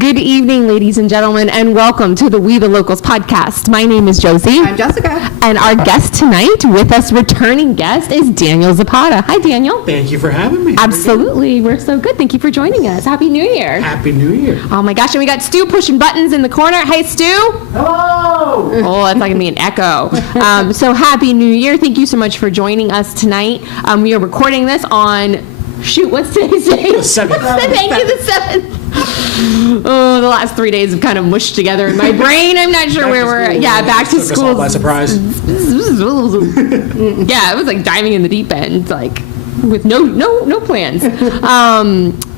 Good evening, ladies and gentlemen, and welcome to the We the Locals podcast. My name is Josie. I'm Jessica. And our guest tonight, with us, returning guest, is Daniel Zapata. Hi, Daniel. Thank you for having me. Absolutely. We're so good. Thank you for joining us. Happy New Year. Happy New Year. Oh my gosh, and we got Stu pushing buttons in the corner. Hey, Stu. Hello. Oh, that's like going to be an echo. So happy New Year. Thank you so much for joining us tonight. We are recording this on, what's today's date? The 7th. Thank you, the 7th. Oh, the last 3 days have kind of mushed together in my brain. I'm not sure where we're at. Yeah, back to Took us school. all by surprise. Yeah, it was like diving in the deep end, like with no plans.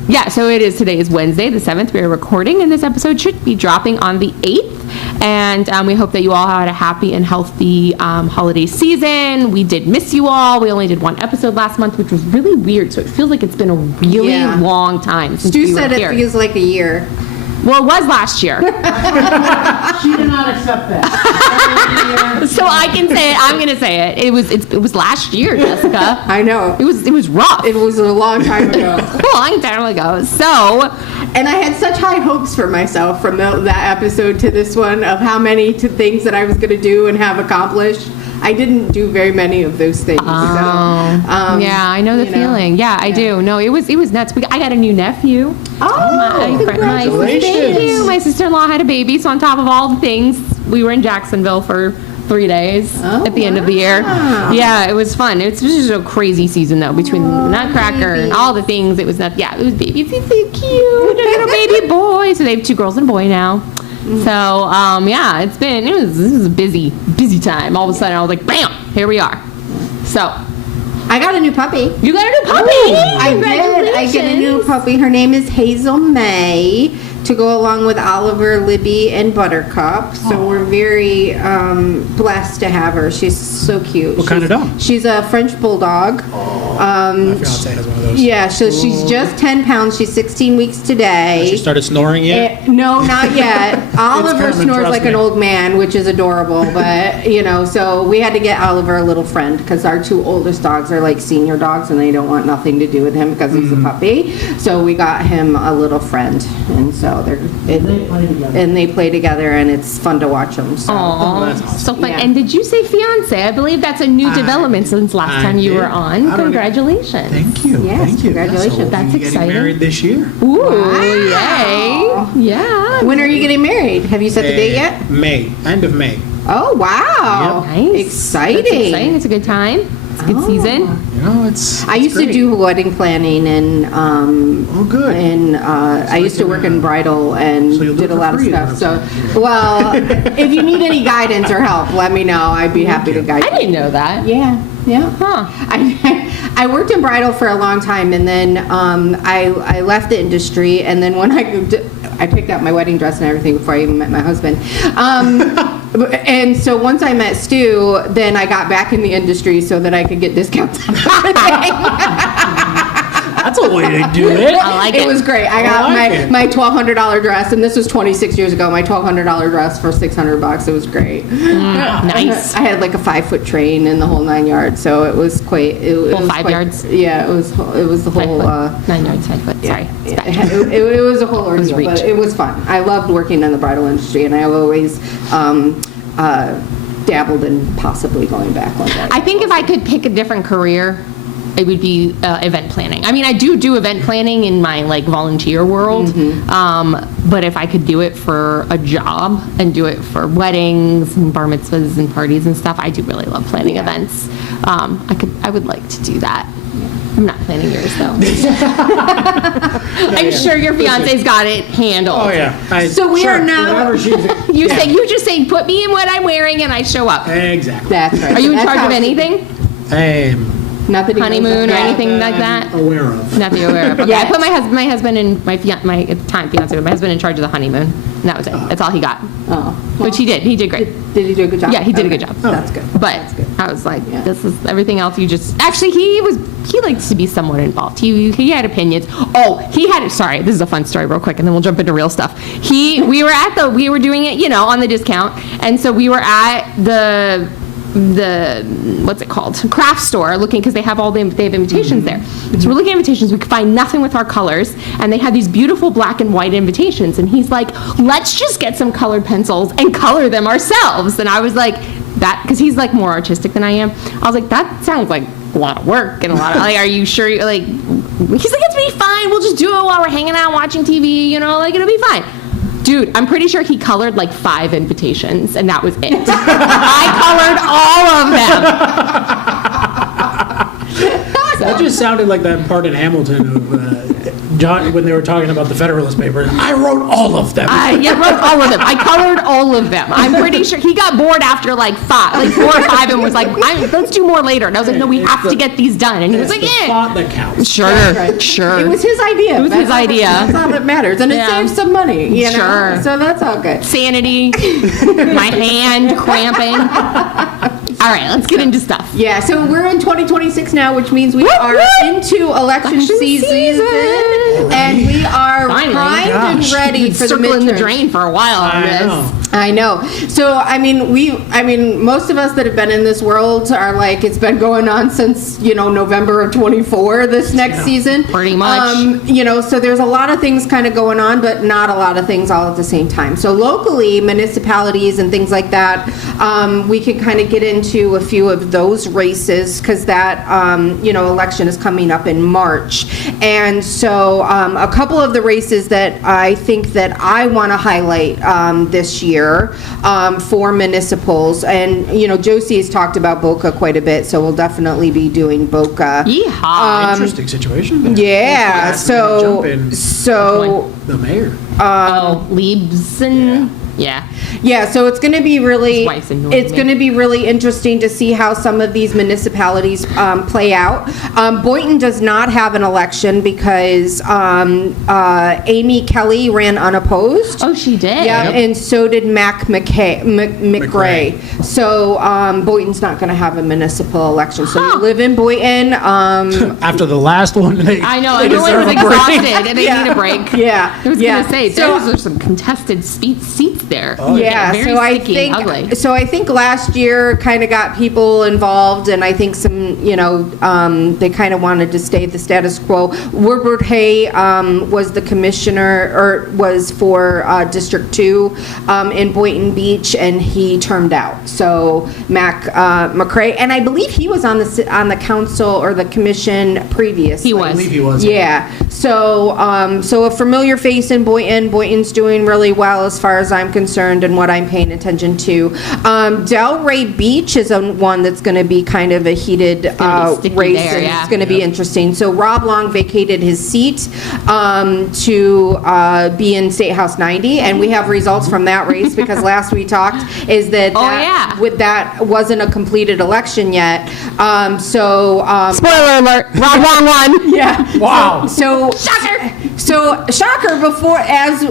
Yeah, so today is Wednesday, the 7th. We are recording, and this episode should be dropping on the 8th. And we hope that you all had a happy and healthy holiday season. We did miss you all. We only did one episid last month, which was really weird. So it feels like it's been a really long time since Stu we said were it here. feels like a year. Well, it was last year. She did not accept that. So I can say it. I'm going to say it. It was last year, Jessica. I know. It was rough. It was a long time ago. A long time ago. So, And I had such high hopes for myself from that episode to this one of how many things that I was going to do and have accomplished. I didn't do very many of those things. yeah, I know the feeling. Yeah, I do. No, it was nuts. I got a new nephew. Congratulations. Thank you. My sister-in-law had a baby, so on top of all the things, we were in Jacksonville for 3 days at the end of the year. Yeah, it was fun. It's just a crazy season though, between the Nutcracker and all the things. It was nuts. Yeah, it was babies. He's so cute, a little baby boy. So they have 2 girls and a boy now. So yeah, this was a busy time. All of a sudden, I was like, bam, here we are. So I got a new puppy. you got a new puppy. I did. I get a new puppy. Her name is Hazel May, to go along with Oliver, Libby, and Buttercup. So we're very blessed to have her. She's so cute. What kind of dog? She's a French bulldog. My fiance has one of those. Yeah, so she's just 10 pounds. She's 16 weeks today. She started snoring yet? No, not yet. Oliver coming, snores trust like me. an old man, which is adorable. But, so we had to get Oliver a little friend because our 2 oldest dogs are like senior dogs and they don't want nothing to do with him because he's a puppy. So we got him a little friend. And so they play together and it's fun to watch them. So. Aw, that's awesome. so fun. Yeah. And did you say fiance? I believe that's a new development since last time you were on. Congratulations. Thank you. Yes, Thank you. congratulations. So That's we'll be exciting. getting married this year. Ooh, Wow. yay. Yeah. When are you getting married? Have you set the date yet? May. End of May. Oh, wow. Nice. That's Exciting. exciting. It's a good time. It's a good season. It's I used to great. do wedding planning and Oh, good. and I used to work in bridal and So you'll do did a it for lot of free stuff. then. So, well, if you need any guidance or help, let me know. I'd be happy to guide I you. didn't know that. Yeah. Huh. I worked in bridal for a long time, and then I left the industry, and then when I picked out my wedding dress and everything before I even met my husband. And so once I met Stu, then I got back in the industry so that I could get discounts on everything. That's a way to do it. I like it. It was great. I got like it. my $1,200 dress, and this was 26 years ago. My $1,200 dress for $600. It was great. Nice. I had like a 5-foot train and the whole 9 yards, so it was quite. It Full was 5 quite- yards? Yeah, it was the 5 whole. foot. 9 yards, 5 foot. Sorry. It's back. It was a whole ordeal, reach. but it was fun. I loved working in the bridal industry, and I always dabbled in possibly going back one day. I think if I could pick a different career, it would be event planning. I mean, I do event planning in my like volunteer world, but if I could do it for a job and do it for weddings and bar mitzvahs and parties and stuff, I do really love planning events. I would like to do that. I'm not planning yours though. I'm sure your fiance's got it handled. Oh, yeah. So we are now. Whatever she's... You just say put me in what I'm wearing and I show up. Exactly. That's right. Are you in That's charge how of she- anything? Not that he knows Honeymoon or that. anything like that? Aware of. Nothing aware of. Okay, Yes. I put my husband and my at the time fiance, my husband in charge of the honeymoon. And that was it. That's all he got. Oh. Which he did. He did great. Did he do a good job? Yeah, he did a good Okay. job. That's good. But That's good. I was like, Yeah. this is everything else. You just actually he likes to be somewhat involved. He had opinions. Oh, he had. Sorry, this is a fun story, real quick, and then we'll jump into real stuff. We were doing it, on the discount, and so we were at what's it called, craft store, looking, because they have invitations there. So we're looking at invitations, we could find nothing with our colors, and they had these beautiful black and white invitations, and he's like, let's just get some colored pencils and color them ourselves. And I was like, that, because he's like more artistic than I am, I was like, that sounds like a lot of work and a lot of, like, are you sure, like, he's like, it's be fine, we'll just do it while we're hanging out watching TV, you know, like, it'll be fine. Dude, I'm pretty sure he colored like 5 invitations, and that was it. I colored all of them. That just sounded like that part in Hamilton of John when they were talking about the Federalist Papers. I wrote all of them. I wrote all of them. I colored all of them. I'm pretty sure he got bored after like 4 or 5, and was like, let's do more later. And I was like, no, we have to get these done. And he was like, the thought that counts. Sure. It was his idea. It was his idea. That's all that matters. And it saves some money, you know? Sure. So that's all good. Sanity, my hand cramping. All right, let's get into stuff. Yeah, so we're in 2026 now, which means we are into election season. And we are Finally. primed and ready for the Circling the midterms. drain for a while on this. I know. So, I mean, most of us that have been in this world are like, it's been going on since, November of 24, this next season. Pretty much. So there's a lot of things kind of going on, but not a lot of things all at the same time. So locally, municipalities and things like that, we can kind of get into a few of those races because that, election is coming up in March. And so a couple of the races that I think that I want to highlight this year for municipals, and Josie has talked about Boca quite a bit, so we'll definitely be doing Boca. Yeehaw. Interesting situation. Yeah, Jump in the mayor. Liebsen. Yeah. Yeah, so it's going to be really, His wife's annoying it's me. going to be really interesting to see how some of these municipalities play out. Boynton does not have an election because Amy Kelly ran unopposed. Oh, she did? Yeah, Yep. and so did McRae. So Boynton's not going to have a municipal election. So you live in Boynton. After the last one, I know, they everyone was deserve a break. exhausted and they need a break. Yeah, I was yeah. going to say, So- those are some contested seats there. Yeah, Very so I sticky think and ugly. I think last year kind of got people involved, and I think some they kind of wanted to stay the status quo. Woodward Hay was the commissioner, or was for District 2 in Boynton Beach, and he termed out. So McRae, and I believe he was on the council or the commission previously. He I was. believe he was. Yeah. So, so a familiar face in Boynton. Boynton's doing really well as far as I'm concerned and what I'm paying attention to. Delray Beach is one that's going to be kind of a heated gonna be sticky race, there, and yeah. it's going to be interesting. So Rob Long vacated his seat to be in State House 90, and we have results from that race because last we talked is that that wasn't a completed election yet. Spoiler alert, Rob Long won. Yeah. Wow. So Shocker. So shocker,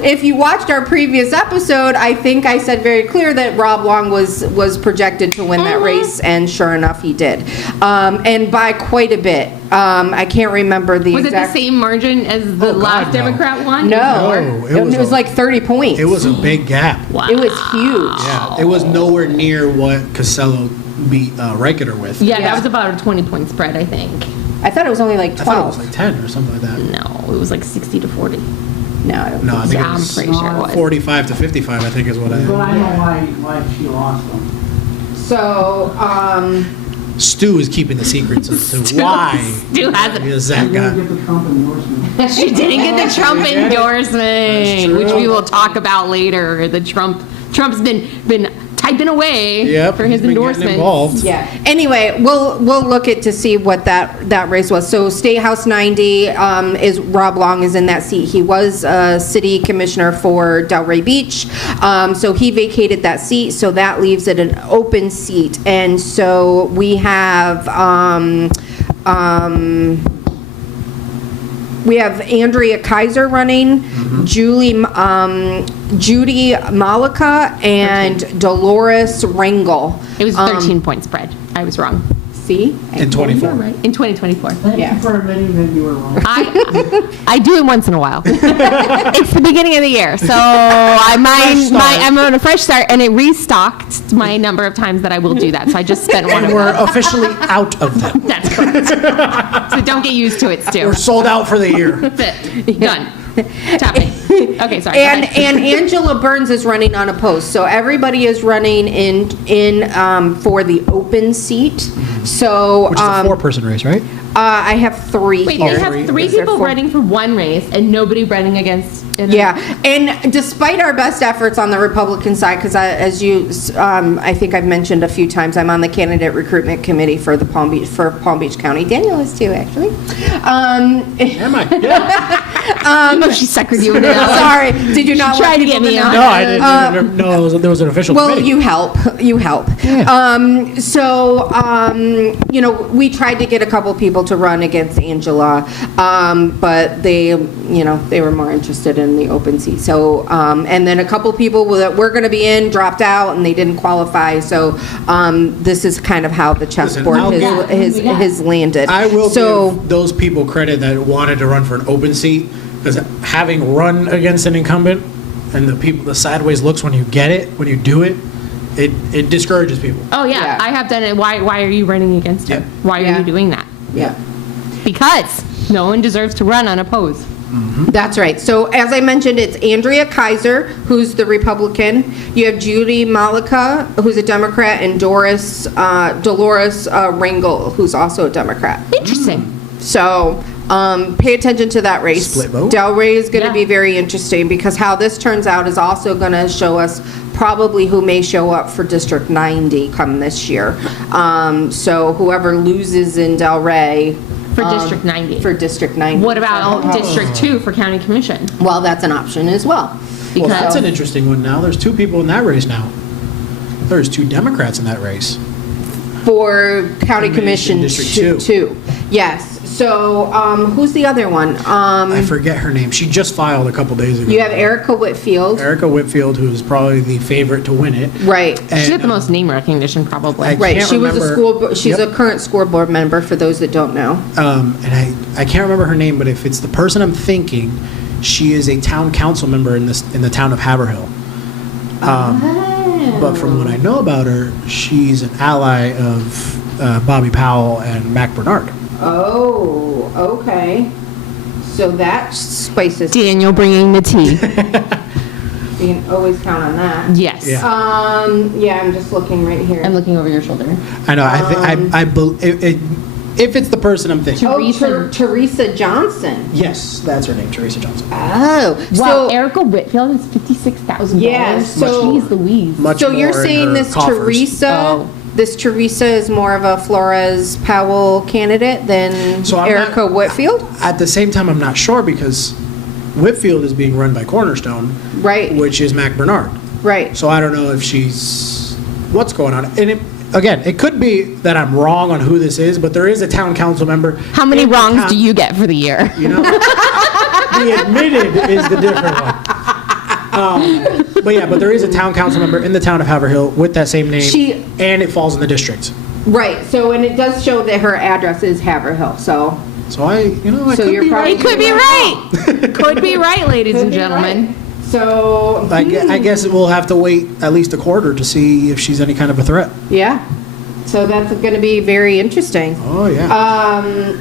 if you watched our previous episode, I think I said very clear that Rob Long was projected to win that race, and sure enough he did. And by quite a bit. I can't remember the Was exact. it the same margin as the Oh, God, last no. Democrat one? No, it was it was a- like 30 points. It was a big gap. Wow. It was huge. Yeah, it was nowhere near what Costello beat Reichert with. Yeah, Yeah. that was about a 20-point spread, I think. I thought it was only like I thought it was 12. like 10 or something like that. No, it was like 60 to 40. No, I don't No, I think Yeah, it I'm was pretty sure it was. 45 to 55, I think is what I But I had. know why she lost them. So, Stu is keeping the secrets as to why Stu has it. is She that didn't guy. get the Trump endorsement. She didn't get the Trump endorsement, true. which we will talk about later. Trump's been typing away Yep, for he's his been getting endorsement. involved. yeah. Anyway, we'll look at to see what that race was. So State House 90 is Rob Long is in that seat. He was a city commissioner for Delray Beach, so he vacated that seat. So that leaves it an open seat, and so we have. We have Andrea Kaiser running, Judy Malika, and Dolores Rangel. It was a 13-point spread. I was wrong. See? In 24. Right. In 2024. Thank Yeah. you for admitting that you were wrong. I do it once in a while. It's the beginning of the year, so I'm on a fresh start, and it restocked my number of times that I will do that. So I just spent one. And we're officially out of them. That's correct. So don't get used to it, Stu. We're sold out for the year. That's it. Done. Tapping. Okay, sorry. And go ahead. Angela Burns is running unopposed, so everybody is running in for the open seat. So Which is a 4-person race, right? I have 3 Wait, here. they have 3 Is there people 4? running for one race and nobody running against. Yeah, and despite our best efforts on the Republican side, because as you, I think I've mentioned a few times, I'm on the candidate recruitment committee for Palm Beach County. Daniel is too, actually. Am I? Yeah. She suckered you into that one. Sorry, did you not She tried want to get people me know? on. No, I didn't. No, there was an official Well, committee. you help. We tried to get a couple people to run against Angela, but they were more interested in the open seat. So, and then a couple people that were going to be in dropped out and they didn't qualify. So, this is kind of how the chessboard Listen, has landed. I will So, give those people credit that wanted to run for an open seat, because having run against an incumbent and the sideways looks when you get it, when you do it, it discourages people. Oh yeah, Yeah. I have done it. Why are you running against her? Yeah. Why are Yeah. you doing that? yeah. Because no one deserves to run unopposed. That's right. So as I mentioned, it's Andrea Kaiser, who's the Republican. You have Judy Malika, who's a Democrat, and Dolores Rangel, who's also a Democrat. Interesting. So pay attention to that race. Split vote? Delray is going to Yeah. be very interesting because how this turns out is also going to show us probably who may show up for District 90 come this year. So whoever loses in Delray. For District 90. For District 90. What about District 2 for County Commission? Well, that's an option as well. Well, that's Because an interesting one now. There's 2 people in that race now. There's 2 Democrats in that race. For County Commission, Commission District 2. Yes. So, who's the other one? I forget her name. She just filed a couple days ago. You have Erica Whitfield. Erica Whitfield, who's probably the favorite to win it. Right. she And, had the most name recognition probably. I- Right. can't She was a remember- she's Yep. a current school board member for those that don't know. and I can't remember her name, but if it's the person I'm thinking, she is a town council member in the town of Haverhill. But from what I know about her, she's an ally of Bobby Powell and Mac Bernard. Oh, okay. So that spices. Daniel bringing the tea. You can always count on that. Yes. Yeah. Yeah, I'm just looking right here. I'm looking over your shoulder. I know. If it's the person I'm thinking. Oh, Teresa- Teresa Johnson. Yes, that's her name, Teresa Johnson. Oh, Wow, so Erica Whitfield is $56,000. Yeah, so- Jeez Louise. Much So more you're in saying her this coffers. Teresa, Oh. this Teresa is more of a Flores Powell candidate than So I'm Erica not- Whitfield? At the same time, I'm not sure because Whitfield is being run by Cornerstone, Right, which is Mac Bernard. right. So I don't know if she's what's going on. And again, it could be that I'm wrong on who this is, but there is a town council member. How many in the wrongs town- do you get for the year? You know, the admitted is the different one. But there is a town council member in the town of Haverhill with that same name, and it falls in the district. Right, so, and it does show that her address is Haverhill, so. So I So could you're be probably- right. It could be right. Could be right, ladies and Could be gentlemen. right. So, I guess we'll have to wait at least a quarter to see if she's any kind of a threat. yeah, so that's going to be very interesting. Oh yeah.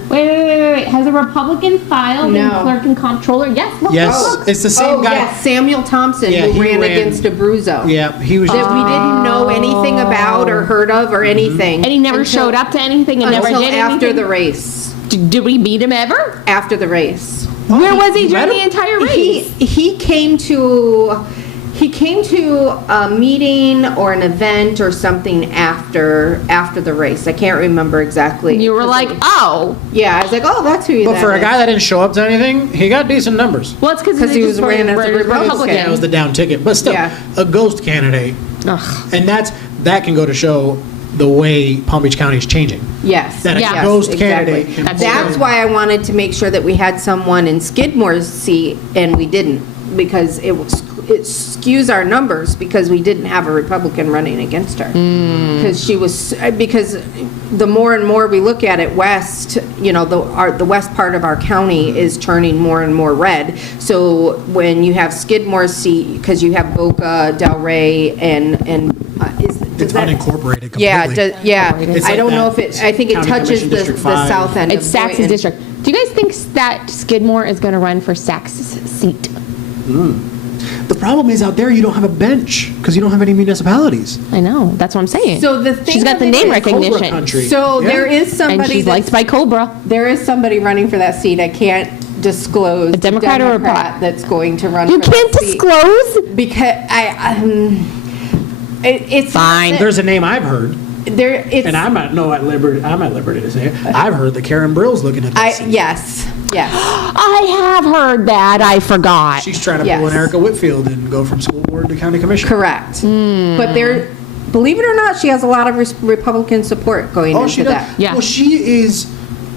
Wait. Has a Republican filed in No. clerk and comptroller? Yes. Look, Yes, look. it's the same Oh, guy. yes, Samuel Thompson, Yeah, who he ran ran- against Abruzzo. Yeah, he was. That we didn't know anything about or heard of or anything. And he never until- showed up to anything and never Until did after anything? the race. Did we meet him ever? After the race. Where was he you met during the him? entire race? He came to a meeting or an event or something after the race. I can't remember exactly. You were like, oh. Yeah, I was like, oh, that's who But for a guy that didn't show up to anything, he got decent numbers. Well, it's 'Cause he was ran as a Republican. Yeah, it was the down ticket, but still, Yeah. a ghost candidate, Ugh. and that can go to show the way Palm Beach County is changing. Yes. That a Yeah. ghost exactly. candidate. Can That's pull That's in. why I wanted to make sure that we had someone in Skidmore's seat, and we didn't. because it skews our numbers because we didn't have a Republican running against her. Because the more and more we look at it west, the west part of our county is turning more and more red. So when you have Skidmore's seat, because you have Boca, Delray, and It's unincorporated completely. Yeah, It's I like don't know that if I think it County touches Commission the District 5. south end It's of Sax's Boynton. district. Do you guys think that Skidmore is going to run for Sax's seat? The problem is out there you don't have a bench because you don't have any municipalities. I know. That's what I'm saying. So the thing she's got of the it name is- Cobra recognition. country. So Yeah. there is And somebody she's liked by Cobra. there is somebody running for that seat. I can't disclose. A Democrat or a Democrat? that's going to run. You for can't that seat. disclose? Because it's Fine. There's a name I've heard, there. It's and I'm at liberty to say it. I've heard that Karen Brill's looking at this. yes. I have heard that. I forgot. She's trying to Yes. pull an Erica Whitfield and go from school board to county commission. Correct. But believe it or not, she has a lot of Republican support going Oh, into she does. that. Yeah. Well, she is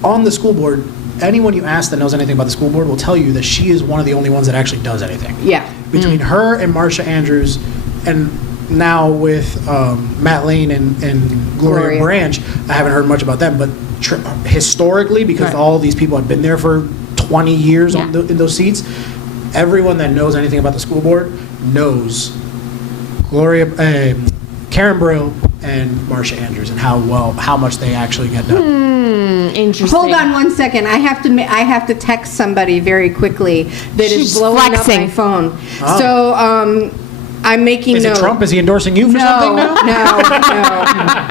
on the school board. Anyone you ask that knows anything about the school board will tell you that she is one of the only ones that actually does anything. Yeah. Between her and Marsha Andrews, and now with Matt Lane and Gloria Gloria. Branch, I haven't heard much about them, but historically, because Right. all these people have been there for 20 years Yeah. in those seats, everyone that knows anything about the school board knows Karen Brill and Marsha Andrews and how much they actually get done. Interesting. Hold on one second. I have to text somebody very quickly that is She's blowing flexing. up my phone. Oh. So I'm making Is note. it Trump? Is he endorsing you for something now? No.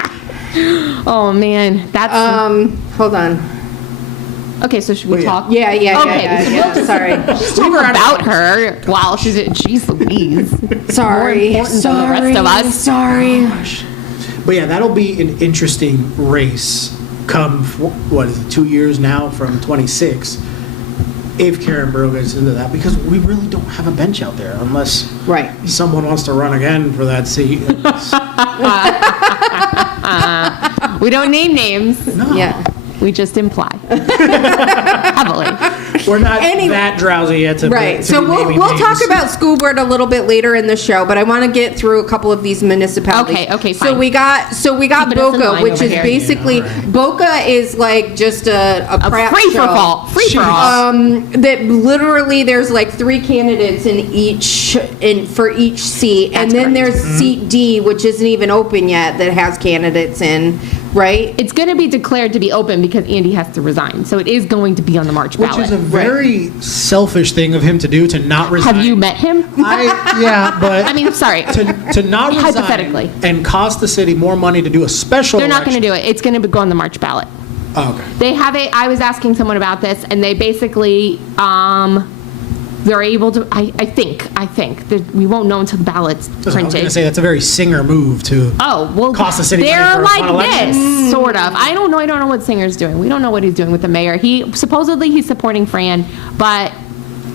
Oh, man. That's... Hold on. okay, so should we Well, yeah. talk? Yeah. Sorry. Talk about her while she's at... Jeez Louise. Sorry. More important than the rest of us. Sorry. But yeah, that'll be an interesting race come, what is it, 2 years now from 26, if Karen Brill gets into that, because we really don't have a bench out there unless Right. someone wants to run again for that seat. We don't name names. No, Yeah. We just imply. Heavily. we're not Anyway. that drowsy yet to Right. to So be we'll naming talk names. about school board a little bit later in the show, but I want to get through a couple of these municipalities. Okay, So fine. we got Keeping us in Boca, line which over is here. basically Yeah, all right. Boca is like just a A crap free for show. all. Free for all. That literally there's like 3 candidates for each seat, and That's then correct. there's seat D, which isn't even open yet, that has candidates in, right? It's going to be declared to be open because Andy has to resign. So it is going to be on the March Which ballot. is a very selfish thing of him to do, to not resign. Have you met him? Yeah, but I mean, I'm sorry. to not resign Hypothetically. and cost the city more money to do a special They're not going to election. do it. It's going to go on the March ballot. Oh, okay. They have a, I was asking someone about this, and they basically, they're able to, I think, that we won't know until the ballot's I was going to printed. say, that's a very Singer move to Oh, well, cost the city money they're for like one election. this, sort of. I don't know what Singer's doing. We don't know what he's doing with the mayor. Supposedly he's supporting Fran, but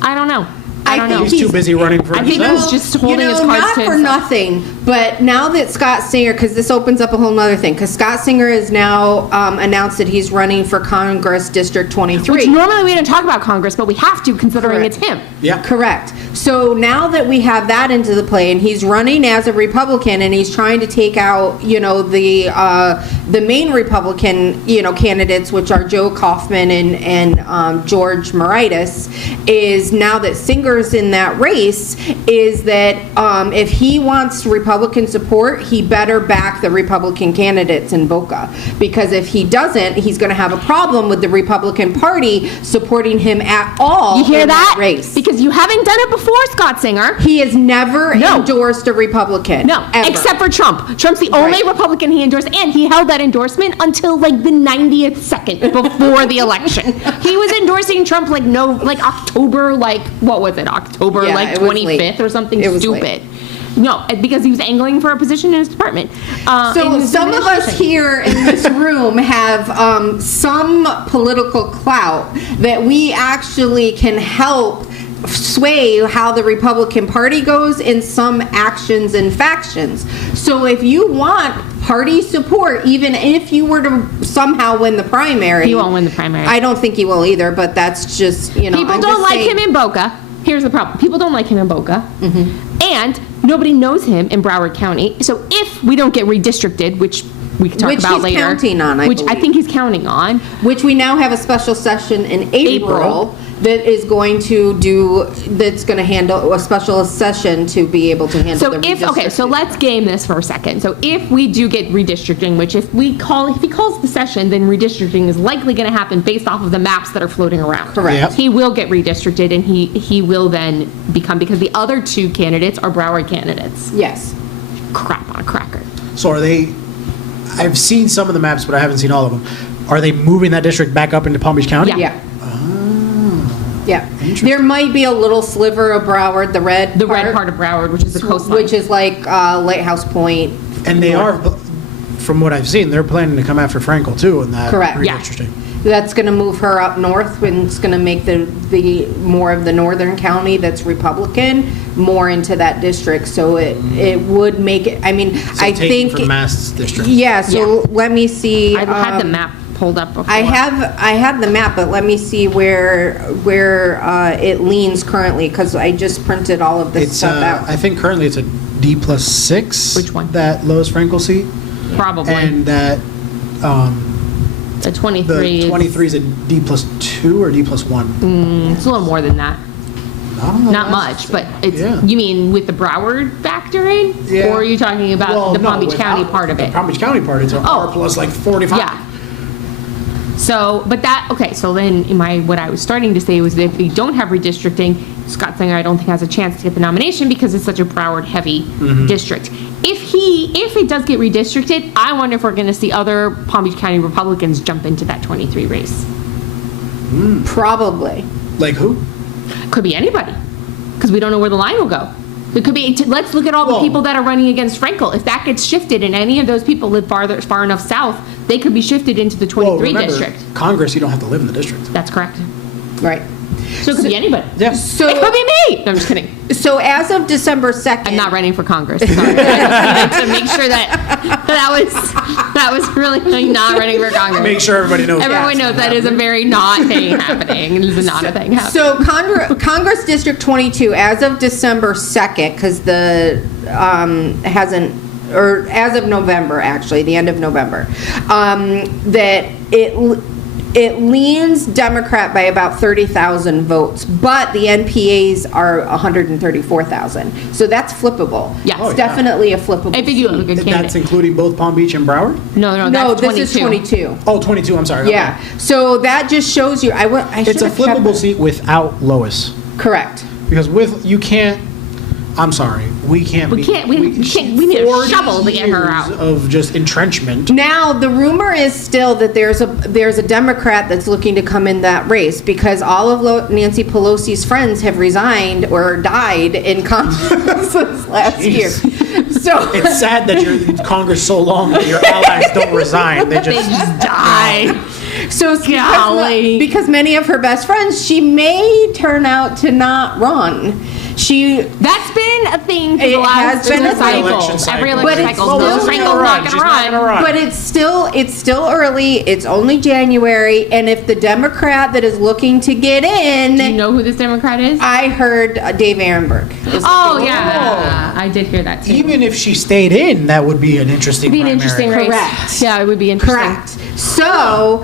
I don't know. I don't know. He's too busy running for I think himself. he's just holding his cards not to for himself. nothing, but now that Scott Singer, because this opens up a whole nother thing, because Scott Singer has now announced that he's running for Congress District 23. Which normally we don't talk about Congress, but we have to considering Correct. it's him. Yeah. Correct. So now that we have that into the play, and he's running as a Republican, and he's trying to take out, the main Republican, candidates, which are Joe Kaufman and George Moritas, is now that Singer's in that race, is that if he wants Republican support, he better back the Republican candidates in Boca, because if he doesn't, he's going to have a problem with the Republican Party supporting him at all. You hear in that? race? Because you haven't done it before, Scott Singer. He has never No. endorsed a Republican. No, ever. except for Trump. Trump's the only Right. Republican he endorsed, and he held that endorsement until like the 90th second before the election. He was endorsing Trump October, what was it, October Yeah, it was 25th late. or something It was stupid. late. No, because he was angling for a position in his department. So in his some of us administration. here in this room have some political clout that we actually can help sway how the Republican Party goes in some actions and factions. So if you want party support, even if you were to somehow win the primary. He won't win the primary. I don't think he will either, but that's just, People I'm don't just like saying- him in Boca. here's the problem. People don't like him in Boca. And nobody knows him in Broward County. So if we don't get redistricted, which we can talk Which about he's later. counting on, I which I believe. think he's counting on. Which we now have a special session in April that is going to that's going to handle a special session to be able to handle So the okay, so redistricting. let's game this for a second. So if we do get redistricting, which if he calls the session, then redistricting is likely going to happen based off of the maps that are floating around. Correct. Yep. He will get redistricted, and he will then become, because the other two candidates are Broward candidates. Yes. Crap on a cracker. So are they, I've seen some of the maps, but I haven't seen all of them. Are they moving that district back up into Palm Beach County? Yeah. Yeah. Yeah. Interesting. There might be a little sliver of Broward, the red Red part of Broward, which is the coastline. which is like Lighthouse Point. And they are, from what I've seen, they're planning to come after Frankel too in that Correct. Yeah. redistricting. That's going to move her up north, and it's going to make the more of the northern county that's Republican more into that district. So it would make it. I mean, So I taken think. from Mass district. Yeah. So let me see. I had the map pulled up before. I have the map, but let me see where it leans currently, because I just printed all of this It's, stuff out. I think currently it's a D+6. Which one? That Lois Frankel seat. Probably. And that, The 23 the 23 is a D+2 or D+1. It's a little more than that. I don't know. Not That's- much, but it's, Yeah. you mean with the Broward factor in? Yeah. Or are you talking about Well, the no, Palm Beach County without part of the it? Palm Beach County part, it's R plus like 45. Yeah. So, but that, okay, so then what I was starting to say was that if we don't have redistricting, Scott Singer I don't think has a chance to get the nomination because it's such a Broward-heavy district. If it does get redistricted, I wonder if we're going to see other Palm Beach County Republicans jump into that 23 race. Probably. Like who? Could be anybody, because we don't know where the line will go. It could be. Let's look at all the Well- people that are running against Frankel. If that gets shifted, and any of those people live far enough south, they could be shifted into the 23 remember, district. Congress, you don't have to live in the district. That's correct. Right. So it could be anybody. Yeah. So It could be me. No, I'm just kidding. So as of December 2nd. I'm not running for Congress. Sorry. I just needed to make sure that was really not running for Congress. Make sure everybody knows. Everyone knows that is a very not thing happening. It is not a thing happening. So Congress District 22, as of December 2nd, because the hasn't, or as of November, actually, the end of November, that it leans Democrat by about 30,000 votes, but the NPAs are 134,000. So that's flippable. Yeah. It's Oh, yeah. definitely a flippable. I think you have a good That's candidate. including both Palm Beach and Broward? No, No, that's this 22. is 22. Oh, 22, I'm sorry. Yeah. So that just shows you. I It's should a have kept flippable it. seat without Lois. Correct. Because you can't, I'm sorry, we can't We be. can't- we need a 40 shovel to get her years out. Of just entrenchment. Now, the rumor is still that there's a Democrat that's looking to come in that race, because all of Nancy Pelosi's friends have resigned or died in Congress since last year. So It's sad that you're in Congress so long that your allies don't resign. They They just, just die. So Golly. because many of her best friends, she may turn out to not run. That's been a thing for It the last has been a thing. Election cycle. Every But election it's cycle. still- No, She's Frankel's gonna not run. going She's to not gonna run. run. But it's still early. It's only January, and if the Democrat that is looking to get in, Do you know who this Democrat is? I heard Dave Ehrenberg. is Oh, looking to yeah. I did hear that too. even if she stayed in, that would be an interesting It'd be an primary. interesting race. Correct. Yeah, it would be interesting. Correct. So,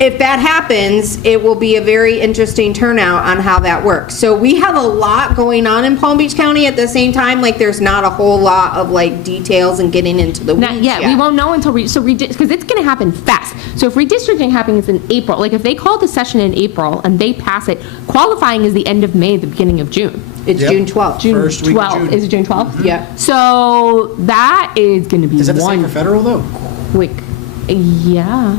if that happens, it will be a very interesting turnout on how that works. So we have a lot going on in Palm Beach County at the same time. Like, there's not a whole lot of like details and getting into the weeds Not yet. We won't know until because it's going to happen fast. So if redistricting happens in April, like if they call the session in April and they pass it, qualifying is the end of May, the beginning of June. It's Yep. June 12th. June First week of 12th. June. Is it June 12th? Yeah. So that is going to be Is that the same one for federal though? quick. Yeah.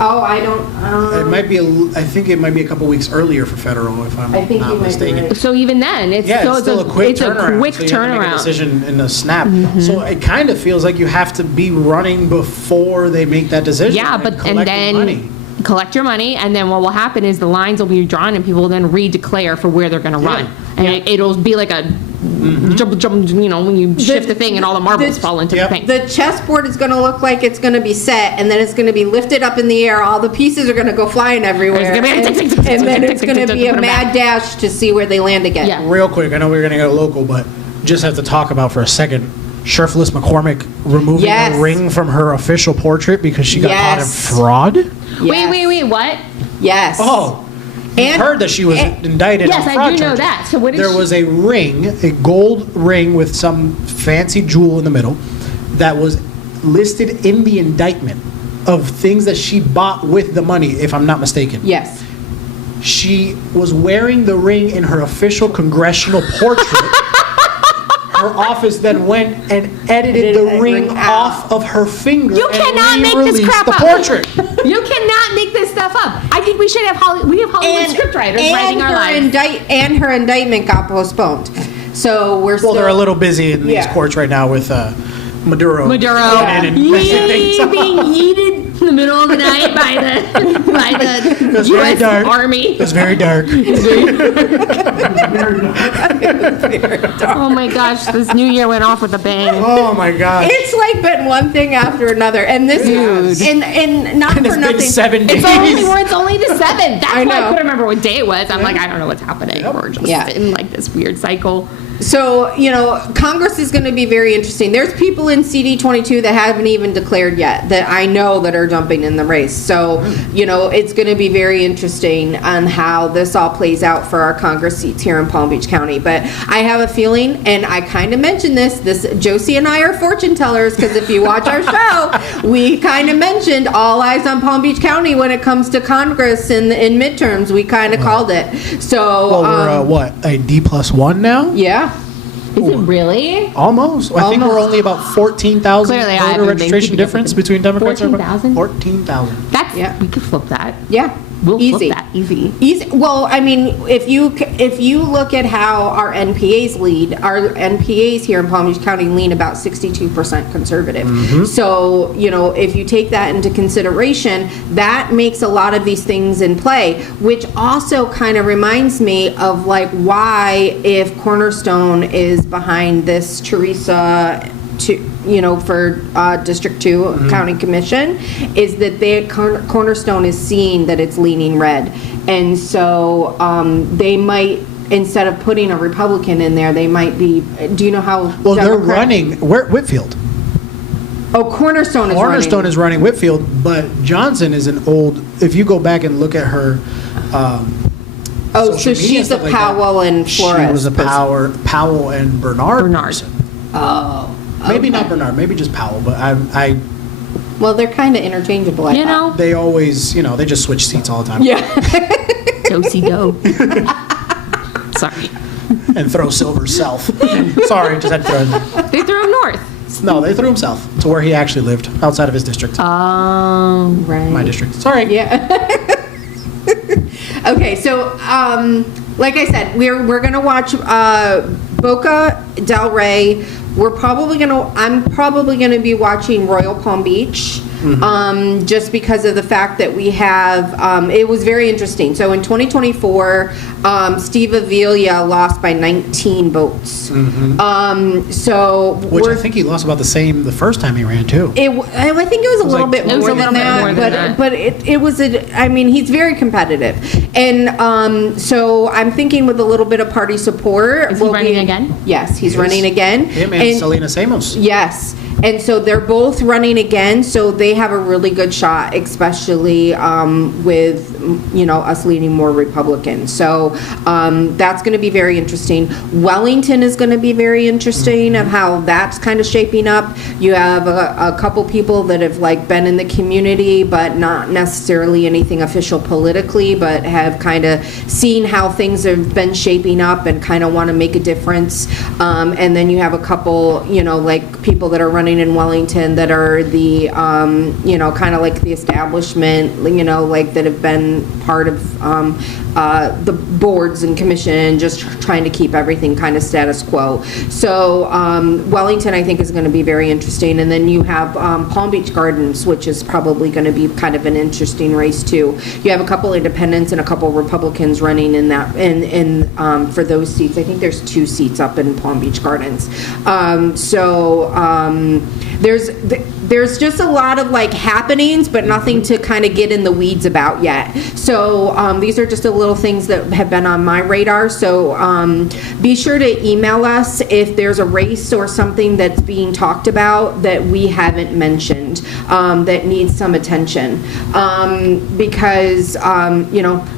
Oh, I don't. It might be. I think it might be a couple weeks earlier for federal, if I'm I think you not might be mistaken. right. So even then, it's Yeah, still, it's still a quick it's turnaround. a quick so you have to make a turnaround. decision in a snap. So it kind of feels like you have to be running before they make that decision. Yeah, but and collect the then money. collect your money, and then what will happen is the lines will be drawn, and people will then redeclare for where they're going to run, and it'll be like a jump, you know, when you shift the thing and all the marbles the- fall into Yep. the thing. The chessboard is going to look like it's going to be set, and then it's going to be lifted up in the air. All the pieces are going to go flying everywhere, There's gonna be a tick, tick, tick, tick, and then tick, it's tick, going to tick, be tick, a put 'em mad back. dash to see where they land again. Yeah. Real quick, I know we're going to go local, but just have to talk about for a second. Sheriff McCormick removing Yes. a ring from her official portrait because she got caught in Yes. fraud. Yes. Wait, what? Yes. Oh, And- heard that she was and- indicted Yes, on I fraud do know charges. that. So what is There she- was a ring, a gold ring with some fancy jewel in the middle that was listed in the indictment of things that she bought with the money, if I'm not mistaken. Yes. She was wearing the ring in her official congressional portrait. Her office then went and edited the that ring ring out. off of her finger. You and cannot make this re-released crap the up. portrait. You cannot make this stuff up. I think we should have Hollywood scriptwriters writing our lives. And her indictment got postponed. So we're still. Well, they're a little busy in these Yeah. courts right now with Maduro. Maduro coming in and messing things up. being yeeted in the middle of the night by the was very U.S. dark. Army. It was very dark. Oh my gosh, this new year went off with a bang. Oh my gosh. It's like been one thing after another, and this is and not And for it's nothing. been 7 days. It's only the 7th. That's I why I know. couldn't remember what day it was. I'm like, I don't know what's happening. Yep. We're just Yeah. in like this weird cycle. So, Congress is going to be very interesting. There's people in CD22 that haven't even declared yet that I know that are jumping in the race. So, it's going to be very interesting on how this all plays out for our Congress seats here in Palm Beach County. But I have a feeling, and I kind of mentioned this, Josie and I are fortune tellers, because if you watch our show, we kind of mentioned all eyes on Palm Beach County when it comes to Congress in midterms. We kind of called it. So, Well, we're a D+1 now? yeah. Is it really? Almost. I think we're only about 14,000 Clearly, I voter haven't been registration keeping up difference with between Democrats and 14,000? 14,000. That's Yeah. we could flip that. Yeah. We'll Easy. flip that easy. Easy. Well, I mean, if you look at how our NPAs lead, our NPAs here in Palm Beach County lean about 62% conservative. So, if you take that into consideration, that makes a lot of these things in play, which also kind of reminds me of like why if Cornerstone is behind this Teresa for District 2 County Commission, is that Cornerstone is seeing that it's leaning red. And so they might, instead of putting a Republican in there, they might be, do you know how? Well, they're Democrat- running, Whitfield. Oh, Cornerstone is running. Cornerstone is running Whitfield, but Johnson is an old, if you go back and look at her Oh, social so media she's a stuff like that, Powell and Flores. She was a Powell and Bernard. person. Oh. Maybe not Bernard, maybe just Powell, but Well, they're kind of interchangeable, I thought. they always, they just switch seats all the time. Yeah. Go-see go. Sorry. And throw Silver south. Sorry, just had to throw it in there. They threw him north. No, they threw him south to where he actually lived, outside of his district. Right. My district. Sorry. Yeah. Okay, so like I said, we're gonna watch Boca Del Rey. I'm probably gonna be watching Royal Palm Beach. Just because of the fact that we have, it was very interesting. So in 2024, Steve Avila lost by 19 votes. Which I think he lost about the same the first time he ran, too. I think it was a little like- bit It was more a than little bit that, more than that. but it was he's very competitive, and so I'm thinking with a little bit of party support. Is he running again? Yes, he's Yes. running again. Him and Selena Samos. Yes. And so they're both running again, so they have a really good shot, especially with us leaning more Republican. So that's going to be very interesting. Wellington is going to be very interesting of how that's kind of shaping up. You have a couple people that have been in the community, but not necessarily anything official politically, but have kind of seen how things have been shaping up and kind of want to make a difference. And then you have a couple, people that are running in Wellington that are the, kind of like the establishment, that have been part of the boards and commission, and just trying to keep everything kind of status quo. So Wellington, I think, is going to be very interesting. And then you have Palm Beach Gardens, which is probably going to be kind of an interesting race too. You have a couple independents and a couple Republicans running in that for those seats. I think there's 2 seats up in Palm Beach Gardens. There's just a lot of like happenings, but nothing to kind of get in the weeds about yet. So these are just a little things that have been on my radar. So be sure to email us if there's a race or something that's being talked about that we haven't mentioned that needs some attention, because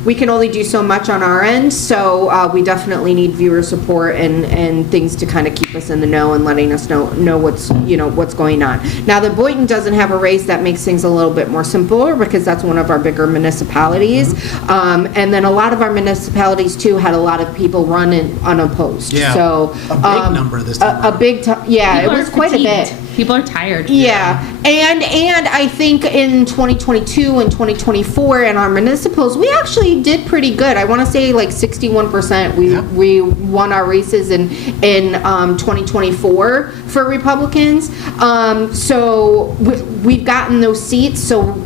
we can only do so much on our end. So we definitely need viewer support and things to kind of keep us in the know and letting us know what's going on. Now that Boynton doesn't have a race, that makes things a little bit more simpler because that's one of our bigger municipalities. And then a lot of our municipalities too had a lot of people run in unopposed. Yeah. So a big number this time. A big yeah, People it was are quite a bit. fatigued. People are tired. Yeah, and I think in 2022 and 2024 in our municipals, we actually did pretty good. I want to say like 61%. We won our races in 2024 for Republicans. So we've gotten those seats. So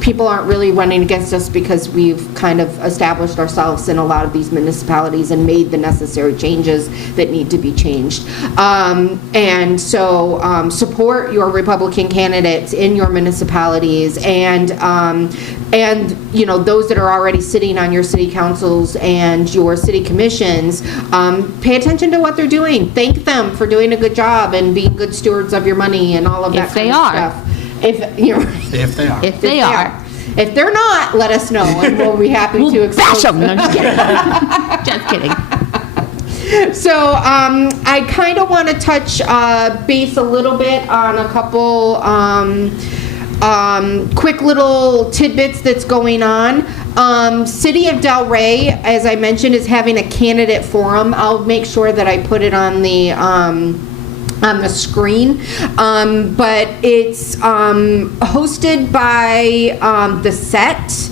people aren't really running against us because we've kind of established ourselves in a lot of these municipalities and made the necessary changes that need to be changed. And so support your Republican candidates in your municipalities, and those that are already sitting on your city councils and your city commissions, pay attention to what they're doing. Thank them for doing a good job and being good stewards of your money and all of that kind of stuff. If they are. If they are. If they're not, let us know, and we'll be happy to expose bash them. No, just kidding. Just kidding. So I kind of want to touch base a little bit on a couple quick little tidbits that's going on. City of Delray, as I mentioned, is having a candidate forum. I'll make sure that I put it on the screen, but it's hosted by the Set,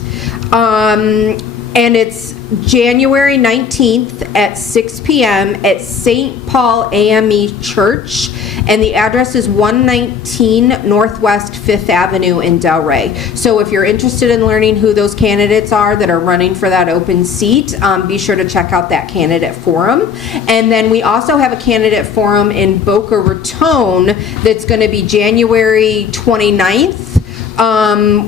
and it's January 19th at 6 p.m. at St. Paul AME Church, and the address is 119 Northwest 5th Avenue in Delray. So if you're interested in learning who those candidates are that are running for that open seat, be sure to check out that candidate forum. And then we also have a candidate forum in Boca Raton that's going to be January 29th.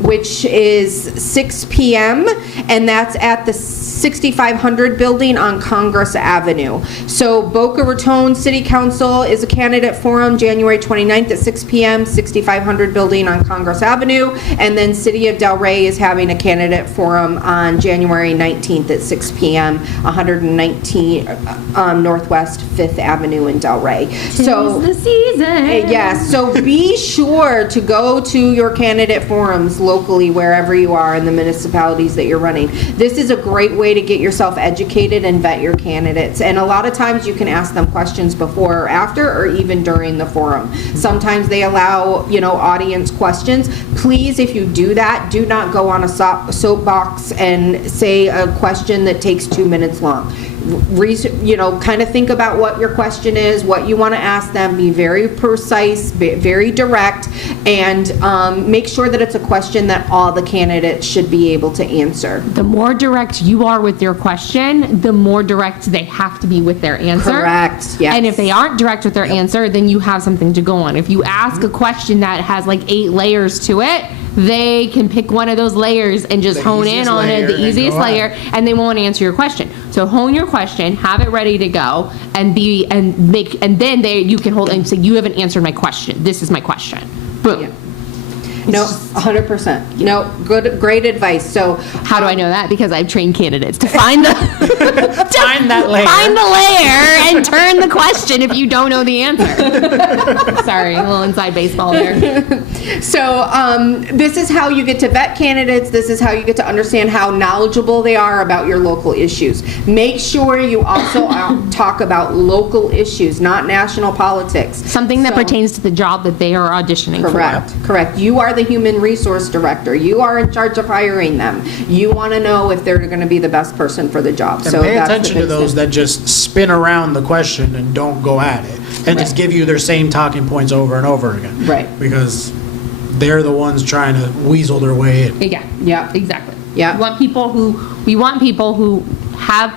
Which is 6 p.m. and that's at the 6500 building on Congress Avenue. So Boca Raton City Council is a candidate forum January 29th at 6 p.m. 6500 building on Congress Avenue, and then City of Delray is having a candidate forum on January 19th at 6 p.m. 119 Northwest 5th Avenue in Delray. So the season. yes, so be sure to go to your candidate forums locally wherever you are in the municipalities that you're running. This is a great way to get yourself educated and vet your candidates, and a lot of times you can ask them questions before or after or even during the forum. Sometimes they allow audience questions. Please, if you do that, do not go on a soapbox and say a question that takes 2 minutes long. Kind of think about what your question is, what you want to ask them, be very precise, very direct, and make sure that it's a question that all the candidates should be able to answer. The more direct you are with your question, the more direct they have to be with their answer. Correct, yes. And if they aren't direct with their answer, then you have something to go on. If you ask a question that has like 8 layers to it, they can pick one of those layers and just hone in on it, the easiest layer, and they won't answer your question. So hone your question, have it ready to go, and then you can hold and say, you haven't answered my question. This is my question. Boom. Yeah. No, 100%. No, great advice. So how do I know that? Because I've trained candidates to find the Find that layer. Find the layer and turn the question if you don't know the answer. Sorry, a little inside baseball there. So this is how you get to vet candidates. This is how you get to understand how knowledgeable they are about your local issues. Make sure you also talk about local issues, not national politics. Something that pertains to the job that they are auditioning for. Correct. You are the human resource director. You are in charge of hiring them. You want to know if they're going to be the best person for the job. And So pay that's the attention to big those thing. that just spin around the question and don't go at it, and just give you their same talking points over and over again. Right. Because they're the ones trying to weasel their way in. Yeah. Yeah. Exactly. Yeah. We want people who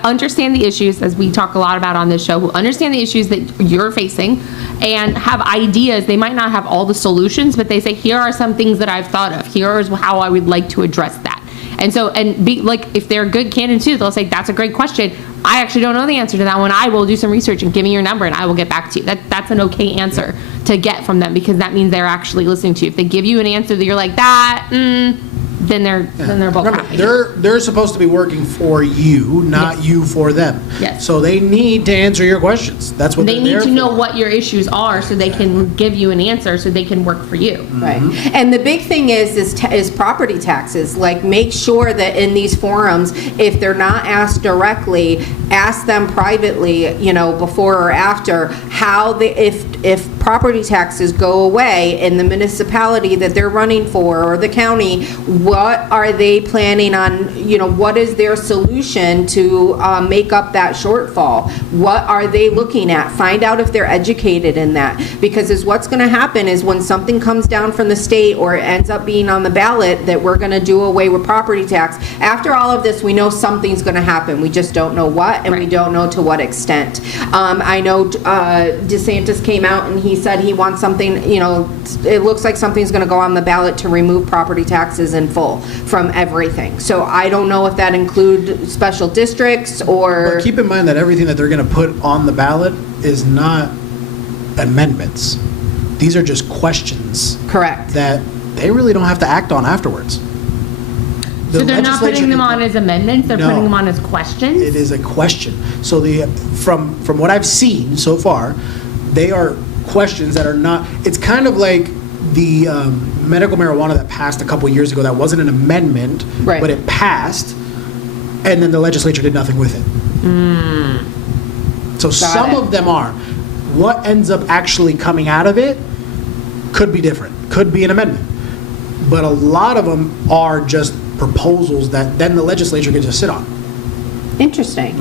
understand the issues, as we talk a lot about on this show, who understand the issues that you're facing and have ideas. They might not have all the solutions, but they say, here are some things that I've thought of. Here is how I would like to address that. And so, and be like, if they're good candidates too, they'll say, that's a great question. I actually don't know the answer to that one. I will do some research and give me your number and I will get back to you. That's an okay answer to get from them, because that means they're actually listening to you. If they give you an answer that you're like, then they're both Remember, happy. they're supposed to be working for you, not Yes. you for them. Yes. So they need to answer your questions. That's what They they're need there to know for. what your issues are so they can give you an answer so they can work for you. Right. And the big thing is property taxes. Like, make sure that in these forums, if they're not asked directly, ask them privately, before or after, how if property taxes go away in the municipality that they're running for, or the county, what are they planning on, what is their solution to make up that shortfall? What are they looking at? Find out if they're educated in that. Because what's going to happen is when something comes down from the state or it ends up being on the ballot that we're going to do away with property tax, after all of this, we know something's going to happen. We just don't know what, and we Right. don't know to what extent. I know DeSantis came out and he said he wants something, it looks like something's going to go on the ballot to remove property taxes in full from everything. So I don't know if that include special districts or... But keep in mind that everything that they're going to put on the ballot is not amendments. These are just questions Correct. that they really don't have to act on afterwards. So The they're not legislature putting them did- on as amendments, they're No. putting them on as questions? It is a question. So from what I've seen so far, they are questions that are not, it's kind of like the medical marijuana that passed a couple years ago that wasn't an amendment, Right. but it passed, and then the legislature did nothing with it. So some it. of them are. What ends up actually coming out of it could be different, could be an amendment. But a lot of them are just proposals that then the legislature can just sit on. Interesting.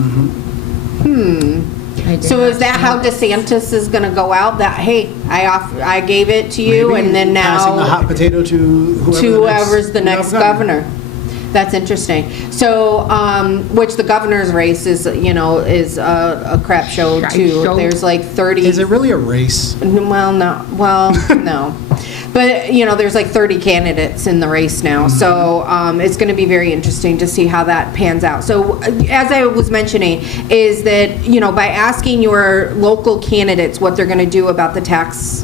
I did So not is that know how this. DeSantis is going to go out? That, hey, I gave it to you, Maybe and then passing the hot now potato to whoever's the next governor. That's interesting. So, which the governor's race is, a crap show Shite too. show. There's like 30. Is it really a race? Well, no. Well, no. But, there's like 30 candidates in the race now. So it's going to be very interesting to see how that pans out. So as I was mentioning, is that, by asking your local candidates what they're going to do about the tax,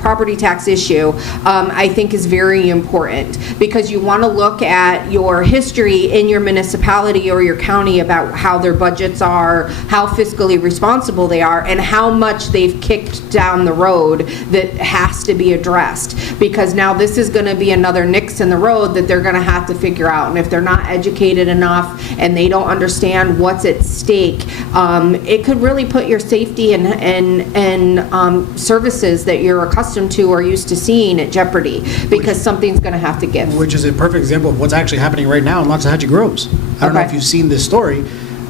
property tax issue, I think is very important, because you want to look at your history in your municipality or your county about how their budgets are, how fiscally responsible they are, and how much they've kicked down the road that has to be addressed. Because now this is going to be another nix in the road that they're going to have to figure out. And if they're not educated enough and they don't understand what's at stake, it could really put your safety and services that you're accustomed to or used to seeing at jeopardy, because something's going to have to give. Which is a perfect example of what's actually happening right now in Loxahatchee Groves. I don't know Okay. if you've seen this story.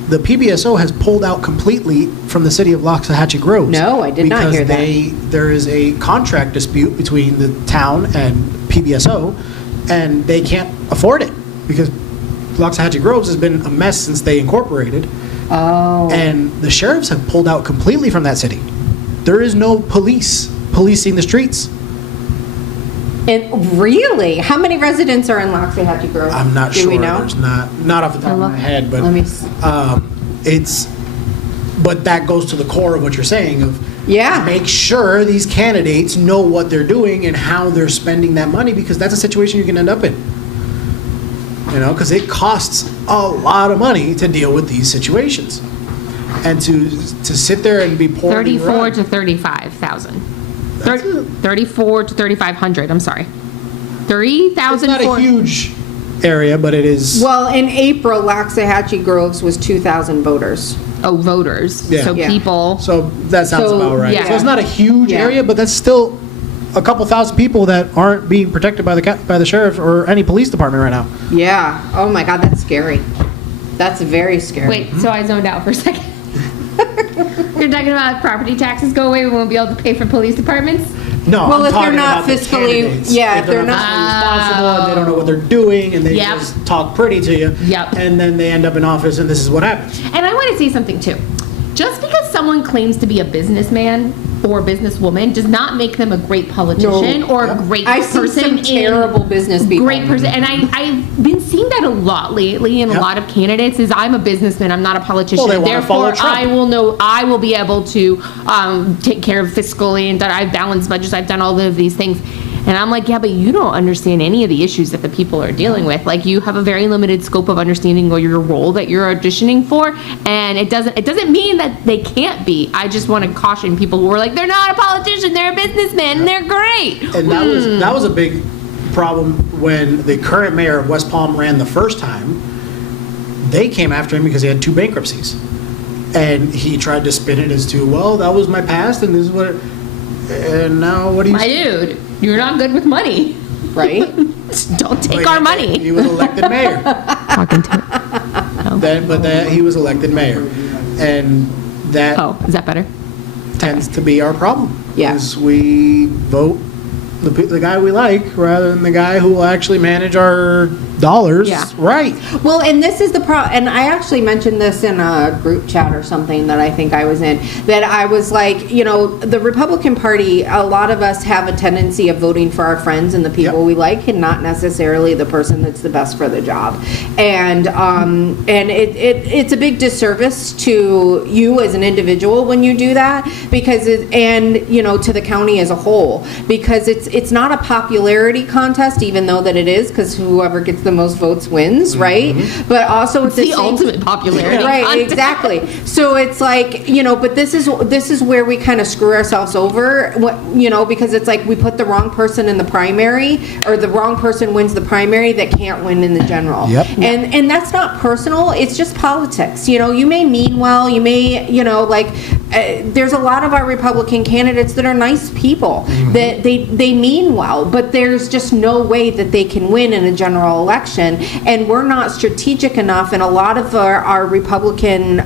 The PBSO has pulled out completely from the city of Loxahatchee Groves. No, I did not hear that. Because there is a contract dispute between the town and PBSO, and they can't afford it, because Loxahatchee Groves has been a mess since they incorporated. Oh. And the sheriffs have pulled out completely from that city. There is no police policing the streets. And really? How many residents are in Loxahatchee Grove? I'm not Do sure. we know? There's not off the top of my head, but Let me but that goes to the core of what you're saying of Yeah. make sure these candidates know what they're doing and how they're spending that money, because that's a situation you can end up in. Because it costs a lot of money to deal with these situations. And to sit there and be pouring 34 to 35,000. 34 to 3,500, I'm sorry. It's 3,000 not a huge area, but it is. Well, in April, Loxahatchee Groves was 2,000 voters. Oh, voters. Yeah. So Yeah. people. So that sounds So, about right. yeah. So it's not a huge Yeah. area, but that's still a couple thousand people that aren't being protected by the sheriff or any police department right now. Yeah. Oh my God, that's scary. That's very scary. Wait, so I zoned out for a second. You're talking about property taxes go away, we won't be able to pay for police departments? No, Well, I'm if they're talking not about the fiscally- candidates. yeah, if they're not fiscally responsible and they don't know what they're doing and they Yep. just talk pretty to you. Yep. And then they end up in office and this is what happens. And I want to say something too. Just because someone claims to be a businessman or businesswoman does not make them a great politician No. or a great I've seen person. some terrible business people. Great person. And I've been seeing that a lot lately in a Yep. lot of candidates is I'm a businessman, I'm not a politician. Well, they wanna follow Therefore, Trump. I will be able to take care of fiscally and that I've balanced budgets, I've done all of these things. And I'm like, yeah, but you don't understand any of the issues that the people are dealing with. Like, you have a very limited scope of understanding of your role that you're auditioning for, and it doesn't mean that they can't be. I just want to caution people who are like, they're not a politician, they're a businessman, and they're great. And that was a big problem when the current mayor of West Palm ran the first time. They came after him because he had 2 bankruptcies. And he tried to spin it as to, well, that was my past and this is what and now what do you My dude, you're not good with money. Right? Don't take our money. He was elected mayor. Talking to He was elected mayor. And that Oh, is that better? tends to be our problem. Yeah. Is we vote the guy we like rather than the guy who will actually manage our dollars Yeah. right. Well, and this is the problem, and I actually mentioned this in a group chat or something that I think I was in, that I was like, the Republican Party, a lot of us have a tendency of voting for our friends and the people Yep. we like, and not necessarily the person that's the best for the job. And it's a big disservice to you as an individual when you do that, because to the county as a whole, because it's not a popularity contest, even though that it is, because whoever gets the most votes wins, right? But also It's the ultimate popularity right? contest. Exactly. So it's like, but this is where we kind of screw ourselves over, because it's like we put the wrong person in the primary, or the wrong person wins the primary that can't win in the general. Yep. And that's not personal. It's just politics. You may mean well. You may, there's a lot of our Republican candidates that are nice people, that they mean well, but there's just no way that they can win in a general election. And we're not strategic enough, and a lot of our Republican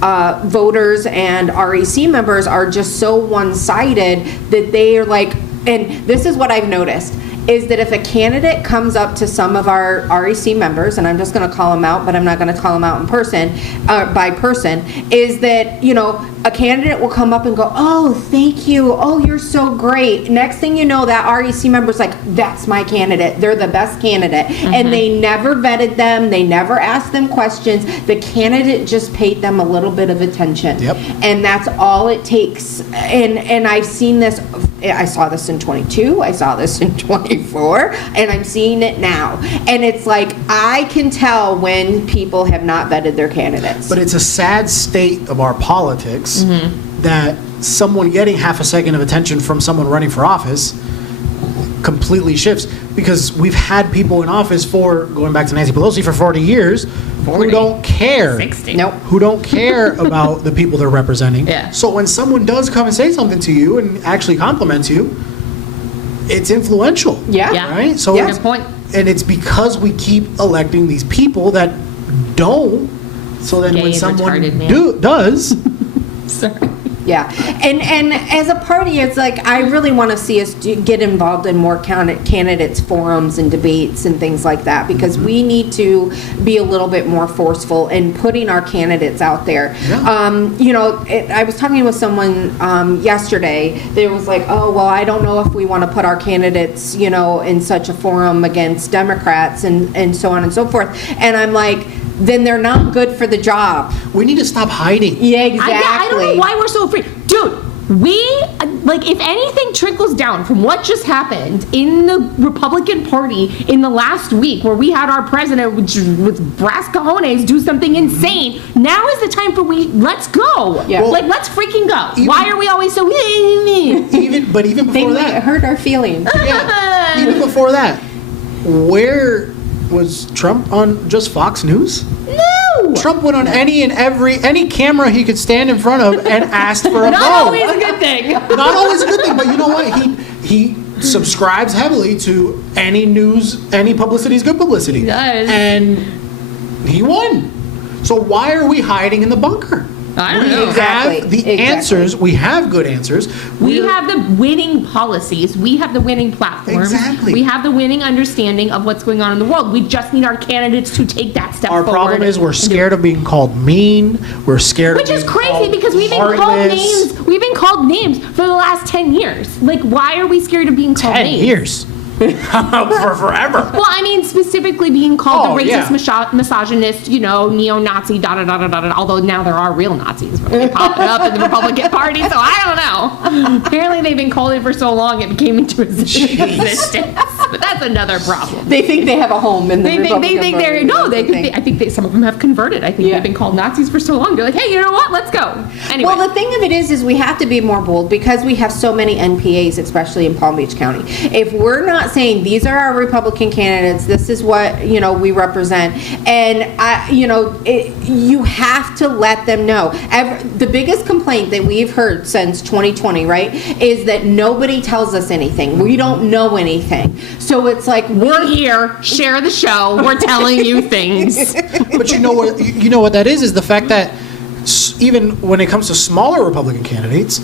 voters and REC members are just so one-sided that they are like, and this is what I've noticed, is that if a candidate comes up to some of our REC members, and I'm just going to call them out, but I'm not going to call them out in person, by person, is that, a candidate will come up and go, oh, thank you. Oh, you're so great. Next thing you know, that REC member's like, that's my candidate. They're the best candidate. And they never vetted them. They never asked them questions. The candidate just paid them a little bit of attention. Yep. And that's all it takes. And I've seen this. I saw this in 22. I saw this in 24. And I'm seeing it now. And it's like, I can tell when people have not vetted their candidates. But it's a sad state of our politics that someone getting half a second of attention from someone running for office completely shifts, because we've had people in office for, going back to Nancy Pelosi, for 40 years who don't care. 60. Nope. Who don't care about the people they're representing. Yeah. So when someone does come and say something to you and actually compliments you, it's influential. Yeah. Yeah. Right? So Good point. And it's because we keep electing these people that don't. So then Gay when and someone retarded man. does, Sorry. Yeah, and as a party, it's like, I really want to see us get involved in more candidates forums and debates and things like that, because we need to be a little bit more forceful in putting our candidates out there. Yeah. I was talking with someone yesterday that was like, oh, well, I don't know if we want to put our candidates, in such a forum against Democrats and so on and so forth. And I'm like, then they're not good for the job. we need to stop hiding. Yeah, exactly. I don't know why we're so afraid. Dude, if anything trickles down from what just happened in the Republican Party in the last week, where we had our president with brass cojones do something insane, now is the time for let's go. Yeah. Like, let's freaking go. Even- Why are we always so... Even They before might that, hurt our feelings. yeah, even before that, where was Trump on just Fox News? No! Trump went on any camera he could stand in front of and asked for a Not vote. always a good thing. Not always a good thing, but you know what? he subscribes heavily to any news, any publicity is good publicity. He does. And he won. So why are we hiding in the bunker? I don't We know. have Exactly. the answers. We have good answers. We We're- have the winning policies. We have the winning platforms. Exactly. We have the winning understanding of what's going on in the world. We just need our candidates to take that step Our forward. problem is we're and do it. scared of being called mean. We're scared Which of is being crazy called because we've been called heartless. names. We've been called names for the last 10 years. Like, why are we scared of being called 10 names? years. For forever. Well, I mean, specifically being called Oh, the racist, yeah. misogynist, neo-Nazi, da-da-da-da-da-da, although now there are real Nazis really popping up in the Republican Party, so I don't know. Apparently they've been called it for so long it became into existence. But that's another problem. They think they have a home in the They Republican think they're, Party. no, That's the thing. I think some of them have converted. I think Yeah. they've been called Nazis for so long. They're like, hey, you know what? Let's go. Anyway. Well, the thing of it is we have to be more bold because we have so many NPAs, especially in Palm Beach County. If we're not saying these are our Republican candidates, this is what we represent, and you have to let them know. The biggest complaint that we've heard since 2020, right, is that nobody tells us anything. We don't know anything. So it's like we're here, share the show, we're telling you things. But you know what that is the fact that even when it comes to smaller Republican candidates,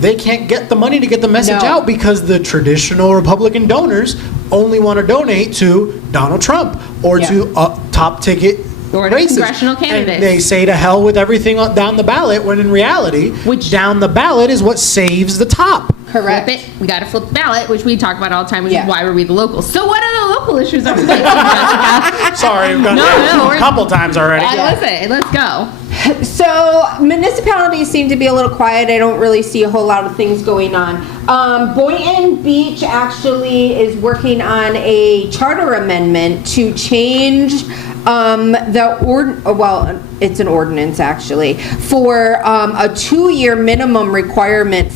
they can't get the money to get the message No. out because the traditional Republican donors only want to donate to Donald Trump or Yeah. to top ticket Or to races. congressional candidates. And they say to hell with everything down the ballot when in reality, down the ballot is what saves the top. correct. Flip it. We got to flip the ballot, which we talk about all the time, which Yeah. is why were we the locals. So what are the local issues are we fighting, Jessica? Sorry, we've done No, that no, a we're- couple times already. Listen, let's go. So municipalities seem to be a little quiet. I don't really see a whole lot of things going on. Boynton Beach actually is working on a charter amendment to change it's an ordinance actually for a 2-year minimum requirement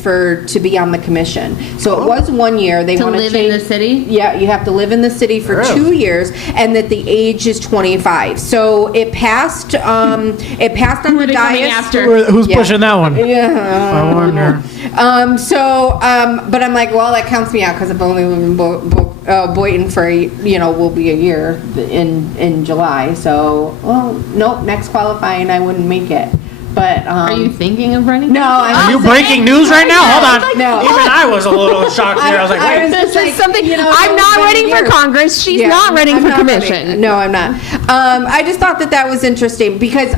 to be on the commission. So it was 1 year. They To want to live change in the city? Yeah, you have to live in the city for Really? 2 years, and that the age is 25. So it passed. It passed on Who are the they coming dais. after? Who's Yeah. pushing that one? Yeah. I wonder. But I'm like, well, that counts me out because I've only lived in Boynton for, will be a year in July. So, well, nope, next qualifying, I wouldn't make it. But, Are you thinking of running? No, I'm Are you just breaking news right now? Hold on. No. Even I was a little shocked here. I was like, I wait. was This just is like, something. it's I'm not been a running for year. Congress. She's Yeah, not running I'm for not commission. running. No, I'm not. I just thought that was interesting because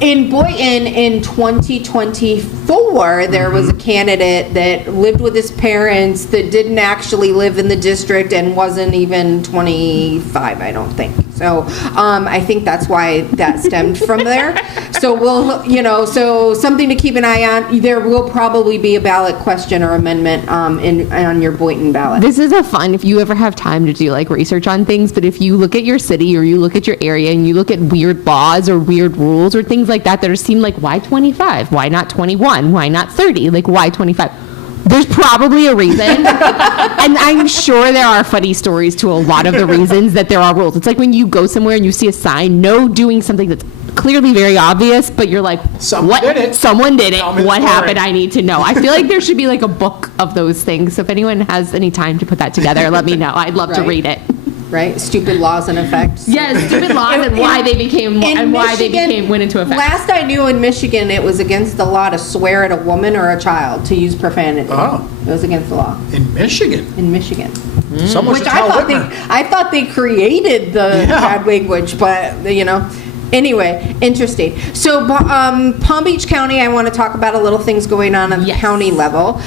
in Boynton in 2024, there was a candidate that lived with his parents that didn't actually live in the district and wasn't even 25, I don't think. So I think that's why that stemmed from there. So so something to keep an eye on. There will probably be a ballot question or amendment on your Boynton ballot. This is a fun, if you ever have time to do like research on things, but if you look at your city or you look at your area and you look at weird laws or weird rules or things like that seem like, why 25? Why not 21? Why not 30? Like, why 25? There's probably a reason. And I'm sure there are funny stories to a lot of the reasons that there are rules. It's like when you go somewhere and you see a sign, no doing something that's clearly very obvious, but you're like, Someone what? did it. Someone did it. Tell me the What story. happened? I need to know. I feel like there should be like a book of those things. So if anyone has any time to put that together, let me know. I'd love to Right. read it. Right? Stupid laws in effect. Yes, stupid laws and why they became In went into effect. Last I knew in Michigan, it was against the law to swear at a woman or a child to use profanity. Oh. It was against the law In Michigan. in Michigan. Someone Which should tell Whitmer. I thought they created the Yeah. bad language, but Anyway, interesting. So Palm Beach County, I want to talk about a little things going on at the Yes. county level.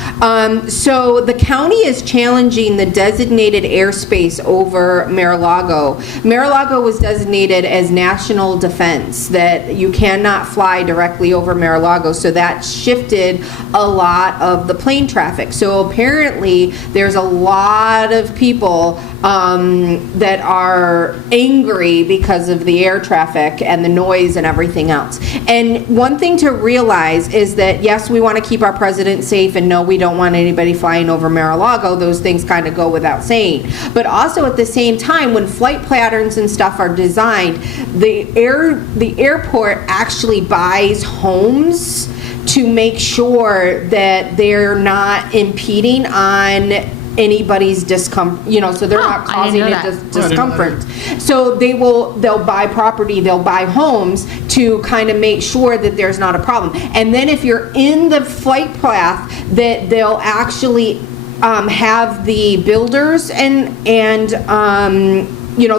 So the county is challenging the designated airspace over Mar-a-Lago. Mar-a-Lago was designated as national defense, that you cannot fly directly over Mar-a-Lago. So that shifted a lot of the plane traffic. So apparently there's a lot of people that are angry because of the air traffic and the noise and everything else. And one thing to realize is that, yes, we want to keep our president safe, and no, we don't want anybody flying over Mar-a-Lago. Those things kind of go without saying. But also at the same time, when flight patterns and stuff are designed, the airport actually buys homes to make sure that they're not impeding on anybody's discomfort, so they're not I didn't causing know a that. discomfort. So they'll buy property, they'll buy homes to kind of make sure that there's not a problem. And then if you're in the flight path, that they'll actually have the builders and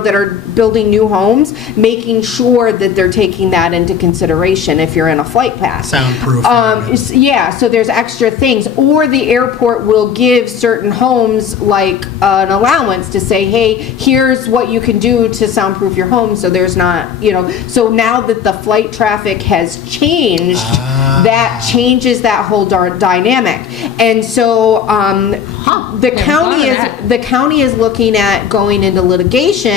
that are building new homes, making sure that they're taking that into consideration if you're in a flight path. Soundproof. Yeah, so there's extra things. Or the airport will give certain homes like an allowance to say, hey, here's what you can do to soundproof your home so there's not, so now that the flight traffic has changed, that changes that whole dynamic. And so the county is looking at going into litigation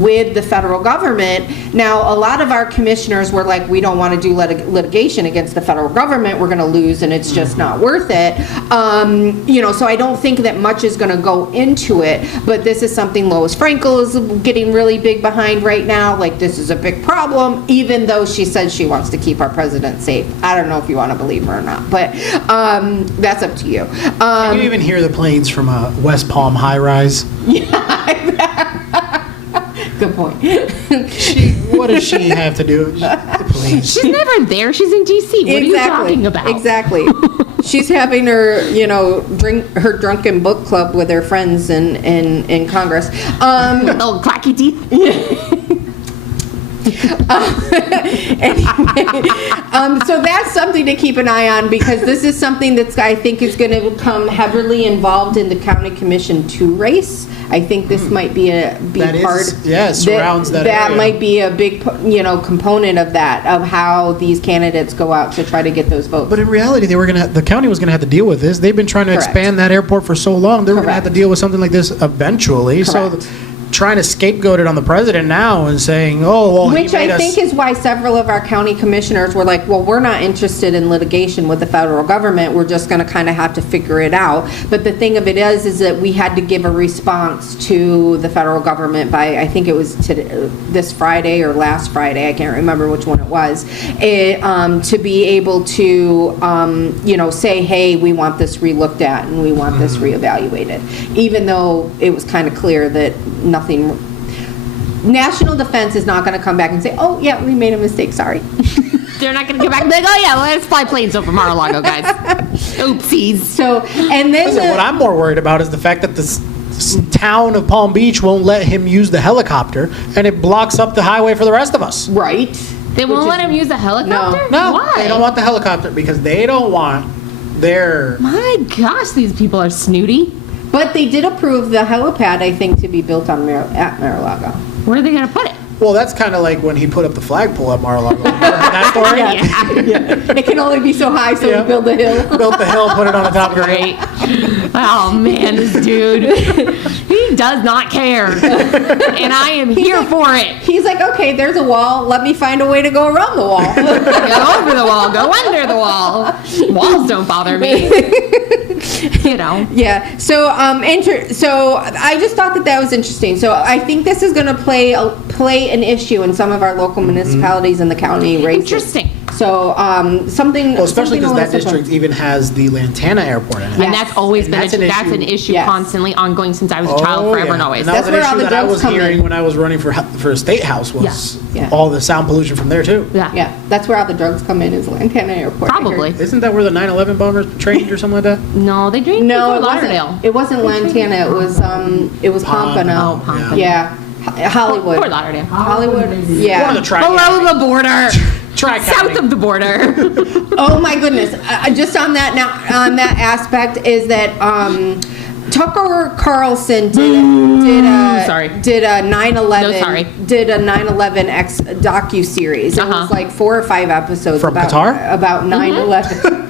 with the federal government. Now, a lot of our commissioners were like, we don't want to do litigation against the federal government. We're going to lose, and it's just not worth it. So I don't think that much is going to go into it. But this is something Lois Frankel is getting really big behind right now. Like, this is a big problem, even though she says she wants to keep our president safe. I don't know if you want to believe her or not, but that's up to you. Can you even hear the planes from a West Palm high-rise? Good point. What does she have to do? Please. She's never there. She's in D.C. What are you talking about? Exactly. She's having her, drink her drunken book club with her friends in Congress. Oh, clacky teeth. So that's something to keep an eye on, because this is something that I think is going to become heavily involved in the county commission 2 race. I think this might be surrounds that That area. might be a big, component of that, of how these candidates go out to try to get those votes. But in reality, the county was going to have to deal with this. They've been trying to Correct. expand that airport for so long. They were going to have to Correct. deal with something like this eventually. Correct. So trying to scapegoat it on the president now and saying, oh, well, Which he made I us. think is why several of our county commissioners were like, well, we're not interested in litigation with the federal government. We're just going to kind of have to figure it out. But the thing of it is that we had to give a response to the federal government by, I think it was this Friday or last Friday, I can't remember which one it was, to be able to, say, hey, we want this re-looked at and we want this reevaluated. Even though it was kind of clear that nothing. National Defense is not going to come back and say, oh, yeah, we made a mistake, sorry. They're not going to come back and be like, oh, yeah, let's fly planes over Mar-a-Lago, guys. Oopsies. So, and then Listen, what I'm more worried about is the fact that this town of Palm Beach won't let him use the helicopter, and it blocks up the highway for the rest of us. right. They won't let him use the helicopter? No, Why? they don't want the helicopter because they don't want their... My gosh, these people are snooty. But they did approve the helipad, I think, to be built on at Mar-a-Lago. Where are they going to put it? Well, that's kind of like when he put up the flagpole at Mar-a-Lago. Remember that story? Yeah. It can only be so high, so Yeah. we build a hill. Built the hill, put it on the top of the hill. Great. Oh, man, this dude. He does not care. And I am here for it. He's like, okay, there's a wall. Let me find a way to go around the wall. Go over the wall. Go under the wall. Walls don't bother me. Yeah. So, so I just thought that was interesting. So I think this is going to play an issue in some of our local municipalities in the county races. Interesting. So, something. Well, especially because that something district even has the Lantana Airport in it. And that's always been that's an an issue. issue Yes. constantly ongoing since I was a child, Oh, forever yeah. and always. And that was That's an where all issue the that I drugs was come hearing in. when I was running for a state house was Yeah. all the sound pollution from there too. Yeah, that's where all the drugs come in, is Lantana Airport. I heard. Probably. Isn't that where the 9/11 bombers trained or something like that? No, they drink No, Fort it Lauderdale. wasn't. It wasn't Lantana. It was Pompano. Oh, Pompano. Yeah, Hollywood. Fort Lauderdale. Hollywood. Or the Yeah. Below the border. Tri-County. South of the border. Oh my goodness. Just on that now, on that aspect is that Tucker Carlson did a 9/11 No, sorry. did a 9/11 docu-series. It was like 4 or 5 episodes From about Qatar? about 9/11.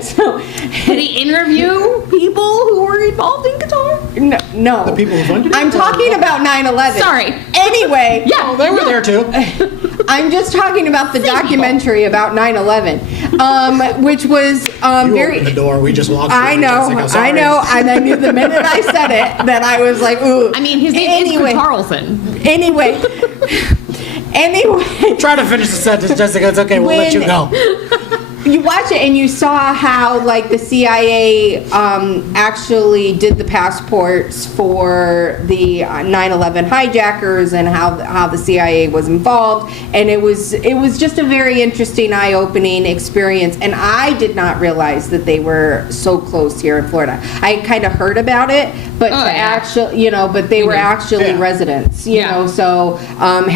So Did he interview people who were involved in Qatar? no. The people who funded it? I'm talking about 9/11. Sorry. Anyway, Oh, they were there too. I'm just talking about the documentary about 9/11, which was You very. opened the door. We just walked. Through I know, Jessica, and I knew the minute I said it that I was like, ooh. I mean, his name Anyway. is Carlson. Anyway, Try to finish the sentence, Jessica. It's okay. We'll let you go. You watch it and you saw how like the CIA actually did the passports for the 9/11 hijackers and how the CIA was involved, and it was just a very interesting, eye-opening experience. And I did not realize that they were so close here in Florida. I kind of heard about it, but but they were actually residents, you know, so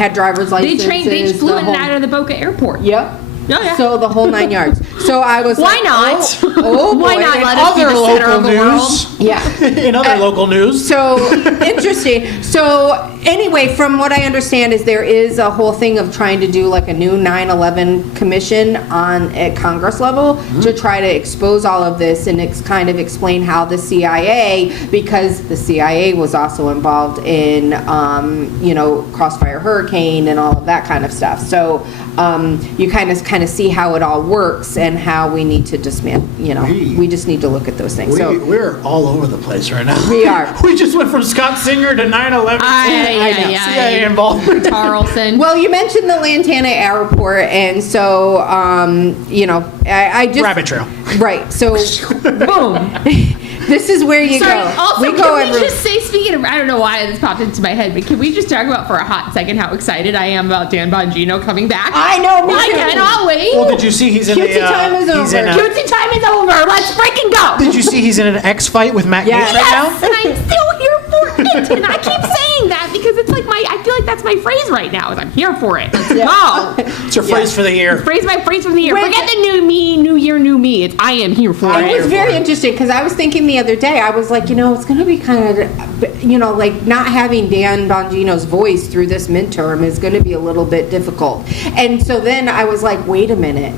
had driver's licenses. They flew in and out of the Boca Airport. Yep. Oh, yeah. So the whole 9 yards. So I was Why like, not? Oh, Why boy. not And let us be Other the center local of the world? news. Yeah. In other local news. So interesting. So anyway, from what I understand is there is a whole thing of trying to do like a new 9/11 commission at Congress level to try to expose all of this and kind of explain how the CIA, because the CIA was also involved in Crossfire Hurricane and all of that kind of stuff. So you kind of see how it all works and how we need to dismantle. We just need to look at those things. So We're all over the place right now. we are. We just went from Scott Singer to 9/11. CIA Yeah. involvement. Tarleton. Well, you mentioned the Lantana Airport, and so, I just... Rabbit trail. Right, so Boom. this is where you Sorry, go. also, we go can we every- just say, speaking of, I don't know why this popped into my head, but can we just talk about for a hot second how excited I am about Dan Bongino coming back? I know, me I too. cannot wait. Well, did you see he's in Cutesy time is he's in over. Cutesy time is over. Let's freaking go. Did you see he's in an X fight with Matt Yes. Gaetz right now? Yes, and I'm still here for it. And I keep saying that because it's like I feel like that's my phrase right now is I'm here for it. Let's go. It's your phrase for the year. My phrase from the year. Wait, Forget the new me, new year, new me. It's I am here for It it. was very interesting because I was thinking the other day, I was like, it's going to be kind of, like not having Dan Bongino's voice through this midterm is going to be a little bit difficult. And so then I was like, wait a minute.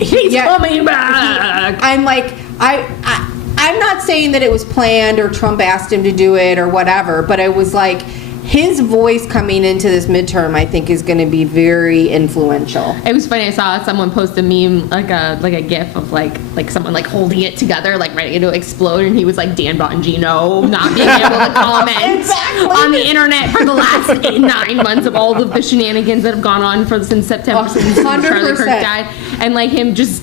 He's coming back. I'm like, I'm not saying that it was planned or Trump asked him to do it or whatever, but it was like his voice coming into this midterm, I think, is going to be very influential. It was funny. I saw someone post a meme, like a gif of like someone like holding it together, like ready to explode, and he was like Dan Bongino not being able to comment Exactly. on the internet for the last 9 months of all of the shenanigans that have gone on since September, since Charlie Kirk 100%. died, and like him just.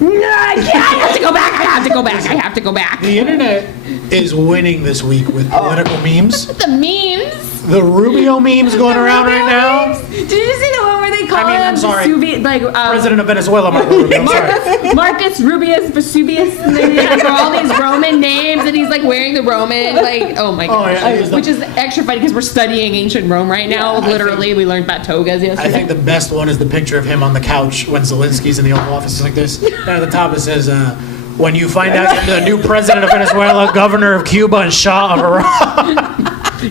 I have to go back. I have to go back. I have to go back. The internet is winning this week with political memes. The memes. The Rubio memes going around right now. Did you see the one where they call him I'm sorry. Vesuvius, President of Venezuela, Marco Rubio. I'm sorry. Marcus Rubius Vesuvius, and then he has all these Roman names, and he's like wearing the Roman, oh my gosh, yeah, he's the- which is extra funny because we're studying ancient Rome right now. Literally, we learned about togas yesterday. I think the best one is the picture of him on the couch when Zelensky's in the Oval Office like this. And at the top it says, when you find out you're the new president of Venezuela, governor of Cuba, and Shah of Iran.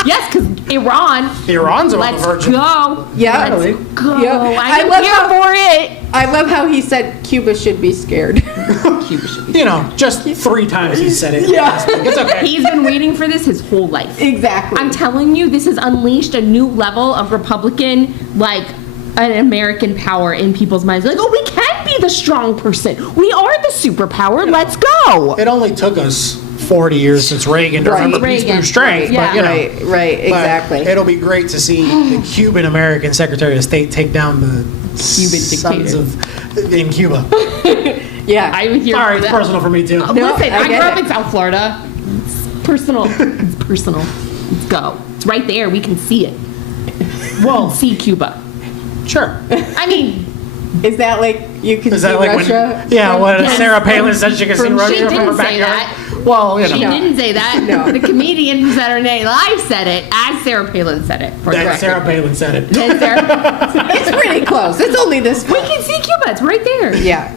Yes, because Iran. Iran's on the Let's verge of... Yeah. go. Let's go. Yeah. I I'm love here how- for it. I love how he said Cuba should be scared. Cuba should be. just 3 times he said it. Yeah. It's okay. He's been waiting for this his whole life. Exactly. I'm telling you, this has unleashed a new level of Republican, an American power in people's minds. Like, we can be the strong person. We are the superpower. Let's go. It only took us 40 years since Reagan to remember peace Reagan. through strength. Yeah. But, Right, but exactly. it'll be great to see the Cuban American Secretary of State take down the Cuban sons dictator. in Cuba. Yeah. I'm here Sorry, for it's that. personal for me too. No, Listen, I I get grew up it. in South Florida. It's personal. It's personal. Let's go. It's right there. We can see it. Well, See Cuba. sure. I mean, Is that like you can Is see that like Russia? when? Yeah, when Yes. Sarah Palin said she could see She Russia from didn't her say backyard. that. Well, she didn't say that. No. The comedian from Saturday Night Live said it as Sarah Palin said it. For the That record. Sarah Palin said it. Then Sarah- It's pretty close. It's only this we far. can see Cuba. It's right there. Yeah,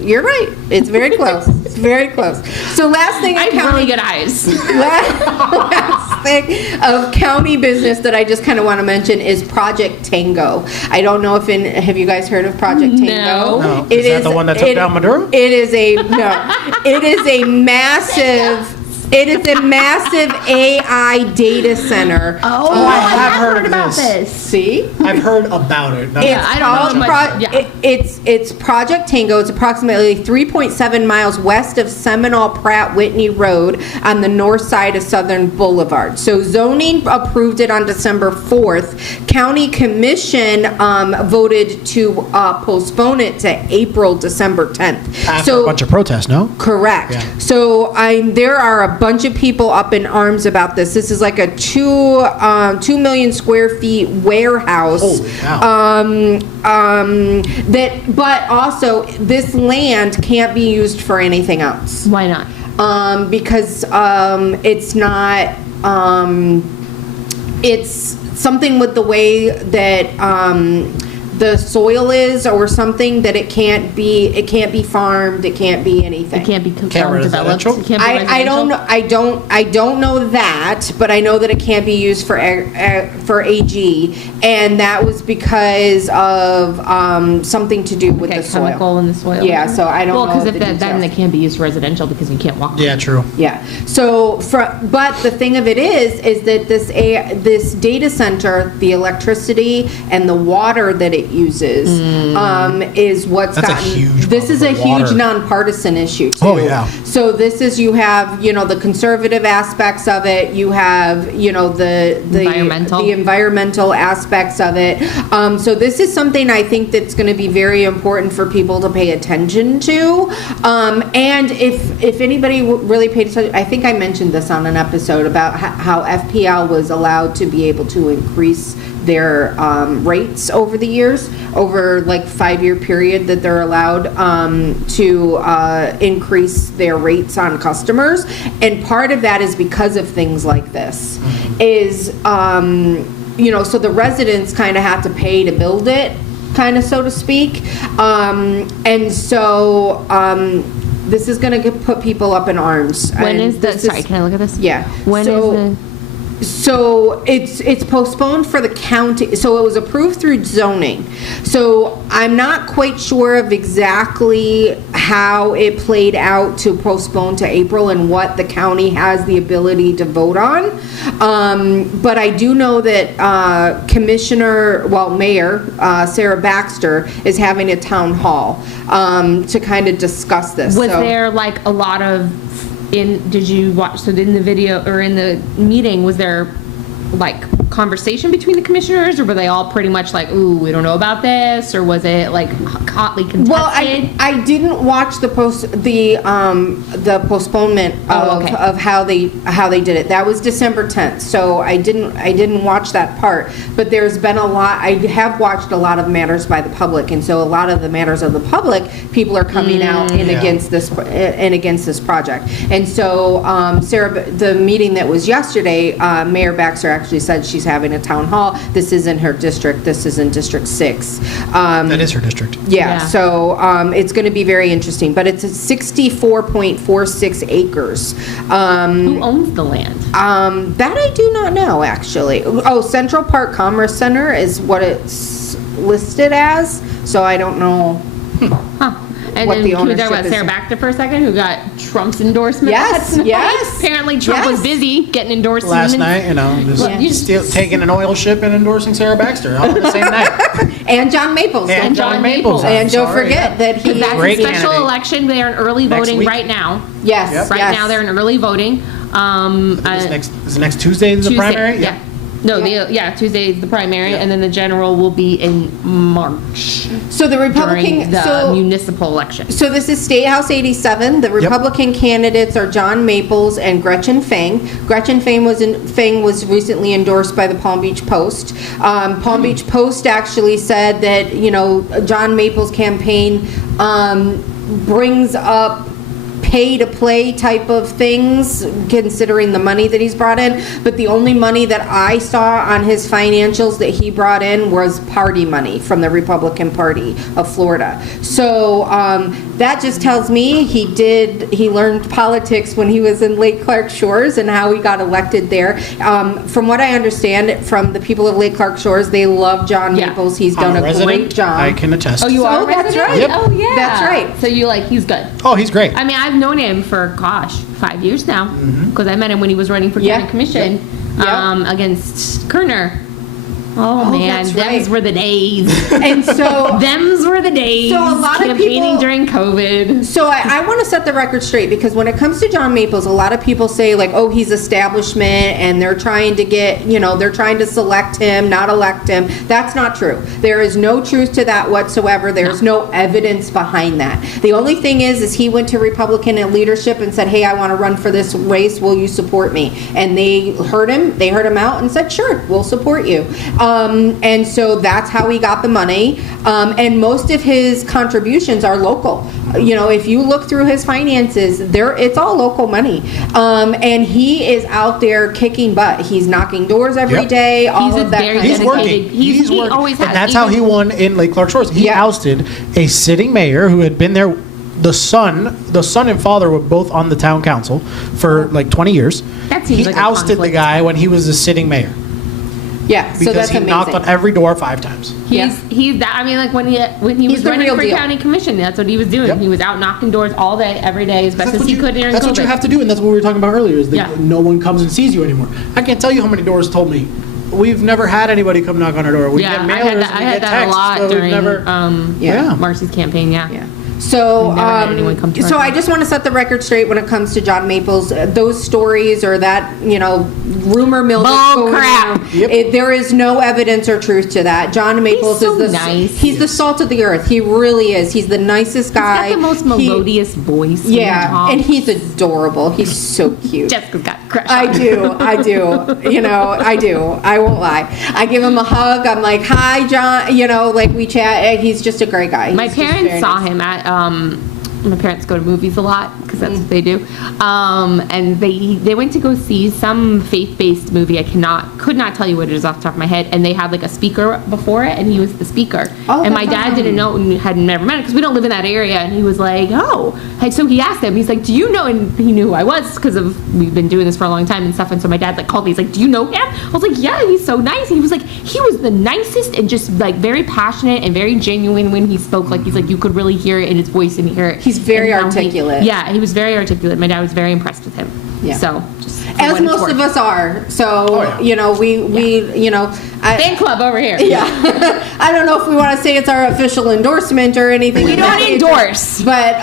you're right. It's very close. It's very close. So last thing I have really good eyes. last thing of county business that I just kind of want to mention is Project Tango. I don't know if have you guys heard of Project Tango? No. No. Is that the one that took down Maduro? It is a massive It is a massive AI data center. Oh, I have heard of about this. See? I've heard about it. It's I don't know called much- yeah. it's Project Tango. It's approximately 3.7 miles west of Seminole Pratt Whitney Road on the north side of Southern Boulevard. So zoning approved it on December 4th. County Commission voted to postpone it to April, December 10th. After a bunch of protests, no? Correct. Yeah. So there are a bunch of people up in arms about this. This is like a 2 million square feet warehouse. Holy cow. But also this land can't be used for anything else. Why not? Because it's not. It's something with the way that the soil is, or something that it can't be. It can't be farmed. It can't be anything. It can't be Can't developed. residential? It can't be I don't know. residential? I don't know that, but I know that it can't be used for AG, and that was because of something to do with Okay, the soil. chemical in the soil. Yeah, so I don't Well, know because the if then details. it can't be used for residential because you can't walk. Yeah, true. Yeah. So, but the thing of it is that this data center, the electricity and the water that it uses, is what's That's a gotten. huge This is a problem, the huge water. nonpartisan issue too. Oh, yeah. So this is, you have, the conservative aspects of it. You have, the environmental aspects of it. So this is something I think that's going to be very important for people to pay attention to. And if anybody really paid attention, I think I mentioned this on an episode about how FPL was allowed to be able to increase their rates over the years, over like 5-year period that they're allowed to increase their rates on customers. And part of that is because of things like this, is, so the residents kind of have to pay to build it, kind of, so to speak. And so this is going to put people up in arms. When And is the, this sorry, can I look at this? Yeah. When So- is the? So it's postponed for the county, so it was approved through zoning. So I'm not quite sure of exactly how it played out to postpone to April and what the county has the ability to vote on. But I do know that Mayor Sarah Baxter is having a town hall to kind of discuss this. Was So- there like a lot of, did you watch, so in the video or in the meeting, was there like conversation between the commissioners, or were they all pretty much like, ooh, we don't know about this, or was it like hotly contested? Well, I didn't watch the postponement Oh, okay. of how they did it. That was December 10th, so I didn't watch that part. But there's been a lot. I have watched a lot of matters by the public, and so a lot of the matters of the public, people are coming out in Yeah. against this project. And so Sarah, the meeting that was yesterday, Mayor Baxter actually said she's having a town hall. This isn't her district. This is in District 6. That is her district. Yeah, Yeah. so it's going to be very interesting, but it's 64.46 acres. Who owns the land? That I do not know, actually. Oh, Central Park Commerce Center is what it's listed as, so I don't know. Huh. And What then the can we talk ownership about is. Sarah Baxter for a second, who got Trump's endorsement Yes, last night? yes, Apparently Trump was yes. busy getting endorsements. Last night, just Yeah. You just- taking an oil ship and endorsing Sarah Baxter all on the same night. And John Maples. And John John Maples. Maples. And don't Sorry, forget yeah. that he, That's Great a special candidate. election. They're in early Next voting week. right now. yes, Yep. Right yes. now, they're in early voting. Is next Tuesday is the Tuesday, primary? yeah. No, Tuesday is the primary, Yeah. and then the general will be in March So the during Republican, the municipal election. So this is State House 87. The Republican candidates are John Maples and Gretchen Fang. Gretchen Fang was recently endorsed by the Palm Beach Post. Palm Beach Post actually said that, John Maples' campaign brings up pay-to-play type of things, considering the money that he's brought in. But the only money that I saw on his financials that he brought in was party money from the Republican Party of Florida. So that just tells me he learned politics when he was in Lake Clark Shores and how he got elected there. From what I understand from the people of Lake Clark Shores, they love John Yeah. Maples. He's I'm done a resident. great job. I can attest. Oh, you are? Oh, that's resident? right. Yep. Oh, yeah. That's right. So you he's good. Oh, he's great. I mean, I've I've known him for, 5 years now. Because I met him when he was running for Yeah. county commission Yeah. against Kerner. Oh, man, that's them's right. were the days. And so Them's were the days. So a lot of campaigning people- during COVID. So I want to set the record straight, because when it comes to John Maples, a lot of people say like, oh, he's establishment and they're trying to get, they're trying to select him, not elect him. That's not true. There is no truth to that whatsoever. There's no evidence behind that. The only thing is he went to Republican leadership and said, hey, I want to run for this race. Will you support me? And they heard him out and said, sure, we'll support you. And so that's how he got the money. And most of his contributions are local. If you look through his finances, it's all local money. And he is out there kicking butt. He's knocking doors every Yep. day. All He's of that. very kind He's of working. dedicated. He working. always has. And that's how he won in Lake Clark Shores. He Yeah. ousted a sitting mayor who had been there. The son and father were both on the town council for like 20 years. That seems he like a ousted the conflict. guy when he was a sitting mayor Yeah, so because that's he amazing. knocked on every door 5 times. He's that. I mean, like when he He's was the running real for deal. county commission, that's what he was doing. Yep. He was out knocking doors all day, every day, as best as he could during That's COVID. what you have to do, and that's what we were talking about earlier. Is that Yeah. no one comes and sees you anymore. I can't tell you how many doors told me we've never had anybody come knock on our door. We Yeah, get I mailers, had that, we I had get that texts, a lot but we've during never. Yeah. Marcy's campaign. Yeah. Yeah. So, We've never had anyone come to our so I door. just want to set the record straight when it comes to John Maples. Those stories or that, rumor mill that's Bull going crap. around, Yep. there is no evidence or truth to that. John Maples so is nice. He's the salt of the earth. He really is. He's the nicest guy. He's got the most He- melodious voice. when he Yeah, talks. and he's adorable. He's so cute. Jessica's got a crush I on him. do. I do. I won't lie. I give him a hug. I'm like, hi, John. Like we chat. He's just a great guy. My He's just parents very saw nice. him at my parents go to movies a lot because that's what they do, and they went to go see some faith-based movie. I could not tell you what it is off the top of my head, and they had like a speaker before it, and he was the speaker. Oh, and my that's dad awesome. didn't know and had never met him because we don't live in that area, and he was like, oh, and so he asked him, he's like, do you know? And he knew who I was because we've been doing this for a long time and stuff, and so my dad like called me, he's like, do you know him? I was like, yeah, he's so nice. And he was like, he was the nicest and just like very passionate and very genuine when he spoke. Like he's like, you could really hear it in his voice and hear it. He's very and how articulate. Yeah, he was very articulate. My dad was very impressed with him. Yeah. So, just for As what it's most worth. of us are. So, Oh, yeah. we Fan club over here. yeah. I don't know if we want to say it's our official endorsement or anything. We of don't that nature, endorse but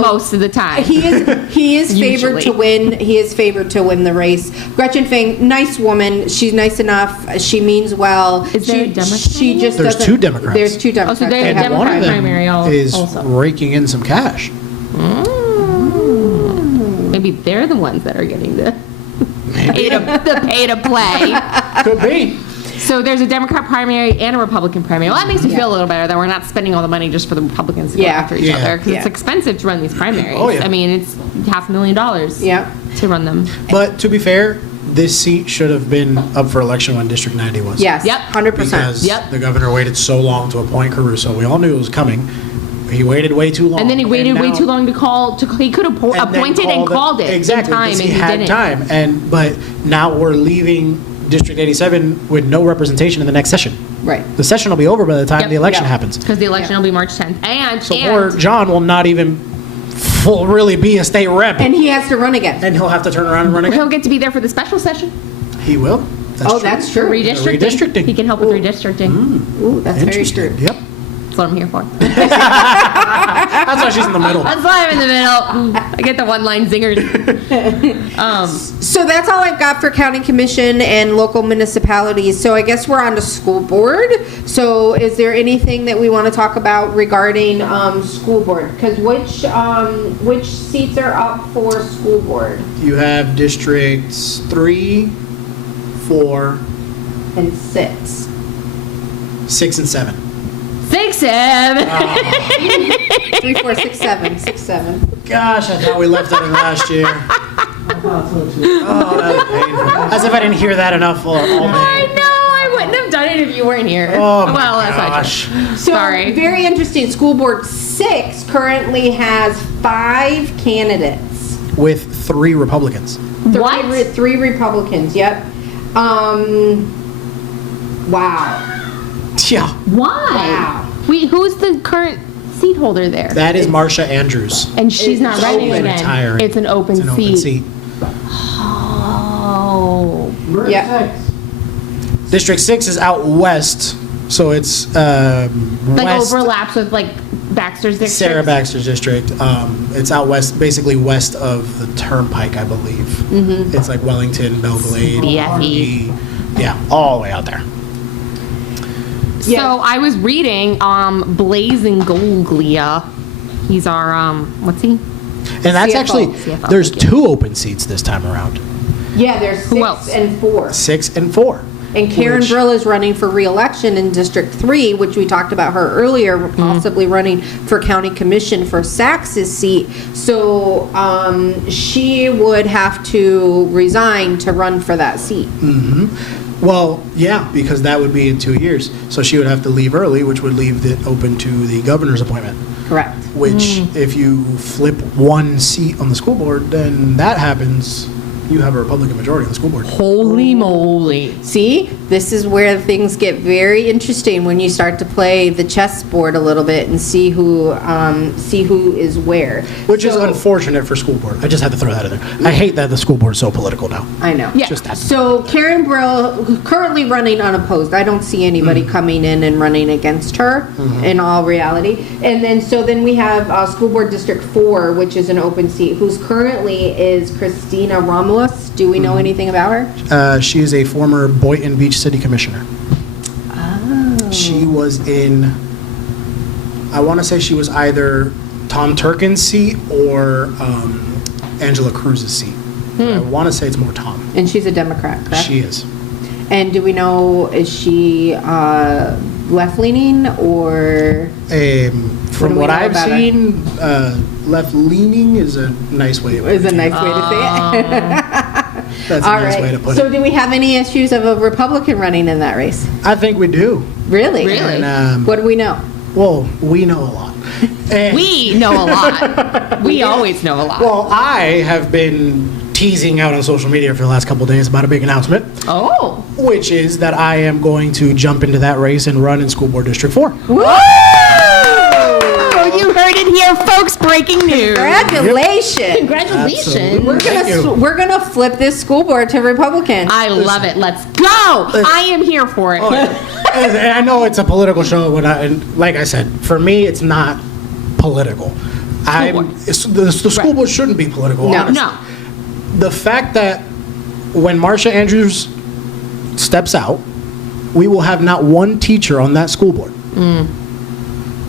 most of the time. he is favored Usually. to win. He is favored to win the race. Gretchen Fang, nice woman. She's nice enough. She means well. Is there a she, Democrat She in just There's doesn't- 2 Democrats. There's 2 Democrats. there's They a have And one. one of them primary is also. raking in some cash. Maybe they're the ones that are getting the pay to play. Could be. So there's a Democrat primary and a Republican primary. Well, that makes me feel a little better that we're not spending all the money just for the Republicans to go Yeah. after each Yeah. other because it's Yeah. expensive to run these primaries. Oh, yeah. I mean, it's $500,000 Yeah. to run them. But to be fair, this seat should have been up for election when District 90 was. Yes. Yep. 100%. Because Yep. the governor waited so long to appoint Caruso. We all knew it was coming. He waited way too long. And then he waited way now- too long to call. He could have and then appointed and called it exactly, in time, 'cause and he he had didn't. time. But now we're leaving District 87 with no representation in the next session. Right. The session will be over by the time Yep. the election Yeah. happens. Because the election will be March 10th. So poor John will not even really be a state rep, And he has to run again. and he'll have to turn around and run again. he'll get to be there for the special session. He will. That's true. Redistricting. Redistricting. He can help with redistricting. Ooh, that's very Interesting. true. Yep. That's what I'm here for. That's why she's in the middle. That's why I'm in the middle. I get the one-line zingers. So that's all I've got for county commission and local municipalities. So I guess we're on to school board. So is there anything that we want to talk about regarding school board? Because which seats are up for school board? You have districts 3, 4, And 6. 6, and 7. 6, 7. 3, 4, 6, 7. 6, 7. Gosh, I thought we left that in last year. I thought so too. Oh, that was painful. As if I didn't hear that enough all I day. know. I wouldn't have done it if you weren't here. Oh my well, that's not gosh. true. So Sorry. very interesting. School board 6 currently has 5 candidates. With 3 Republicans. What? 3 Republicans. Yep. Wow. Yeah. Why? Wow. Wait, who's the current seat holder there? That is Marsha Andrews. And she's not It's running open. again. Retiring. It's an open It's an seat. open seat. Oh. Where's Yeah. 6? District 6 is out west, so it's Like west. overlaps with like Baxter's district. Sarah Baxter's district. It's out west, basically west of the Turnpike, I believe. Mm-hmm. It's like Wellington, Belglade, BFE. Harvey. Yeah, all the way out there. So Yeah. I was reading Blazing Golglia. He's our what's he? And that's CFO. actually, CFO, there's thank you. 2 open seats this time around, Yeah, there's Who else? 6 and 4. 6 and 4. And Karen Which- Brill is running for re-election in District 3, which we talked about her earlier, possibly running for county commission for Sax's seat. So she would have to resign to run for that seat. Well, yeah, because that would be in 2 years. So she would have to leave early, which would leave it open to the governor's appointment. Correct. Which, if you flip one seat on the school board, then that happens, you have a Republican majority on the school board. Holy moly. See, this is where things get very interesting when you start to play the chessboard a little bit and see who is where. Which is So- unfortunate for school board. I just had to throw that in there. I hate that the school board is so political now. I know. Yeah. Just that. So Karen Brill, currently running unopposed. I don't see anybody coming in and running against her in all reality. And then we have School Board District 4, which is an open seat, who's currently is Christina Romulus. Do we know anything about her? She is a former Boynton Beach City Commissioner. Oh. She was in, I want to say she was either Tom Turkin's seat or Angela Cruz's seat. I want to say it's more Tom. And she's a Democrat, correct? She is. And do we know, is she left-leaning or? From do we what know I've about her? seen, left-leaning is a nice way. Is a nice way to say it. That's a All nice right. way to put So it. do we have any issues of a Republican running in that race? I think we do. Really? Really? And, What do we know? well, we know a lot. And- We know a lot. We always know a lot. Well, I have been teasing out on social media for the last couple of days about a big announcement, Oh. which is that I am going to jump into that race and run in School Board District 4. Woo! Oh, you heard it here, folks. Breaking news. Congratulations. Congratulations. Absolutely. Thank you. We're gonna flip this school board to Republican. I love it. Let's go. I am here for it. And I know it's a political show, but and like I said, for me, it's not political. The school Right. board shouldn't be political. No. honestly. No. The fact that when Marsha Andrews steps out, we will have not one teacher on that school board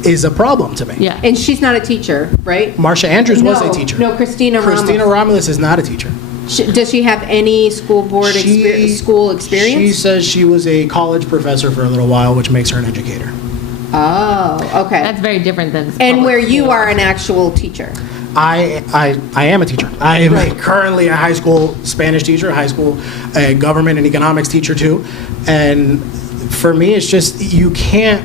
is a problem to me. Yeah. And she's not a teacher, right? Marsha Andrews was a No, teacher. no, Christina Christina Ramos. Romulus is not a teacher. Does she have any school board school She experience? says she was a college professor for a little while, which makes her an educator. Oh, okay. That's very different than. And public where you school. are an actual teacher. I am a teacher. I am currently a high school Spanish teacher, high school government and economics teacher too. And for me, it's just, you can't,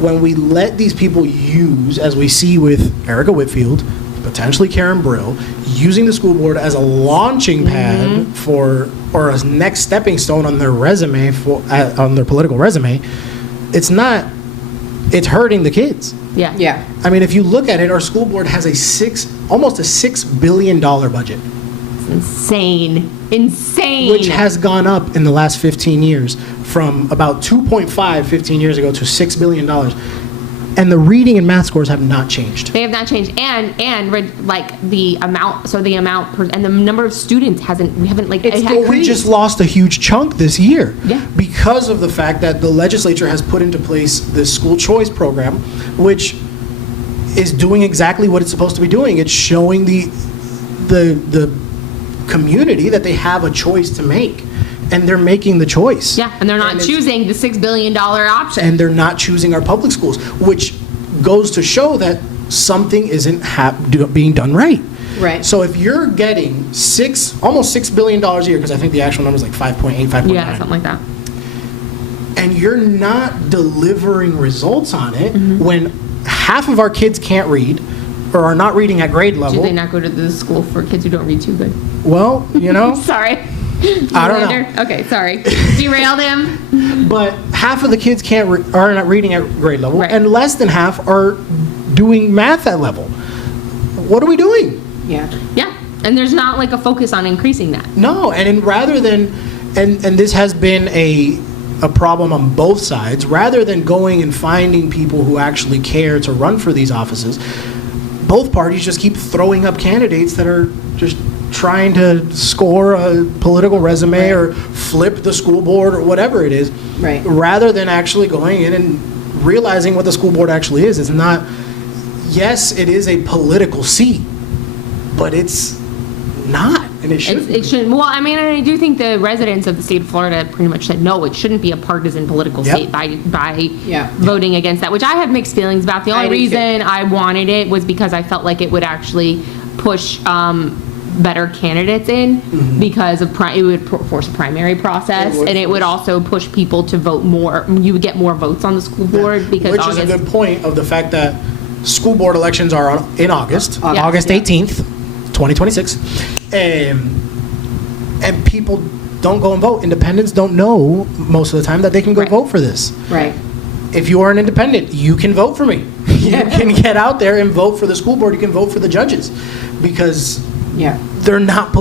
when we let these people use, as we see with Erica Whitfield, potentially Karen Brill, using the school board as a launching pad for, or a next stepping stone on their resume, on their political resume, it's hurting the kids. Yeah. Yeah. I mean, if you look at it, our school board has almost a $6 billion budget, Insane. Insane. which has gone up in the last 15 years from about 15 years ago to $6 billion. And the reading and math scores have not changed. They have not changed, and like the amount, and the number of students we haven't like. It's it had Well, we increased. just lost a huge chunk this year. Yeah. Because of the fact that the legislature has put into place this school choice program, which is doing exactly what it's supposed to be doing. It's showing the community that they have a choice to make, and they're making the choice. Yeah, and they're not it's- choosing the $6 billion option. And they're not choosing our public schools, which goes to show that something isn't being done right. Right. So if you're getting almost $6 billion a year, because I think the actual number is like 5.8, 5.9. Yeah, something like that. And you're not delivering results on it Mm-hmm. when half of our kids can't read or are not reading at grade Do level. they not go to the school for kids who don't read too good? Well, you know, Sorry. I don't know. Okay, sorry. Derailed him. but half of the kids are not reading at grade level, Right. and less than half are doing math at level. What are we doing? Yeah. Yeah. And there's not like a focus on increasing that. No, rather than, and this has been a problem on both sides, rather than going and finding people who actually care to run for these offices, both parties just keep throwing up candidates that are just trying to score a political resume or flip the school board or whatever it is, Right. rather than actually going in and realizing what the school board actually is. It's not, yes, it is a political seat, but it's not, and it shouldn't. It shouldn't. Well, I mean, and I do think the residents of the state of Florida pretty much said no. It shouldn't be a partisan political Yep. state by Yeah. voting against that, which I have mixed feelings about. The only I do too. reason I wanted it was because I felt like it would actually push better candidates in because of it would force a primary process, It would and it would also push people to vote more. You would get more votes on the school board because Which August. is a good point of the fact that school board elections are in August, Yeah. August Yeah. 18th, 2026. And people don't go and vote. Independents don't know most of the time that they can go Right. vote for this. Right. If you are an independent, you can vote for me. You can get out there and vote for the school board. You can vote for the judges because Yeah. they're not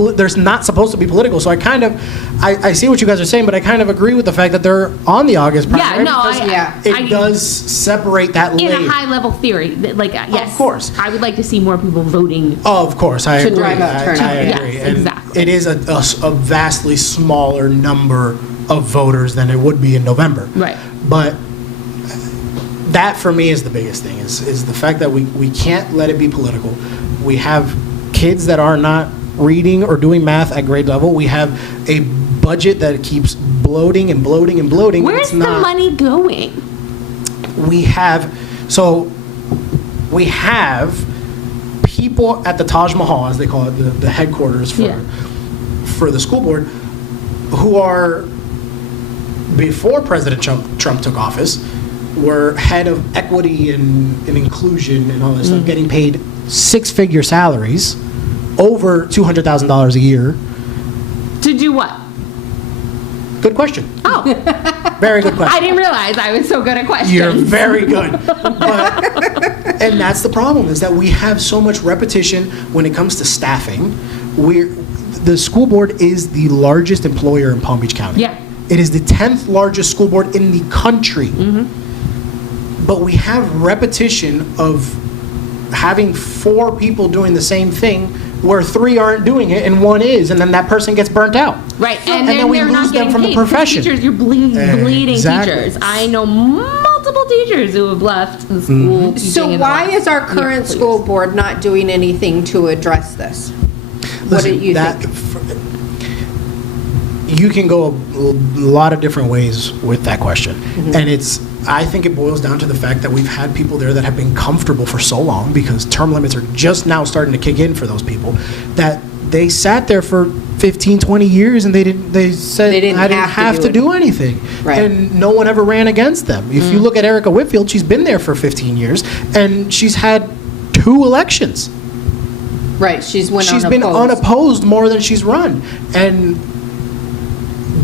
supposed to be political. So I see what you guys are saying, but I kind of agree with the fact that they're on the August primary. Yeah, no, because it does separate that in layer. a high level theory, like yes, Of course. I would like to see more people voting. Oh, of course, I To agree. drive up turnout. I Yes, agree. And exactly. it is a vastly smaller number of voters than it would be in November. Right. But that for me is the biggest thing, is the fact that we can't let it be political. We have kids that are not reading or doing math at grade level. We have a budget that keeps bloating and bloating and bloating. and Where's it's the not- money going? we have people at the Taj Mahal, as they call it, the headquarters Yeah. for the school board, who are, before President Trump took office, were head of equity and inclusion and all this stuff, getting paid six-figure salaries, over $200,000 a year. To do what? Good question. Oh, Very good question. I didn't realize I was so good at questions. You're very good. And that's the problem, is that we have so much repetition when it comes to staffing. The school board is the largest employer in Palm Beach County. Yeah. It is the 10th largest school board in the country. But we have repetition of having 4 people doing the same thing where 3 aren't doing it and 1 is, and then that person gets burnt out. Right, And then we they're lose not them getting from the paid, 'cause profession. Teachers, you're bleeding Exactly. teachers. I know multiple teachers who have left the school. teaching So in the why last is our year, current please. school board not doing anything to address this? What do Listen, you think? You can go a lot of different ways with that question. Mm-hmm. And I think it boils down to the fact that we've had people there that have been comfortable for so long, because term limits are just now starting to kick in for those people, that they sat there for 15, 20 years and they said, They didn't I didn't have to have do to do anything. Right. And no one ever ran against them. If you look at Erica Whitfield, she's been there for 15 years and she's had 2 elections. Right, she's Been unopposed more than she's run. And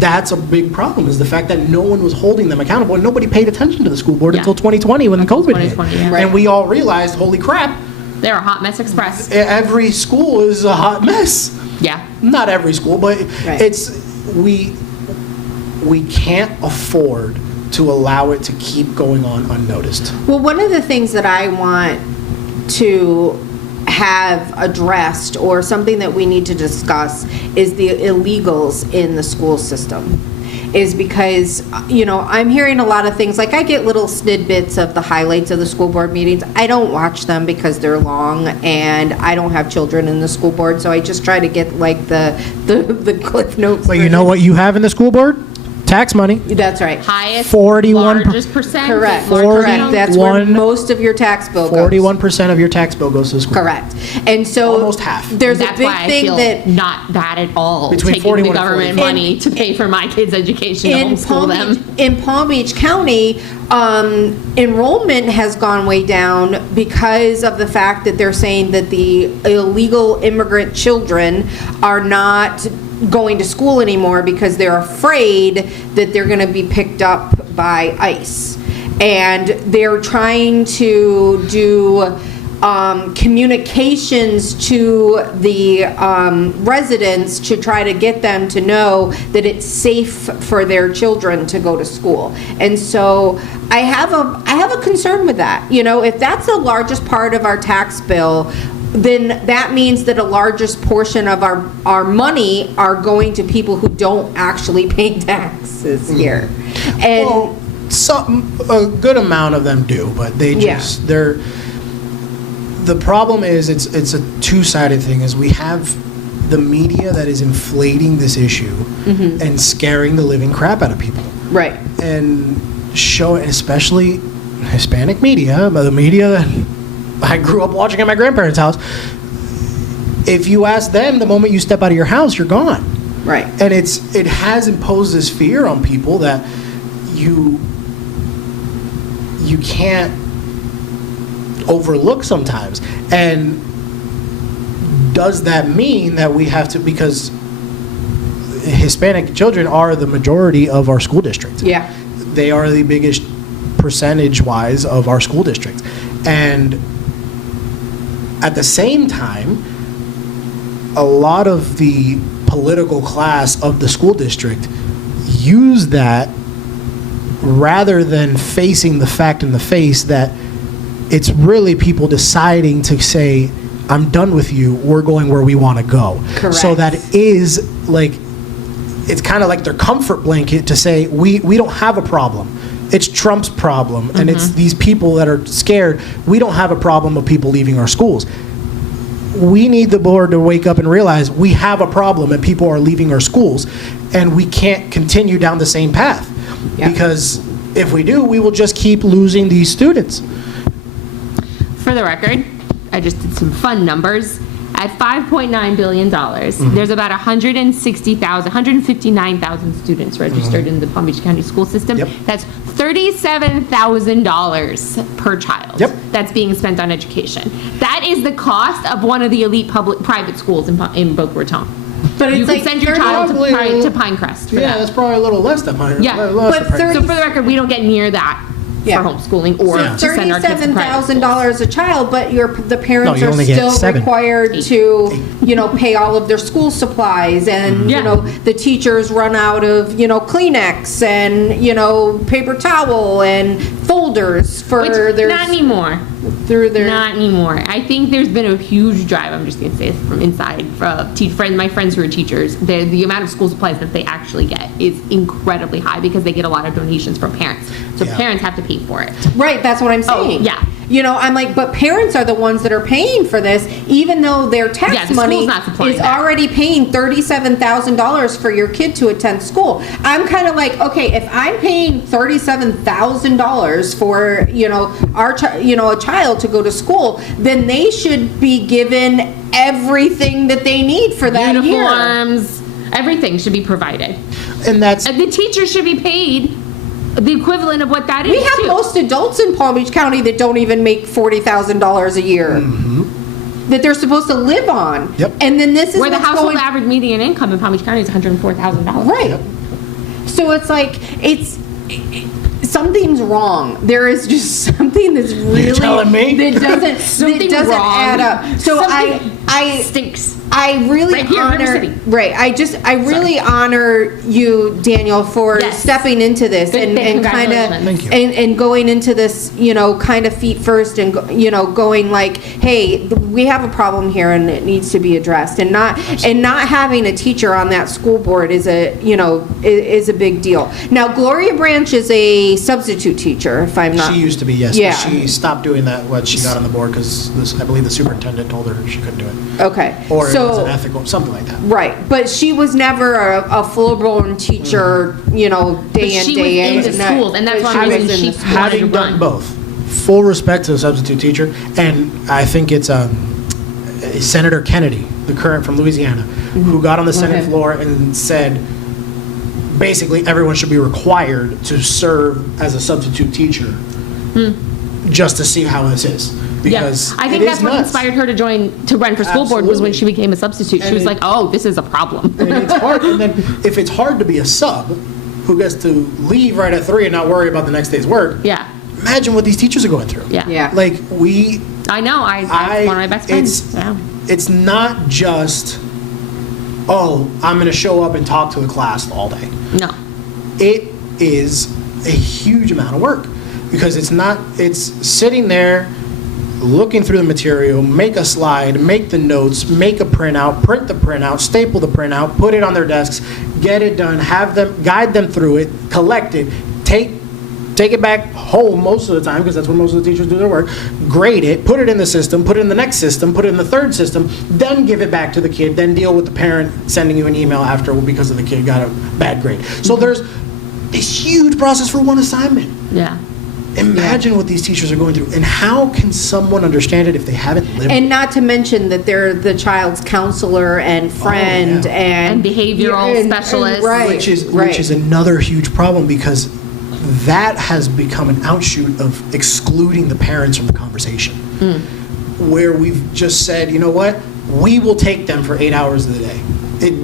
that's a big problem, is the fact that no one was holding them accountable and nobody paid attention to the school board Yeah. until 2020 when COVID hit. 2020, yeah. Right. And we all realized, holy crap, They're a hot mess express. every school is a hot mess. Yeah. Not every school, but Right. we can't afford to allow it to keep going on unnoticed. Well, one of the things that I want to have addressed, or something that we need to discuss, is the illegals in the school system. Is because, I'm hearing a lot of things, like I get little snippets of the highlights of the school board meetings. I don't watch them because they're long, and I don't have children in the school board, so I just try to get like the Cliff Notes. But you know what you have in the school board? Tax money. That's right. Highest, 41 largest percent. Correct. largest Correct. amount. That's where 41 most of your tax bill goes. 41% of your tax bill goes to the school. Correct. And so Almost half. there's a That's big why I thing feel that not bad at all. Between taking 41 the and government 45. money to pay for my kids' education to homeschool them. in Palm Beach County, enrollment has gone way down because of the fact that they're saying that the illegal immigrant children are not going to school anymore because they're afraid that they're going to be picked up by ICE. And they're trying to do communications to the residents to try to get them to know that it's safe for their children to go to school. And so I have a concern with that. You know, if that's the largest part of our tax bill, then that means that a largest portion of our money are going to people who don't actually pay taxes here. And Well, a good amount of them do, but they just, the problem is it's a two-sided thing, is we have the media that is inflating this issue and scaring the living crap out of people. right. And showing, especially Hispanic media, but the media that I grew up watching at my grandparents' house, if you ask them, the moment you step out of your house, you're gone. Right. And it has imposed this fear on people that you can't overlook sometimes. And does that mean that we have to, because Hispanic children are the majority of our school districts. Yeah. They are the biggest percentage-wise of our school districts. And at the same time, a lot of the political class of the school district use that rather than facing the fact in the face that it's really people deciding to say, I'm done with you, we're going where we want to go. Correct. So that is like, it's kind of like their comfort blanket to say, we don't have a problem. It's Trump's problem, and it's these people that are scared. We don't have a problem of people leaving our schools. We need the board to wake up and realize we have a problem and people are leaving our schools, and we can't continue down the same path. Yeah. Because if we do, we will just keep losing these students. For the record, I just did some fun numbers. At $5.9 billion, there's about 159,000 students registered in the Palm Beach County school system. Yep. That's $37,000 per child. Yep. That's being spent on education. That is the cost of one of the elite private schools in Boca Raton. But You it's can like send your child to Pinecrest for Yeah, that. that's probably a little less than mine. Yeah. less But than Pinecrest. So for the record, we don't get near that Yeah. for homeschooling or Yeah. to send our kids to private schools. $37,000 a child, but the parents you are only get still 7. required to, pay all of their school supplies, and Yeah. the teachers run out of Kleenex and paper towel and folders for Which, their not anymore. through their. Not anymore. I think there's been a huge drive. I'm just going to say this from inside. My friends who are teachers, the amount of school supplies that they actually get is incredibly high because they get a lot of donations from parents. So Yeah. parents have to pay for it. Right, that's what I'm saying. yeah. I'm like, but parents are the ones that are paying for this, even though their tax Yeah, the money school's not supplying is that. already paying $37,000 for your kid to attend school. I'm kind of like, okay, if I'm paying $37,000 for, a child to go to school, then they should be given everything that they need for that year. Uniforms, everything should be provided. And that's And the teachers should be paid the equivalent of what that is. We have too. most adults in Palm Beach County that don't even make $40,000 a year. That they're supposed to live on. Yep. And then this is Where the what's household going, average median income in Palm Beach County is $104,000. right. So it's like something's wrong. There is just something that's really telling me? that doesn't Something wrong. wrong. Add up. So Something I stinks. I really Right here in River honor City. right. I really honor you, Daniel, for Yes. stepping into this Good, and kind of congratulations. Thank you. and going into this, kind of feet first and going like, hey, we have a problem here and it needs to be addressed, and not having a teacher on that school board is a big deal. Now, Gloria Branch is a substitute teacher, if I'm not. She used to be, yes. Yeah. But she stopped doing that when she got on the board because I believe the superintendent told her she couldn't do it. Okay. Or it was So- unethical, something like that. Right, but she was never a full-blown teacher, day in, she day was in. in the schools, and that's But why I she was in in the the schools. wanted to Having done run. both, full respect to the substitute teacher, and I think it's Senator Kennedy, the current from Louisiana, who got on the Senate Okay. floor and said, basically, everyone should be required to serve as a substitute teacher, just to see how this is. because I think it that's is what nuts. inspired her to run for school board, was when Absolutely. she became a substitute. She And was it- like, oh, this is a problem. And it's hard. And then if it's hard to be a sub who gets to leave right at 3 and not worry about the next day's work, Yeah. imagine what these teachers are going through. Yeah. Yeah. Like I know. That's one of my best friends. Yeah. It's not just, oh, I'm going to show up and talk to the class all day. No. It is a huge amount of work because it's sitting there looking through the material, make a slide, make the notes, make a printout, print the printout, staple the printout, put it on their desks, get it done, have them, guide them through it, collect it, take it back home most of the time, because that's when most of the teachers do their work, grade it, put it in the system, put it in the next system, put it in the third system, then give it back to the kid, then deal with the parent sending you an email after because of the kid got a bad grade. So there's this huge process for one assignment. Yeah. Imagine what these teachers are going through, and how can someone understand it if they haven't lived And it? not to mention that they're the child's counselor and friend yeah. and behavioral specialist. right, Which is right. another huge problem, because that has become an outshoot of excluding the parents from the conversation. Where we've just said, you know what, we will take them for 8 hours of the day.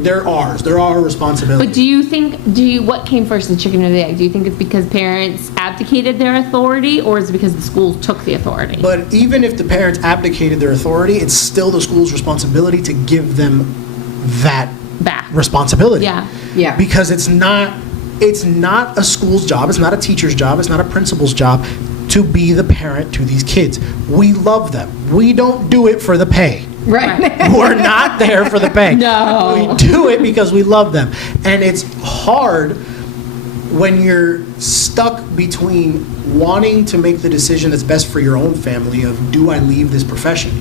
They're ours. They're our responsibility. But what came first, the chicken or the egg? Do you think it's because parents abdicated their authority, or is it because the schools took the authority? But even if the parents abdicated their authority, it's still the school's responsibility to give them that Back. responsibility. Yeah. Yeah. Because it's not a school's job, it's not a teacher's job, it's not a principal's job to be the parent to these kids. We love them. We don't do it for the pay. Right. We're not there for the pay. No. We do it because we love them. And it's hard when you're stuck between wanting to make the decision that's best for your own family of, do I leave this profession?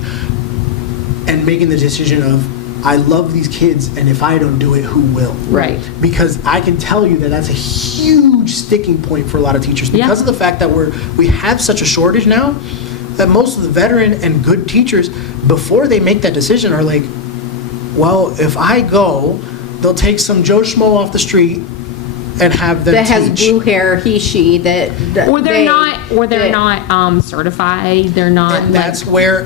And making the decision of, I love these kids, and if I don't do it, who will? Right. Because I can tell you that that's a huge sticking point for a lot of teachers, Yeah. because of the fact that we have such a shortage now, that most of the veteran and good teachers, before they make that decision, are like, well, if I go, they'll take some Joe Schmo off the street and have them That has teach. blue hair, he, she, that. Or they're that- not certified. They're not. And that's where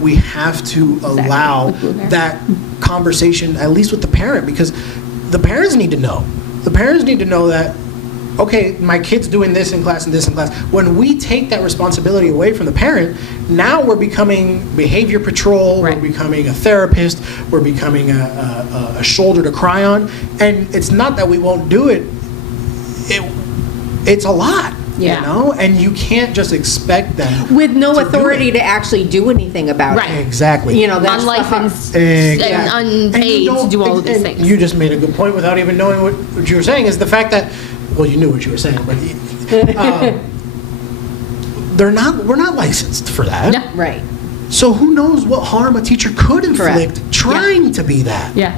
we have to allow With blue hair. that conversation, at least with the parent, because the parents need to know. The parents need to know that, okay, my kid's doing this in class and this in class. When we take that responsibility away from the parent, now we're becoming behavior patrol, Right. we're becoming a therapist, we're becoming a shoulder to cry on. And it's not that we won't do it, it's a lot, Yeah. you know? And you can't just expect them. With no to do authority it. to actually do anything about Right. it. Exactly. You know, that's the unlicensed Exactly. and And unpaid you to do all of these and things. You just made a good point without even knowing what you were saying, is the fact that, well, you knew what you were saying, but we're not licensed for that. No. Right. So who knows what harm a teacher could inflict Correct. trying to be that, Yeah.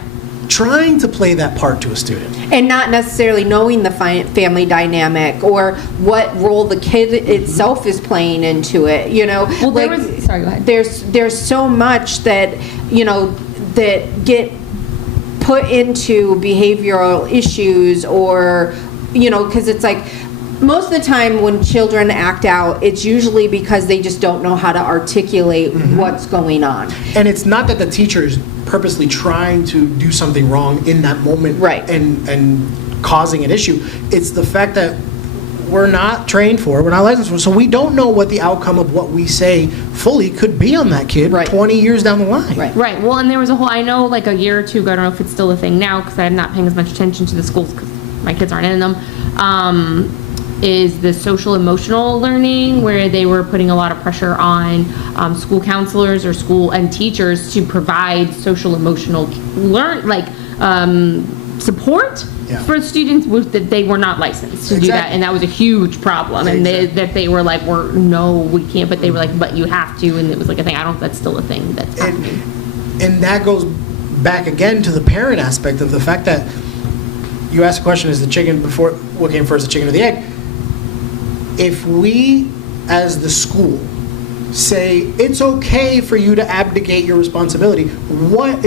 trying to play that part to a student. And not necessarily knowing the family dynamic or what role the kid itself is playing into it, you know? Well, sorry, go ahead. There's so much that, you know, that get put into behavioral issues, or, you know, because it's like, most of the time when children act out, it's usually because they just don't know how to articulate what's going on. And it's not that the teacher is purposely trying to do something wrong in that moment, Right. and causing an issue. It's the fact that we're not trained for it, we're not licensed for it, so we don't know what the outcome of what we say fully could be on that kid Right. 20 years down the line. Right. Right. Well, and there was I know like a year or two ago, I don't know if it's still a thing now because I'm not paying as much attention to the schools because my kids aren't in them, is the social emotional learning, where they were putting a lot of pressure on school counselors or school and teachers to provide social emotional support Yeah. for students that they were not licensed to do that, Exactly. and that was a huge problem. And Exactly. they were like, no, we can't, but they were like, but you have to, and it was like a thing. I don't. That's still a thing that's happening. And that goes back again to the parent aspect of the fact that you asked the question, is the chicken before, what came first, the chicken or the egg? If we, as the school, say it's okay for you to abdicate your responsibility, what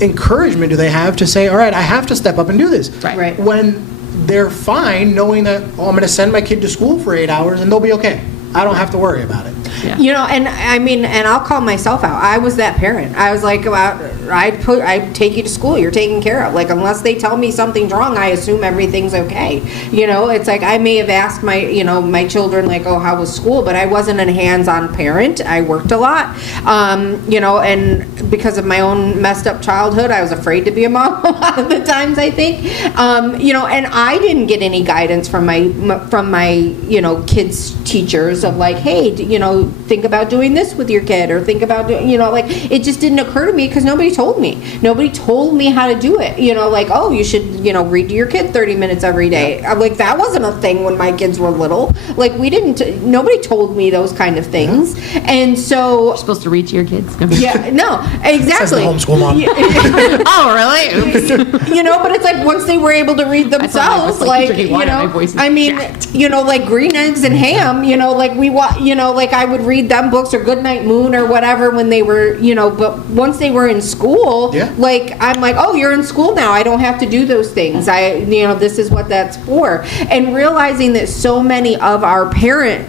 encouragement do they have to say, all right, I have to step up and do this? Right. Right. When they're fine knowing that, oh, I'm going to send my kid to school for 8 hours and they'll be okay. I don't have to worry about it. Yeah. You know, and I mean, and I'll call myself out. I was that parent. I was like, I take you to school. You're taken care of. Like, unless they tell me something's wrong, I assume everything's okay. You know, it's like I may have asked my children, like, oh, how was school? But I wasn't a hands-on parent. I worked a lot. You know, and because of my own messed up childhood, I was afraid to be a mom a lot of the times, I think. You know, and I didn't get any guidance from my you know, kids' teachers of like, hey, you know, think about doing this with your kid, or think about doing, you know, like, it just didn't occur to me because nobody told me how to do it. You know, like, oh, you should, you know, read to your kid 30 minutes every day. I'm like, that wasn't a thing when my kids were little. Like, nobody told me those kind of things. And so You're supposed to read to your kids. yeah, no, exactly. Says the homeschool mom. Oh, really? Oops. You know, but it's like once they were able to read I thought I was, themselves, like, like, drinking you water, know, my voice is I mean, jacked. you know, like green eggs and ham, you know, like you know, like I would read them books or Goodnight Moon or whatever when they were, you know, but once they were in school, Yeah. like, I'm like, oh, you're in school now. I don't have to do those things. You know, this is what that's for. And realizing that so many of our parents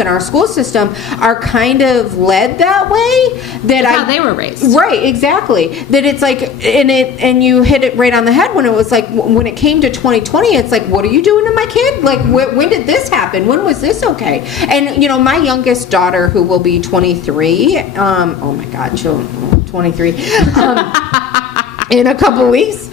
in our school system are kind of led that way that That's how they were raised. Right, exactly. That it's like, and you hit it right on the head when it was like, when it came to 2020, it's like, what are you doing to my kid? Like, when did this happen? When was this okay? And, you know, my youngest daughter, who will be 23, oh my God, she'll 23, in a couple weeks,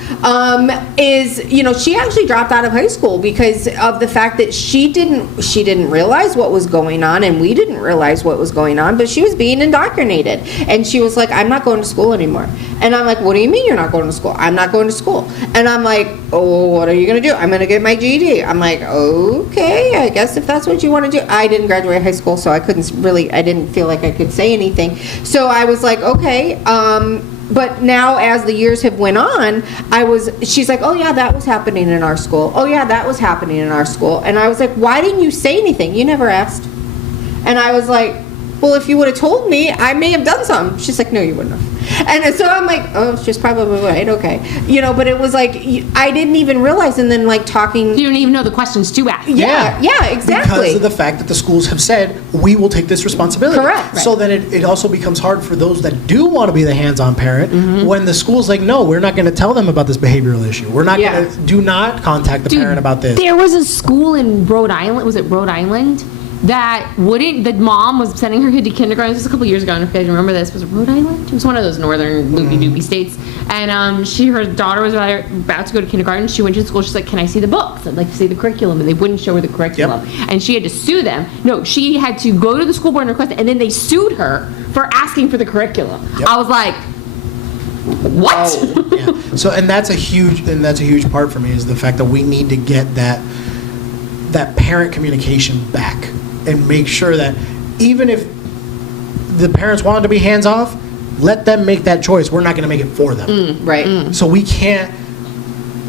is, you know, she actually dropped out of high school because of the fact that she didn't realize what was going on, and we didn't realize what was going on, but she was being indoctrinated. And she was like, I'm not going to school anymore. And I'm like, what do you mean you're not going to school? I'm not going to school. And I'm like, oh, what are you going to do? I'm going to get my GED. I'm like, okay, I guess if that's what you want to do. I didn't graduate high school, so I didn't feel like I could say anything. So I was like, okay, but now as the years have went on, she's like, oh yeah, that was happening in our school. Oh yeah, that was happening in our school. And I was like, why didn't you say anything? You never asked. And I was like, well, if you would have told me, I may have done something. She's like, no, you wouldn't have. And so I'm like, oh, she's probably right, okay. You know, but it was like, I didn't even realize, and then like talking. You don't even know the questions to ask. Yeah, exactly. Because of the fact that the schools have said, we will take this responsibility. Correct. So then it also becomes hard for those that do want to be the hands-on parent Mm-hmm. when the school's like, no, we're not going to tell them about this behavioral issue. We're not Yeah. going to, do not contact the Dude, parent about this. There was a school in Rhode Island. Was it Rhode Island? That wouldn't. The mom was sending her kid to kindergarten. This was a couple years ago. I don't know if you guys remember this. Was it Rhode Island? It was one of those northern loopy doopy states. And her daughter was about to go to kindergarten. She went to school. She's like, "Can I see the books? I'd like to see the curriculum." And they wouldn't show her the curriculum. And she had to sue them. No, she had to go to the school board and request it. And then they sued her for asking for the curriculum. Yep. I was like, "What?" Yeah. So, and that's a huge part for me, is the fact that we need to get that parent communication back and make sure that even if the parents wanted to be hands off, let them make that choice. We're not going to make it for them. Right. So we can't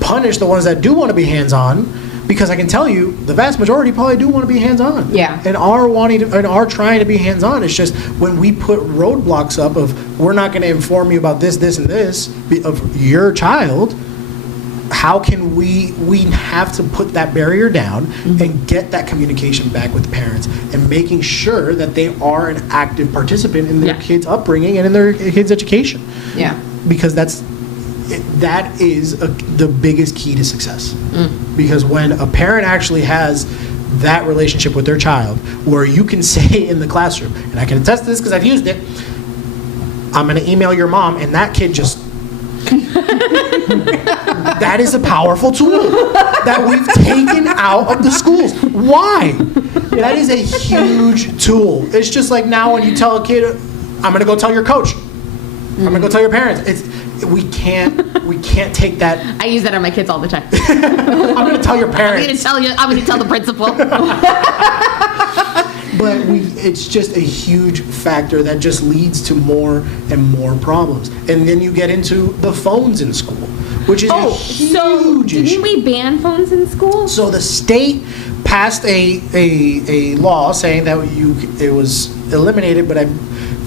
punish the ones that do want to be hands on, because I can tell you the vast majority probably do want to be hands on. Yeah. And are trying to be hands on. It's just when we put roadblocks up of, we're not going to inform you about this, this, and this of your child. How can we have to put that barrier down and get that communication back with the parents and making sure that they are an active participant in their Yeah. kids' upbringing and in their kids' education. Yeah. Because that is the biggest key to success. Because when a parent actually has that relationship with their child, where you can say in the classroom, and I can attest to this because I've used it, I'm going to email your mom, and that kid just that is a powerful tool that we've taken out of the schools. Why? That is a huge tool. It's just like now when you tell a kid, I'm going to go tell your coach. I'm going to go tell your parents. We can't take that. I use that on my kids all the time. I'm going to tell your I'm parents. going to tell you. I'm going to tell the principal. But it's just a huge factor that just leads to more and more problems. And then you get into the phones in school, which is a huge issue. Didn't we ban phones in school? So the state passed a law saying that it was eliminated, but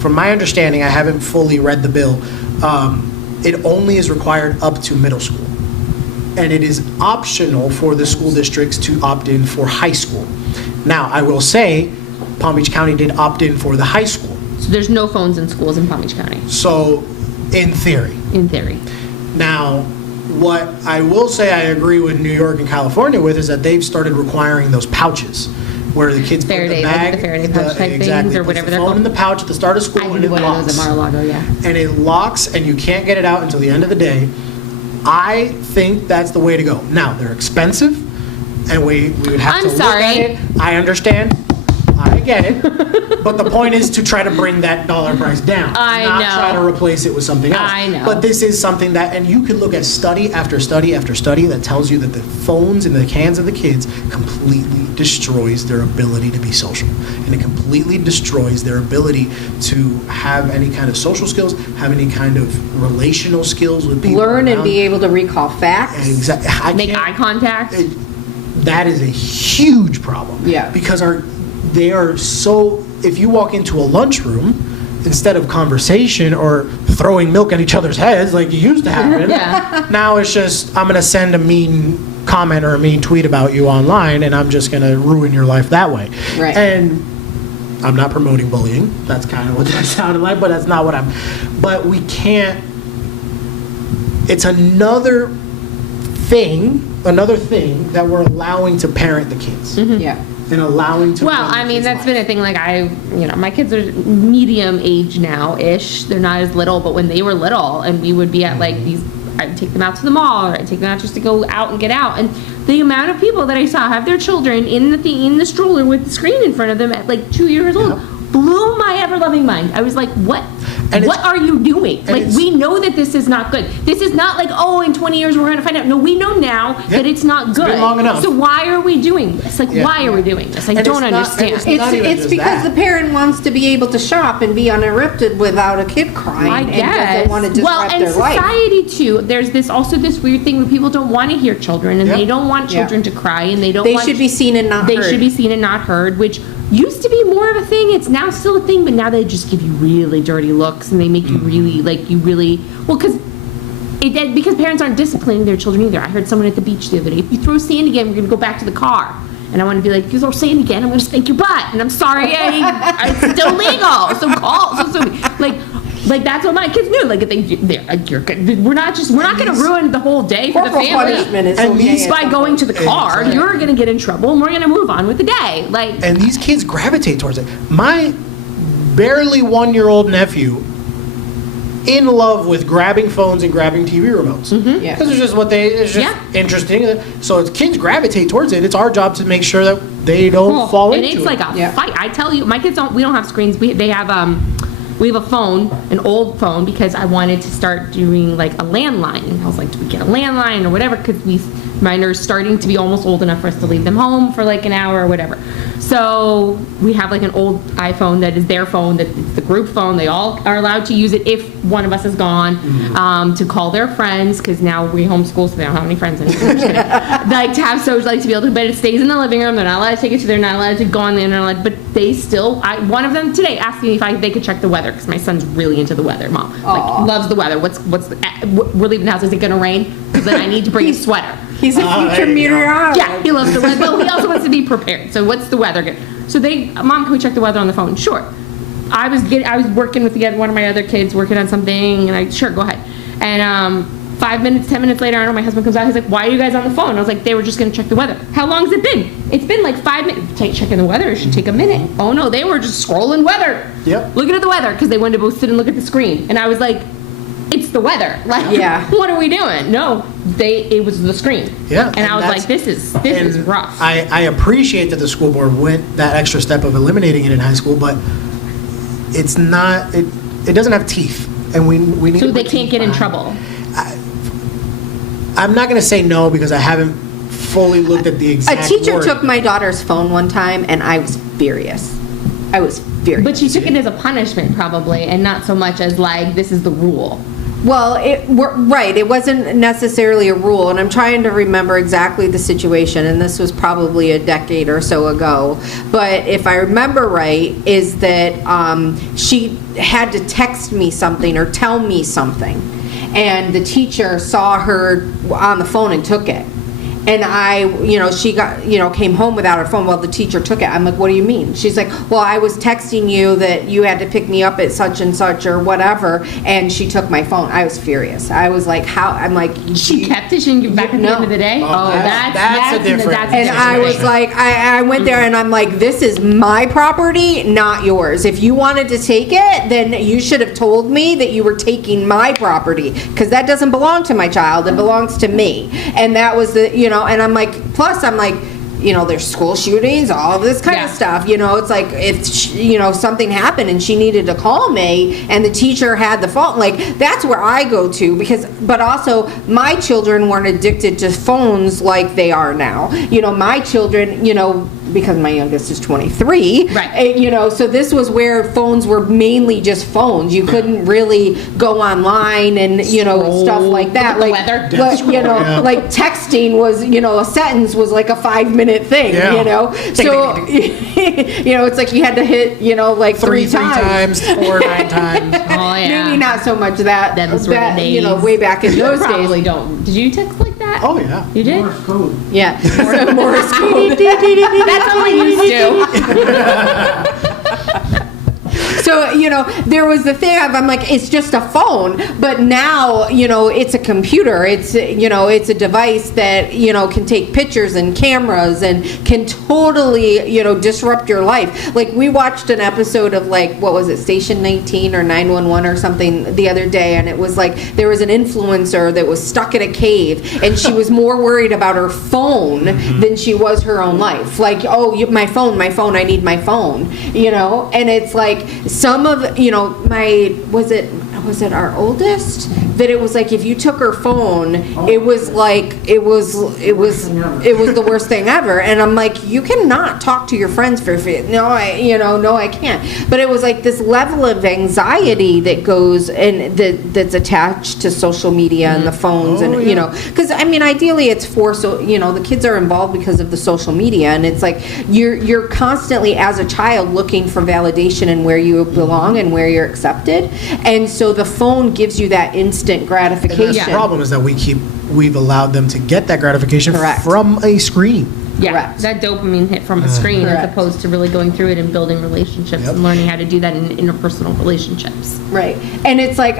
from my understanding, I haven't fully read the bill. It only is required up to middle school, and it is optional for the school districts to opt in for high school. Now, I will say, Palm Beach County did opt in for the high school. So there's no phones in schools in Palm Beach County, So, in theory. in theory. Now, what I will say I agree with New York and California with is that they've started requiring those pouches where the kids put Faraday, the like bag. the Faraday pouch type things exactly, or puts whatever the they're phone called. in the pouch at the start of school I and can it do one of those locks. at Mar-a-Lago, yeah. And it locks and you can't get it out until the end of the day. I think that's the way to go. Now, they're expensive and we would have I'm to look sorry. at it. I understand. I get it. But the point is to try to bring that dollar price down. I not know. try to replace it with something else. I know. But this is something that, and you can look at study after study after study that tells you that the phones in the hands of the kids completely destroys their ability to be social. And it completely destroys their ability to have any kind of social skills, have any kind of relational skills with people. Learn and around. be able to recall facts. Exactly. Make eye contact. That is a huge problem. Yeah. Because they are so, if you walk into a lunchroom, instead of conversation or throwing milk at each other's heads like you used to happen, Yeah. now it's just, I'm going to send a mean comment or a mean tweet about you online and I'm just going to ruin your life that way. Right. And I'm not promoting bullying. That's kind of what that sounded like, but that's not what but we can't, it's another thing that we're allowing to parent the kids. Yeah. And allowing to. Well, run the I mean, kids' that's life. been a thing, like my kids are medium age now-ish. They're not as little, but when they were little and we would be at like these, I'd take them out to the mall or I'd take them out just to go out and get out. And the amount of people that I saw have their children in the stroller with the screen in front of them at like 2 years old blew my ever-loving mind. I was like, what? And What are you doing? Like, it's- we know that this is not good. This is not like, oh, in 20 years we're going to find out. No, we know now that it's not good. been long enough. So why are we doing this? Like, Yeah. why are we doing this? I And don't it's not- and understand. it's not even It's just because that. the parent wants to be able to shop and be uninterrupted without a kid crying. I And guess. doesn't want to disrupt Well, and their life. society too. There's this weird thing where people don't want to hear children, and Yeah. they don't want Yeah. children to cry, and they don't. They want should be seen and not They heard. should be seen and not heard, which used to be more of a thing. It's now still a thing, but now they just give you really dirty looks, and they make you really because parents aren't disciplining their children either. I heard someone at the beach the other day. If you throw sand again, we're gonna go back to the car. And I want to be like, if you throw sand again, I'm going to spank your butt. And I'm sorry, it's still legal. So call. Like that's what my kids knew. Like we're not going to ruin the whole day for the Corporal family. punishment is And okay these- at By some going point. to the car, Exactly. you're going to get in trouble, and we're going to move on with the day. Like, And these kids gravitate towards it. My barely 1-year-old nephew, in love with grabbing phones and grabbing TV remotes. Yeah. Because it's just it's just Yeah. interesting. So as kids gravitate towards it, it's our job to make sure that they don't fall and into it's it. like a Yeah. fight. I tell you, my kids we don't have screens. We have a phone, an old phone, because I wanted to start doing like a landline. And I was like, do we get a landline or whatever? Because mine are starting to be almost old enough for us to leave them home for like an hour or whatever. So we have like an old iPhone that is their phone, that it's the group phone. They all are allowed to use it if one of us is gone, to call their friends, because now we homeschool, so they don't have any friends anymore. I'm just kidding. Like to have social, like to be able to, but it stays in the living room. They're not allowed to take it to, they're not allowed to go on the internet, but they still, one of them today asked me if they could check the weather, because my son's really into the weather, Mom. Aw. Like, loves the weather. We're leaving the house, is it gonna rain? Because then I need to bring a sweater. He's a there future you go. meteorologist. Yeah, he loves the weather, but he also wants to be prepared. So what's the weather good? So Mom, can we check the weather on the phone? Sure. I was working with one of my other kids working on something, and sure, go ahead. And 5 minutes, 10 minutes later, I don't know, my husband comes out, he's like, why are you guys on the phone? I was like, they were just gonna check the weather. How long has it been? It's been like 5 minutes. Checking the weather, it should take a minute. Oh no, they were just scrolling weather. Yep. Looking at the weather, because they wanted to both sit and look at the screen. And I was like, it's the weather. Like, Yeah. what are we doing? No, it was the screen. Yeah, And I was that's- like, this is rough. I appreciate that the school board went that extra step of eliminating it in high school, but it's not, it doesn't have teeth. And we need So to they put can't teeth get in behind it. trouble. I'm not going to say no because I haven't fully looked at the A exact teacher word. took my daughter's phone one time, and I was furious. I was furious. But she took it as a punishment, probably, and not so much as like, this is the rule. Well, right. It wasn't necessarily a rule, and I'm trying to remember exactly the situation, and this was probably a decade or so ago. But if I remember right, is that she had to text me something or tell me something, and the teacher saw her on the phone and took it. And she got, came home without her phone. Well, the teacher took it. I'm like, what do you mean? She's like, well, I was texting you that you had to pick me up at such and such or whatever, and she took my phone. I was furious. I was like, how? I'm like, She kept it. She didn't give it back at the end of the day. Oh, that's a different. and I was like, I went there and I'm like, this is my property, not yours. If you wanted to take it, then you should have told me that you were taking my property, because that doesn't belong to my child. It belongs to me. And that was and I'm like, plus I'm like, there's school shootings, all of this kind of stuff. It's like if something happened and she needed to call me and the teacher had the phone, like that's where I go to, but also my children weren't addicted to phones like they are now. My children, because my youngest is 23, right? So this was where phones were mainly just phones. You couldn't really go online and stuff like that. Like like texting was a sentence was like a 5-minute thing. So it's like you had to hit like three times, 4 or 9 times. Oh yeah. Maybe not so much that way back in those days. Probably don't. Did you text like that? Oh yeah. You did? Morse code. Yeah. Morse code. That's all I used to. So, there was the thing of, I'm like, it's just a phone, but now, it's a computer. It's, it's a device that, can take pictures and cameras and can totally, disrupt your life. Like, we watched an episode of, like, what was it, Station 19 or 911 or something the other day, and it was like, there was an influencer that was stuck in a cave, and she was more worried about her phone than she was her own life. Like, my phone, I need my phone, and it's like, some of, was it our oldest, that it was like if you took her phone, it was like it was the worst thing ever. And I'm like, you cannot talk to your friends for free. No, I can't. But it was like this level of anxiety that goes and that's attached to social media and the phones because ideally it's for the kids are involved because of the social media, and it's like you're constantly as a child looking for validation and where you belong and where you're accepted, and so the phone gives you that instant gratification. And the problem is that we've allowed them to get that gratification Correct. from a screen. Yeah, Correct. that dopamine hit from a screen Correct. as opposed to really going through it and building relationships and learning how to do that in interpersonal relationships. Right. And it's like,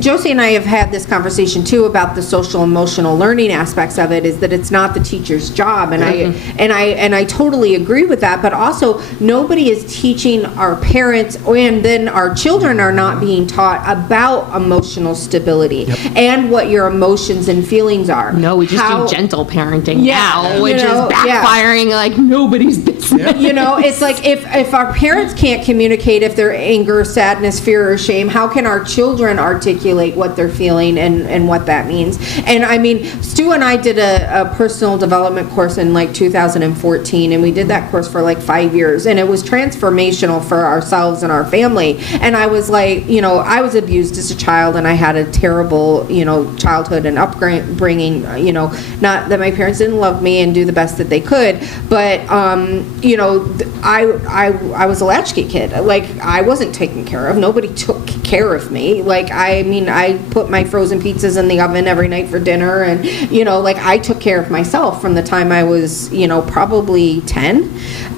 Josie and I have had this conversation too about the social emotional learning aspects of it, is that it's not the teacher's job. And I totally agree with that, but also nobody is teaching our parents, and then our children are not being taught about emotional stability and what your emotions and feelings are. No, we just do gentle parenting now, which is backfiring like nobody's business. It's like if our parents can't communicate if they're anger, sadness, fear, or shame, how can our children articulate what they're feeling and what that means? And I mean, Stu and I did a personal development course in like 2014, and we did that course for like 5 years, and it was transformational for ourselves and our family. And I was like, I was abused as a child, and I had a terrible, childhood and upbringing, not that my parents didn't love me and do the best that they could, but I was a latchkey kid. Like, I wasn't taken care of. Nobody took care of me. Like, I put my frozen pizzas in the oven every night for dinner, and I took care of myself from the time I was probably 10,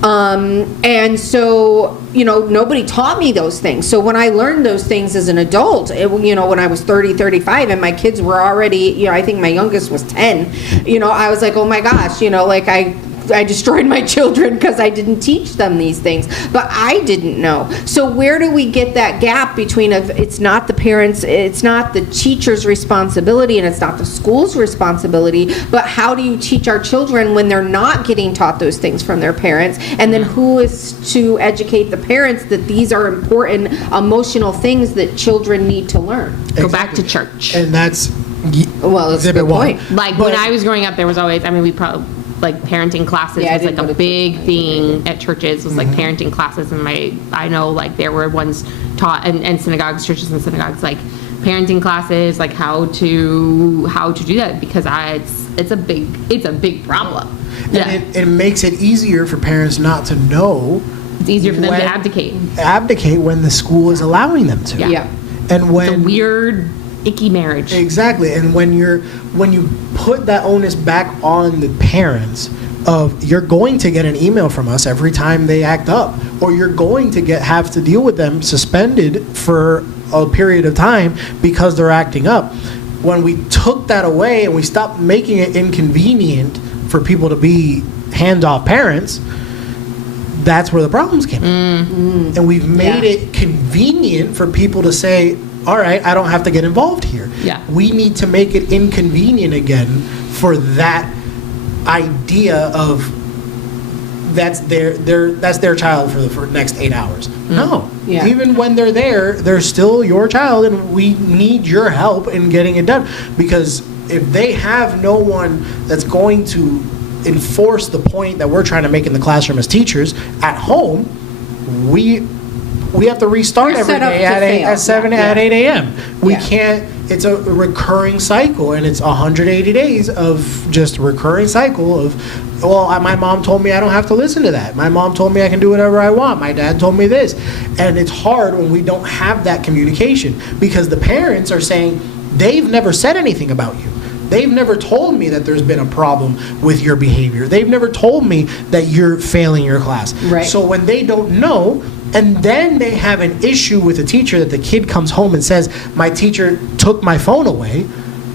and so nobody taught me those things. So when I learned those things as an adult, when I was 30, 35, and my kids were already, I think my youngest was 10, I was like, oh my gosh, I destroyed my children because I didn't teach them these things, but I didn't know. So where do we get that gap between it's not the parents, it's not the teacher's responsibility, and it's not the school's responsibility, but how do you teach our children when they're not getting taught those things from their parents? And then who is to educate the parents that these are important emotional things that children need to learn? Go back to church. And that's That's a good point. Like, when I was growing up, there was always, we probably, like, parenting classes was like a big thing at churches, was like parenting classes, and I know, like, there were ones taught and synagogues, churches and synagogues, like parenting classes, like how to do that, because it's a big problem. And it makes it easier for parents not to know. It's easier for them to abdicate Abdicate when the school is allowing them to. Yeah. And when the weird icky marriage. Exactly. And when you put that onus back on the parents of you're going to get an email from us every time they act up, or you're going to have to deal with them suspended for a period of time because they're acting up. When we took that away and we stopped making it inconvenient for people to be hands-off parents, that's where the problems came in. And we've made it convenient for people to say, all right, I don't have to get involved here. Yeah. We need to make it inconvenient again for that idea of that's their child for the next 8 hours. No. Yeah. Even when they're there, they're still your child, and we need your help in getting it done. Because if they have no one that's going to enforce the point that we're trying to make in the classroom as teachers, at home, we have to restart We're every set up day to fail. at 8 a.m. We Yeah. can't, it's a recurring cycle, and it's 180 days of just recurring cycle of, well, my mom told me I don't have to listen to that. My mom told me I can do whatever I want. My dad told me this. And it's hard when we don't have that communication, because the parents are saying, they've never said anything about you. They've never told me that there's been a problem with your behavior. They've never told me that you're failing your class. Right. So when they don't know, and then they have an issue with a teacher that the kid comes home and says, my teacher took my phone away,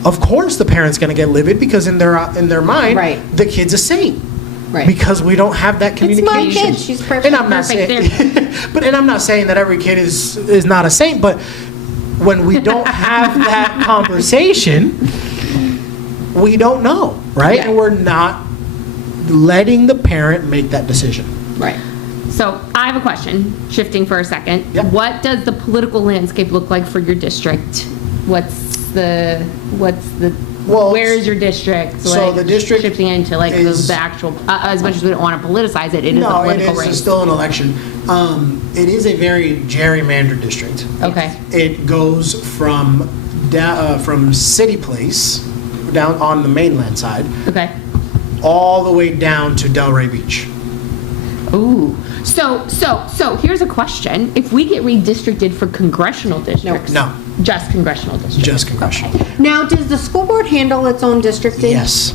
of course the parent's going to get livid, because in their mind, Right. the kid's a saint. Right. Because we don't have that It's communication. my kid. She's perfect. And I'm not Perfect. saying, and I'm not saying that every kid is not a saint, but when we don't have that conversation, we don't know, right? Yeah. And we're not letting the parent make that decision. Right. So I have a question, shifting for a second. Yep. What does the political landscape look like for your district? What's the, Well, where is your district? so Like, the district shifting into like is- the actual, as much as we don't want to politicize it, it is a No, it political is race. still an election. It is a very gerrymandered district. Okay. It goes from City Place, down on the mainland side, Okay. all the way down to Delray Beach. Ooh. So here's a question. If we get redistricted for congressional districts. No. Just congressional districts. Just congressional. Okay. Now, does the school board handle its own districting? Yes.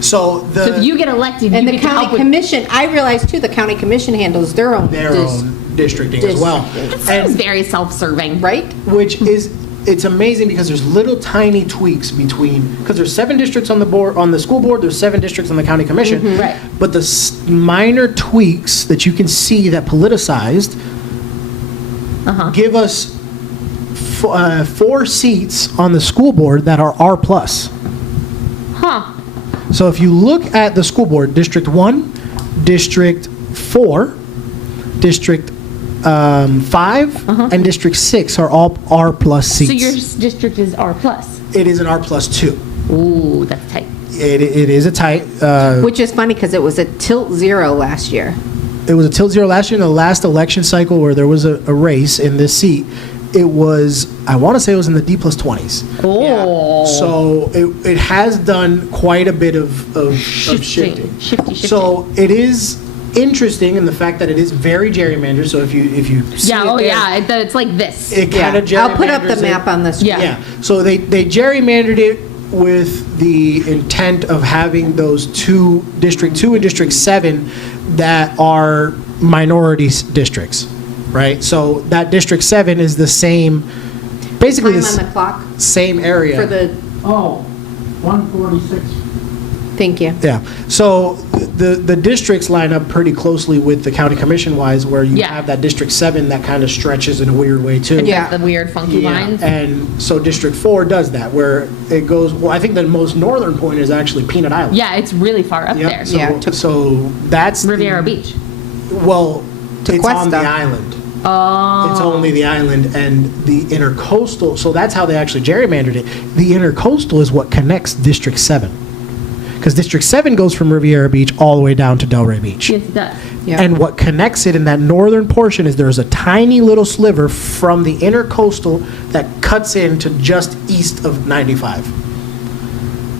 So So if you get elected, And you the get to help county with. commission, I realize too, the county commission handles their own. their own districting as well. It seems very self-serving. Right? Which is, it's amazing because there's little tiny tweaks between, because there's 7 districts on the board, on the school board, there's 7 districts on the county commission. Right. But the minor tweaks that you can see that politicized give us 4 seats on the school board that are R+. Huh. So if you look at the school board, District 1, District 4, District 5, and District 6 are all R+ seats. So your district is R+. It is an R+2. Ooh, that's tight. It is a tight, Which is funny because it was a tilt 0 last year. it was a tilt 0 last year. In the last election cycle where there was a race in this seat, it was, I want to say it was in the D+20s. Oh. So it has done quite a bit of Shifting. shifting. Shifty. So it is interesting in the fact that it is very gerrymandered. So if you see Yeah, it oh there, yeah, it's like this. it kind of I'll put up the gerrymanders it. map on the screen. Yeah. Yeah, so they gerrymandered it with the intent of having those District 2 and District 7 that are minorities districts, right? So that District 7 is the same, basically Time the on the clock same area. for the, Oh, 146. thank you. Yeah, so the districts line up pretty closely with the county commission wise, where you Yeah. have that District 7 that kind of stretches in a weird way too. Yeah. The weird funky Yeah, lines. and so District 4 does that, where it goes, well, I think the most northern point is actually Peanut Island. Yeah, it's really far up Yep, there. so, Yeah, so that's. the- Riviera Beach. Well, it's on the Cuesta. island. Oh. It's only the island and the intercoastal, so that's how they actually gerrymandered it. The intercoastal is what connects District 7. Because District 7 goes from Riviera Beach all the way down to Delray Beach. Yes, it does. Yeah. And what connects it in that northern portion is there's a tiny little sliver from the intercoastal that cuts into just east of 95.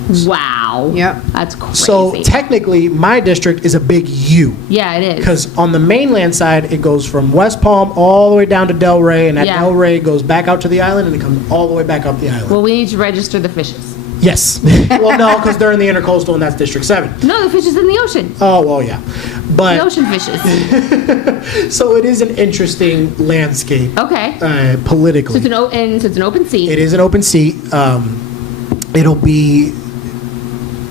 Wow. Yep. That's crazy. So technically, my district is a big U. yeah, it is. Because on the mainland side, it goes from West Palm all the way down to Delray, and at Yeah. Delray it goes back out to the island, and it comes all the way back up the island. Well, we need to register the fishes. Yes. Well, no, because they're in the intercoastal, and that's District 7. No, the fishes in the ocean. Oh, well, yeah. The But, ocean fishes. so it is an interesting landscape Okay. So politically. it's an open seat. It is an open seat. It'll be,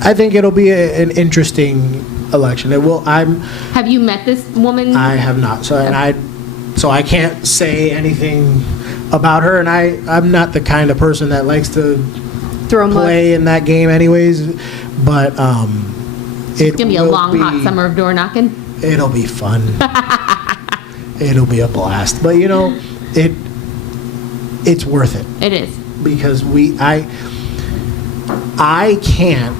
I think it'll be an interesting election. It will, Have you met this woman? I have not, so I can't say anything about her, and I'm not the kind of person that likes to Throw mud. play in that game anyways, but It's gonna be a long, hot summer of door knocking. It'll be fun. It'll be a blast. But it's worth it It is. because I can't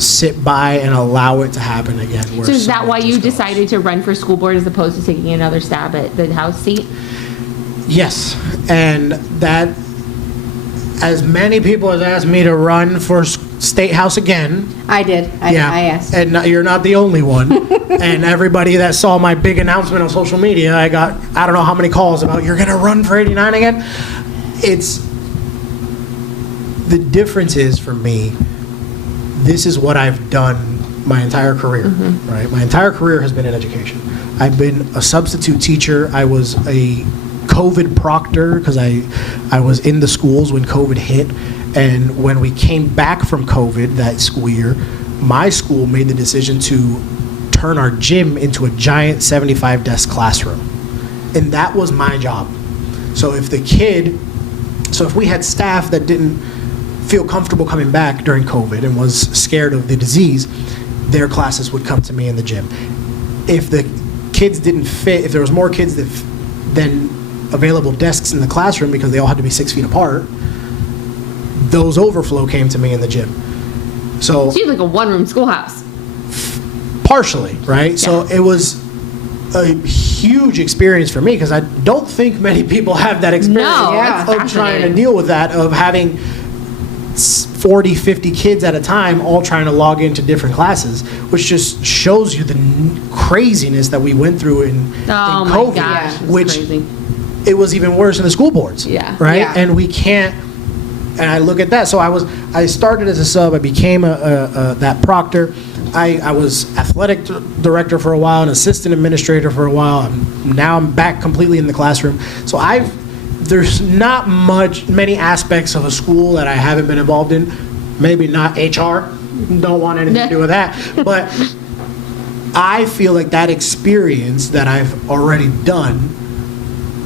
sit by and allow it to happen again. where So is that someone why you just goes. decided to run for school board as opposed to taking another stab at the House seat? Yes, and that, as many people have asked me to run for State House again. I did. I asked. And you're not the only one. And everybody that saw my big announcement on social media, I got, I don't know how many calls about, you're going to run for 89 again? The difference is for me, this is what I've done my entire career, right? My entire career has been in education. I've been a substitute teacher. I was a COVID proctor because I was in the schools when COVID hit. And when we came back from COVID that school year, my school made the decision to turn our gym into a giant 75 desk classroom. And that was my job. So if we had staff that didn't feel comfortable coming back during COVID and was scared of the disease, their classes would come to me in the gym. If the kids didn't fit, if there was more kids than available desks in the classroom because they all had to be 6 feet apart, those overflow came to me in the gym. So She's like a one-room schoolhouse. partially, right? So it was a huge experience for me because I don't think many people have that experience No, Yeah. that's of trying to fascinating. deal with that, of having 40, 50 kids at a time all trying to log into different classes, which just shows you the craziness that we went through in Oh my COVID, gosh, it's which crazy. it was even worse in the school boards. Yeah. Right? Yeah. And we can't, and I look at that. So I started as a sub, I became that proctor. I was athletic director for a while, an assistant administrator for a while. Now I'm back completely in the classroom. So there's not many aspects of a school that I haven't been involved in. Maybe not HR, don't want anything to do with that. But I feel like that experience that I've already done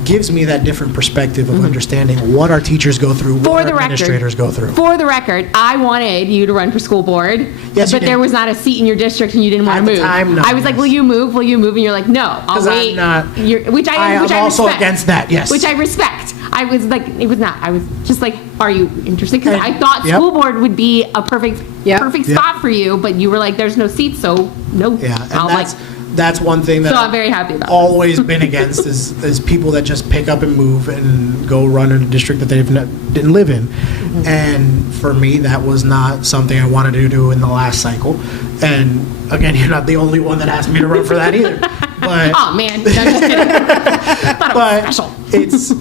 gives me that different perspective of understanding what our teachers go through, For what the our administrators go through. For the record, I wanted you to run for school board, Yes, you but did. there was not a seat in your district and you didn't want At to the move. time, no, I was like, yes. will you move? Will you move? And you're like, no, I'll 'Cause I'm wait. not- Which I am also respect. against that, yes. Which I respect. I was like, it was not. I was just like, are you interested? Because And- I thought yep. school board would be a perfect Yep. perfect Yep. spot for you, but you were like, there's no seats, so no. Yeah, I'll and that's one thing that so I'm very happy about that. always been against is people that just pick up and move and go run in a district that didn't live in. Mm-hmm. And for me, that was not something I wanted to do in the last cycle. And again, you're not the only one that asked me to run for that either. But Oh man, no, I'm just kidding. I thought it was but special.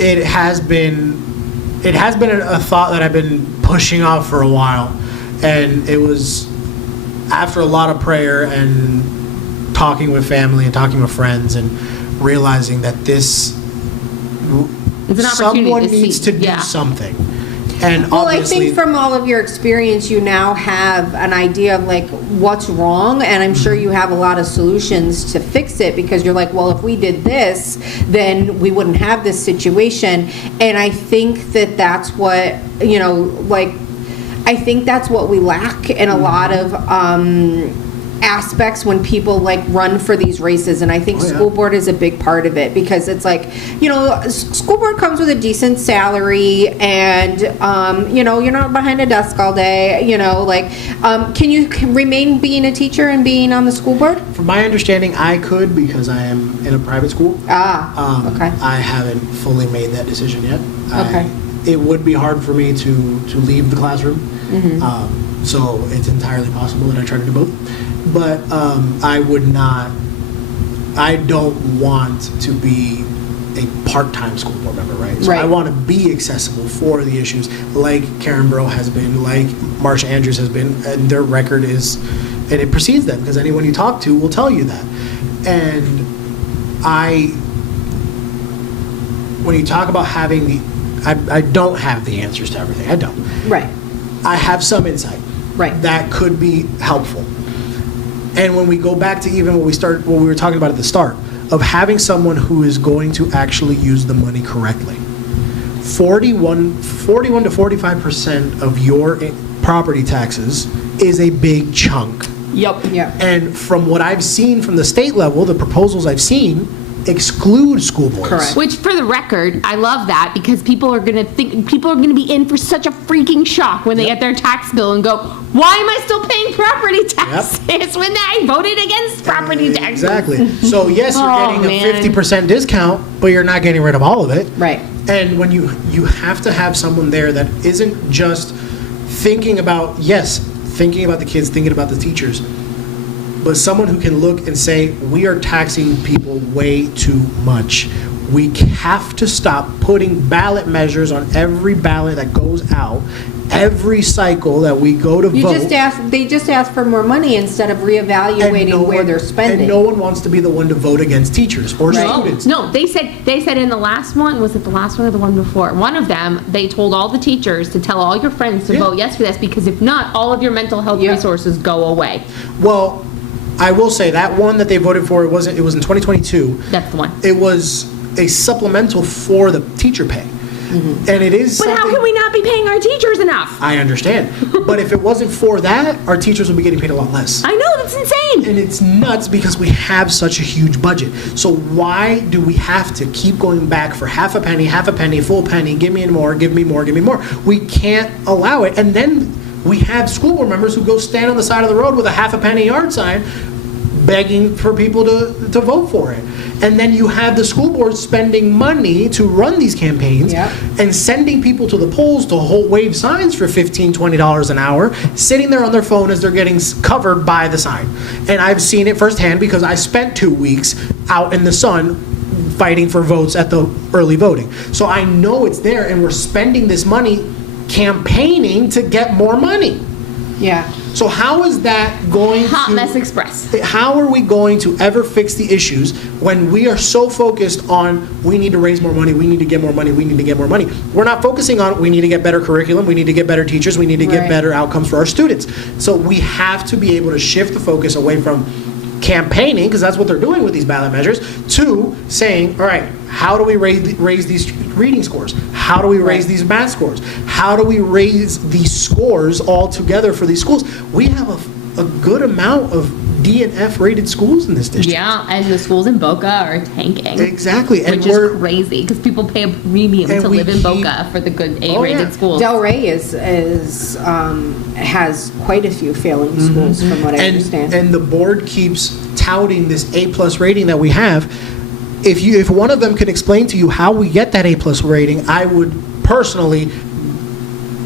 it has been a thought that I've been pushing off for a while, and it was after a lot of prayer and talking with family and talking with friends and realizing that It's an opportunity someone to needs see. to do Yeah. something. And Well, I obviously, think from all of your experience, you now have an idea of like what's wrong, and I'm sure you have a lot of solutions to fix it because you're like, well, if we did this, then we wouldn't have this situation. And I think that that's what, I think that's what we lack in a lot of aspects when people like run for these races, and I think Oh, yeah. school board is a big part of it because it's like, school board comes with a decent salary, and you're not behind a desk all day, can you remain being a teacher and being on the school board? from my understanding, I could because I am in a private school. Okay. I haven't fully made that decision yet. Okay. It would be hard for me to leave the classroom. So it's entirely possible that I try to do both. But I don't want to be a part-time school board member, right? So I want to be accessible for the issues like Karen Bro has been, like Marsha Andrews has been, and their record is, and it precedes them because anyone you talk to will tell you that. And when you talk about having I don't have the answers to everything. I don't. Right. I have some insight. Right. That could be helpful. And when we go back to even what we were talking about at the start, of having someone who is going to actually use the money correctly. 41 to 45% of your property taxes is a big chunk. Yep. Yeah. And from what I've seen from the state level, the proposals I've seen exclude school boards. Correct. Which, for the record, I love that because people are gonna be in for such a freaking shock when they get their tax bill and go, "Why am I still paying property taxes when I voted against property taxes?" Exactly. So yes, you're getting a man. 50% discount, but you're not getting rid of all of it. Right. And when you have to have someone there that isn't just thinking about the kids, thinking about the teachers, but someone who can look and say, we are taxing people way too much. We have to stop putting ballot measures on every ballot that goes out, every cycle that we go to vote. They just ask for more money instead of reevaluating where they're spending. And no one wants to be the one to vote against teachers or students. No, they said in the last one, was it the last one or the one before? One of them, they told all the teachers to tell all your friends to vote yes for this because if not, all of your mental health resources go away. Well, I will say that one that they voted for, it was in 2022. That's the one. It was a supplemental for the teacher pay. And it is But how can we not be paying our teachers enough? I understand. But if it wasn't for that, our teachers would be getting paid a lot less. I know, that's insane. And it's nuts because we have such a huge budget. So why do we have to keep going back for half a penny, full penny, give me more, give me more, give me more? We can't allow it. And then we have school board members who go stand on the side of the road with a half a penny yard sign begging for people to vote for it. And then you have the school board spending money to run these campaigns and sending people to the polls to wave signs for $15, $20 an hour, sitting there on their phone as they're getting covered by the sign. And I've seen it firsthand because I spent 2 weeks out in the sun fighting for votes at the early voting. So I know it's there, and we're spending this money campaigning to get more money. Yeah. So how is that going Hot Mess Express. How are we going to ever fix the issues when we are so focused on we need to raise more money, we need to get more money, we need to get more money? We're not focusing on we need to get better curriculum, we need to get better teachers, we need to get better outcomes for our students. So we have to be able to shift the focus away from campaigning, because that's what they're doing with these ballot measures, to saying, all right, how do we raise these reading scores? How do we raise these math scores? How do we raise these scores all together for these schools? We have a good amount of D and F rated schools in this district. Yeah, and the schools in Boca are tanking. Exactly. Which is crazy because people pay a premium to live in Boca for the good A-rated schools. Delray has quite a few failing schools from what I understand. And the board keeps touting this A+ rating that we have. If one of them can explain to you how we get that A+ rating, I would personally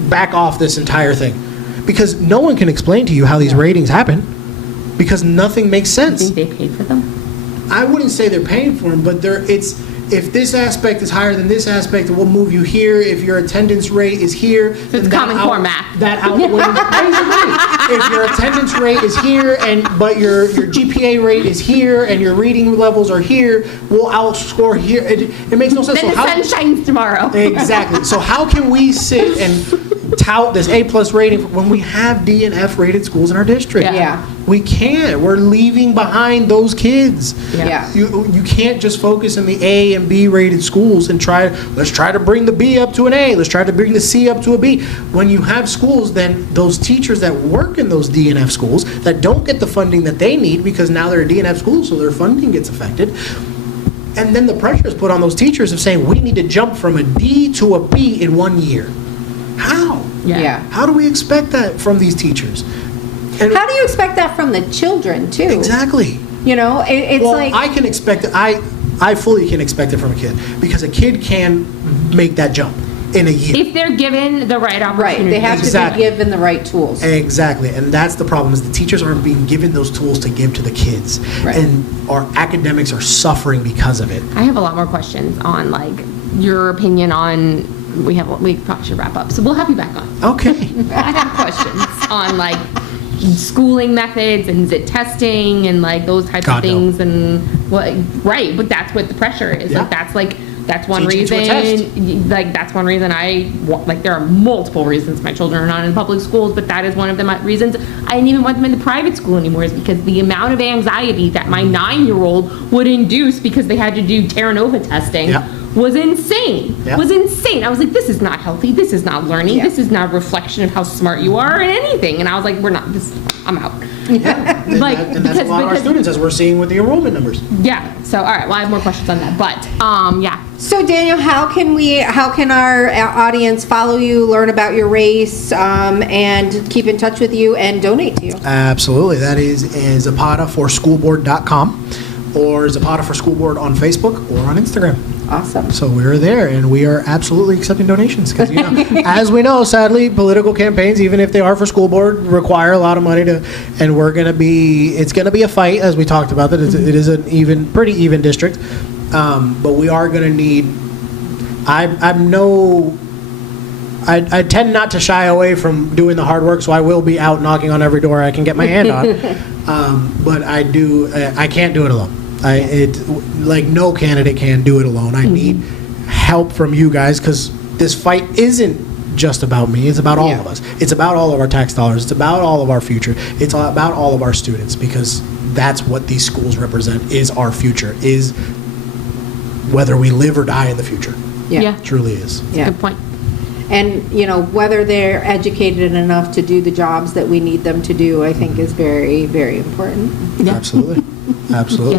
back off this entire thing. Because no one can explain to you how these ratings happen. Because nothing makes sense. You think they paid for them? I wouldn't say they're paying for them, but if this aspect is higher than this aspect, we'll move you here. If your attendance rate is here, it's Common Core math. That outweighs. If your attendance rate is here, but your GPA rate is here, and your reading levels are here, we'll outscore here. It makes no sense. Then the sun shines tomorrow. Exactly. So how can we sit and tout this A+ rating when we have D and F rated schools in our district? Yeah. We can't. We're leaving behind those kids. Yeah. You can't just focus in the A and B rated schools and let's try to bring the B up to an A. Let's try to bring the C up to a B. When you have schools, then those teachers that work in those D and F schools that don't get the funding that they need because now they're a D and F school, so their funding gets affected. And then the pressure is put on those teachers of saying, we need to jump from a D to a B in 1 year. How? Yeah. How do we expect that from these teachers? And How do you expect that from the children, too? exactly. You know, it's like... I can expect it. I fully can expect it from a kid because a kid can make that jump. in a year. If they're given the right opportunity. Right, they have to Exactly. be given the right tools. Exactly, and that's the problem, is the teachers aren't being given those tools to give to the kids. Right. And our academics are suffering because of it. I have a lot more questions on like your opinion on, we probably should wrap up, so we'll have you back on. Okay. I have questions on like schooling methods and is it testing and like those types God, of things and what, right, but that's what the pressure is. Yeah. Like that's one Teaching to a test. reason, like that's one reason like there are multiple reasons my children are not in public schools, but that is one of the reasons I didn't even want them in the private school anymore, is because the amount of anxiety that my 9-year-old would induce because they had to do Terra Nova testing Yeah. was insane. Yeah. Was insane. I was like, this is not healthy. This is not learning. Yeah. This is not a reflection of how smart you are in anything. And I was like, I'm out. And, Like, and that's a lot of our because- students, as we're seeing with the enrollment numbers. Yeah. So, all right. Well, I have more questions on that, but yeah. So Daniel, how can our audience follow you, learn about your race, and keep in touch with you and donate to you? Absolutely. That is zapataforschoolboard.com or Zapata for School Board on Facebook or on Instagram. Awesome. So we're there, and we are absolutely accepting donations because, as we know, sadly, political campaigns, even if they are for school board, require a lot of money to. And it's going to be a fight, as we talked about. That it is an pretty even district, but we are going to need. I tend not to shy away from doing the hard work, so I will be out knocking on every door I can get my hand on. But I can't do it alone. Like no candidate can do it alone. I need help from you guys, because this fight isn't just about me. It's about all of us. It's about all of our tax dollars. It's about all of our future. It's about all of our students, because that's what these schools represent, is our future, is whether we live or die in the future. Yeah. Truly is. Yeah. Good point. And, whether they're educated enough to do the jobs that we need them to do, I think is very, very important. Yeah. Absolutely. Absolutely.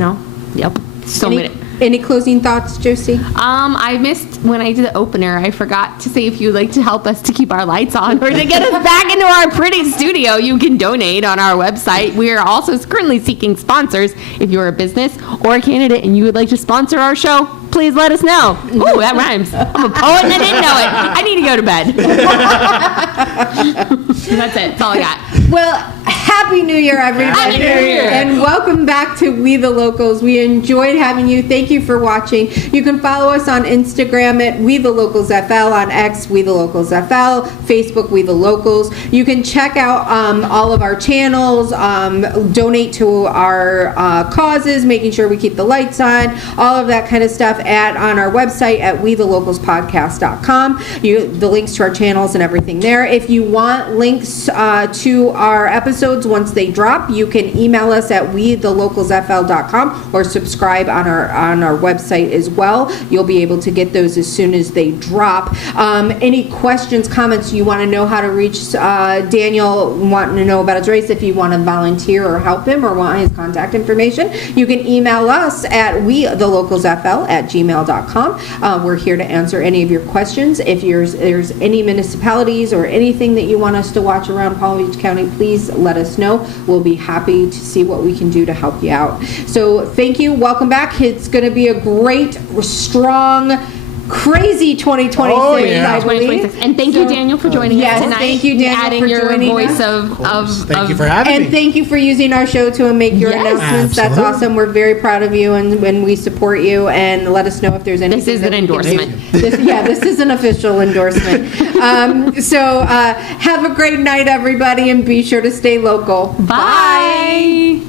Yep. So many. Any closing thoughts, Josie? I missed when I did the opener. I forgot to say, if you'd like to help us to keep our lights on or to get us back into our pretty studio, you can donate on our website. We are also currently seeking sponsors. If you're a business or a candidate and you would like to sponsor our show, please let us know. Ooh, that rhymes. I'm a poet and I didn't know it. I need to go to bed. That's it. That's all I got. Well, Happy New Year, everybody. Happy New Year. And welcome back to We the Locals. We enjoyed having you. Thank you for watching. You can follow us on Instagram at We the Locals FL, on X, We the Locals FL, Facebook, We the Locals. You can check out all of our channels, donate to our causes, making sure we keep the lights on, all of that kind of stuff on our website at WeTheLocalsPodcast.com. The links to our channels and everything there. If you want links to our episodes once they drop, you can email us at WeTheLocalsFL.com or subscribe on our website as well. You'll be able to get those as soon as they drop. Any questions, comments, you want to know how to reach Daniel, wanting to know about his race, if you want to volunteer or help him or want his contact information, you can email us at WeTheLocalsFL@gmail.com. We're here to answer any of your questions. If there's any municipalities or anything that you want us to watch around Palm Beach County, please let us know. We'll be happy to see what we can do to help you out. So thank you. Welcome back. It's going to be a great, strong, crazy 2026, Oh, yeah. I believe. 2026. And thank you, Daniel, for joining Yes, us tonight. thank you, Daniel, adding for your joining voice us. of Thank you for having And me. thank you for using our show to make your Yes. announcements. That's Absolutely. awesome. We're very proud of you, and when we support you, and let us know if there's anything. This is an that we can do. endorsement. This is an official endorsement. So have a great night, everybody, and be sure to stay local. Bye.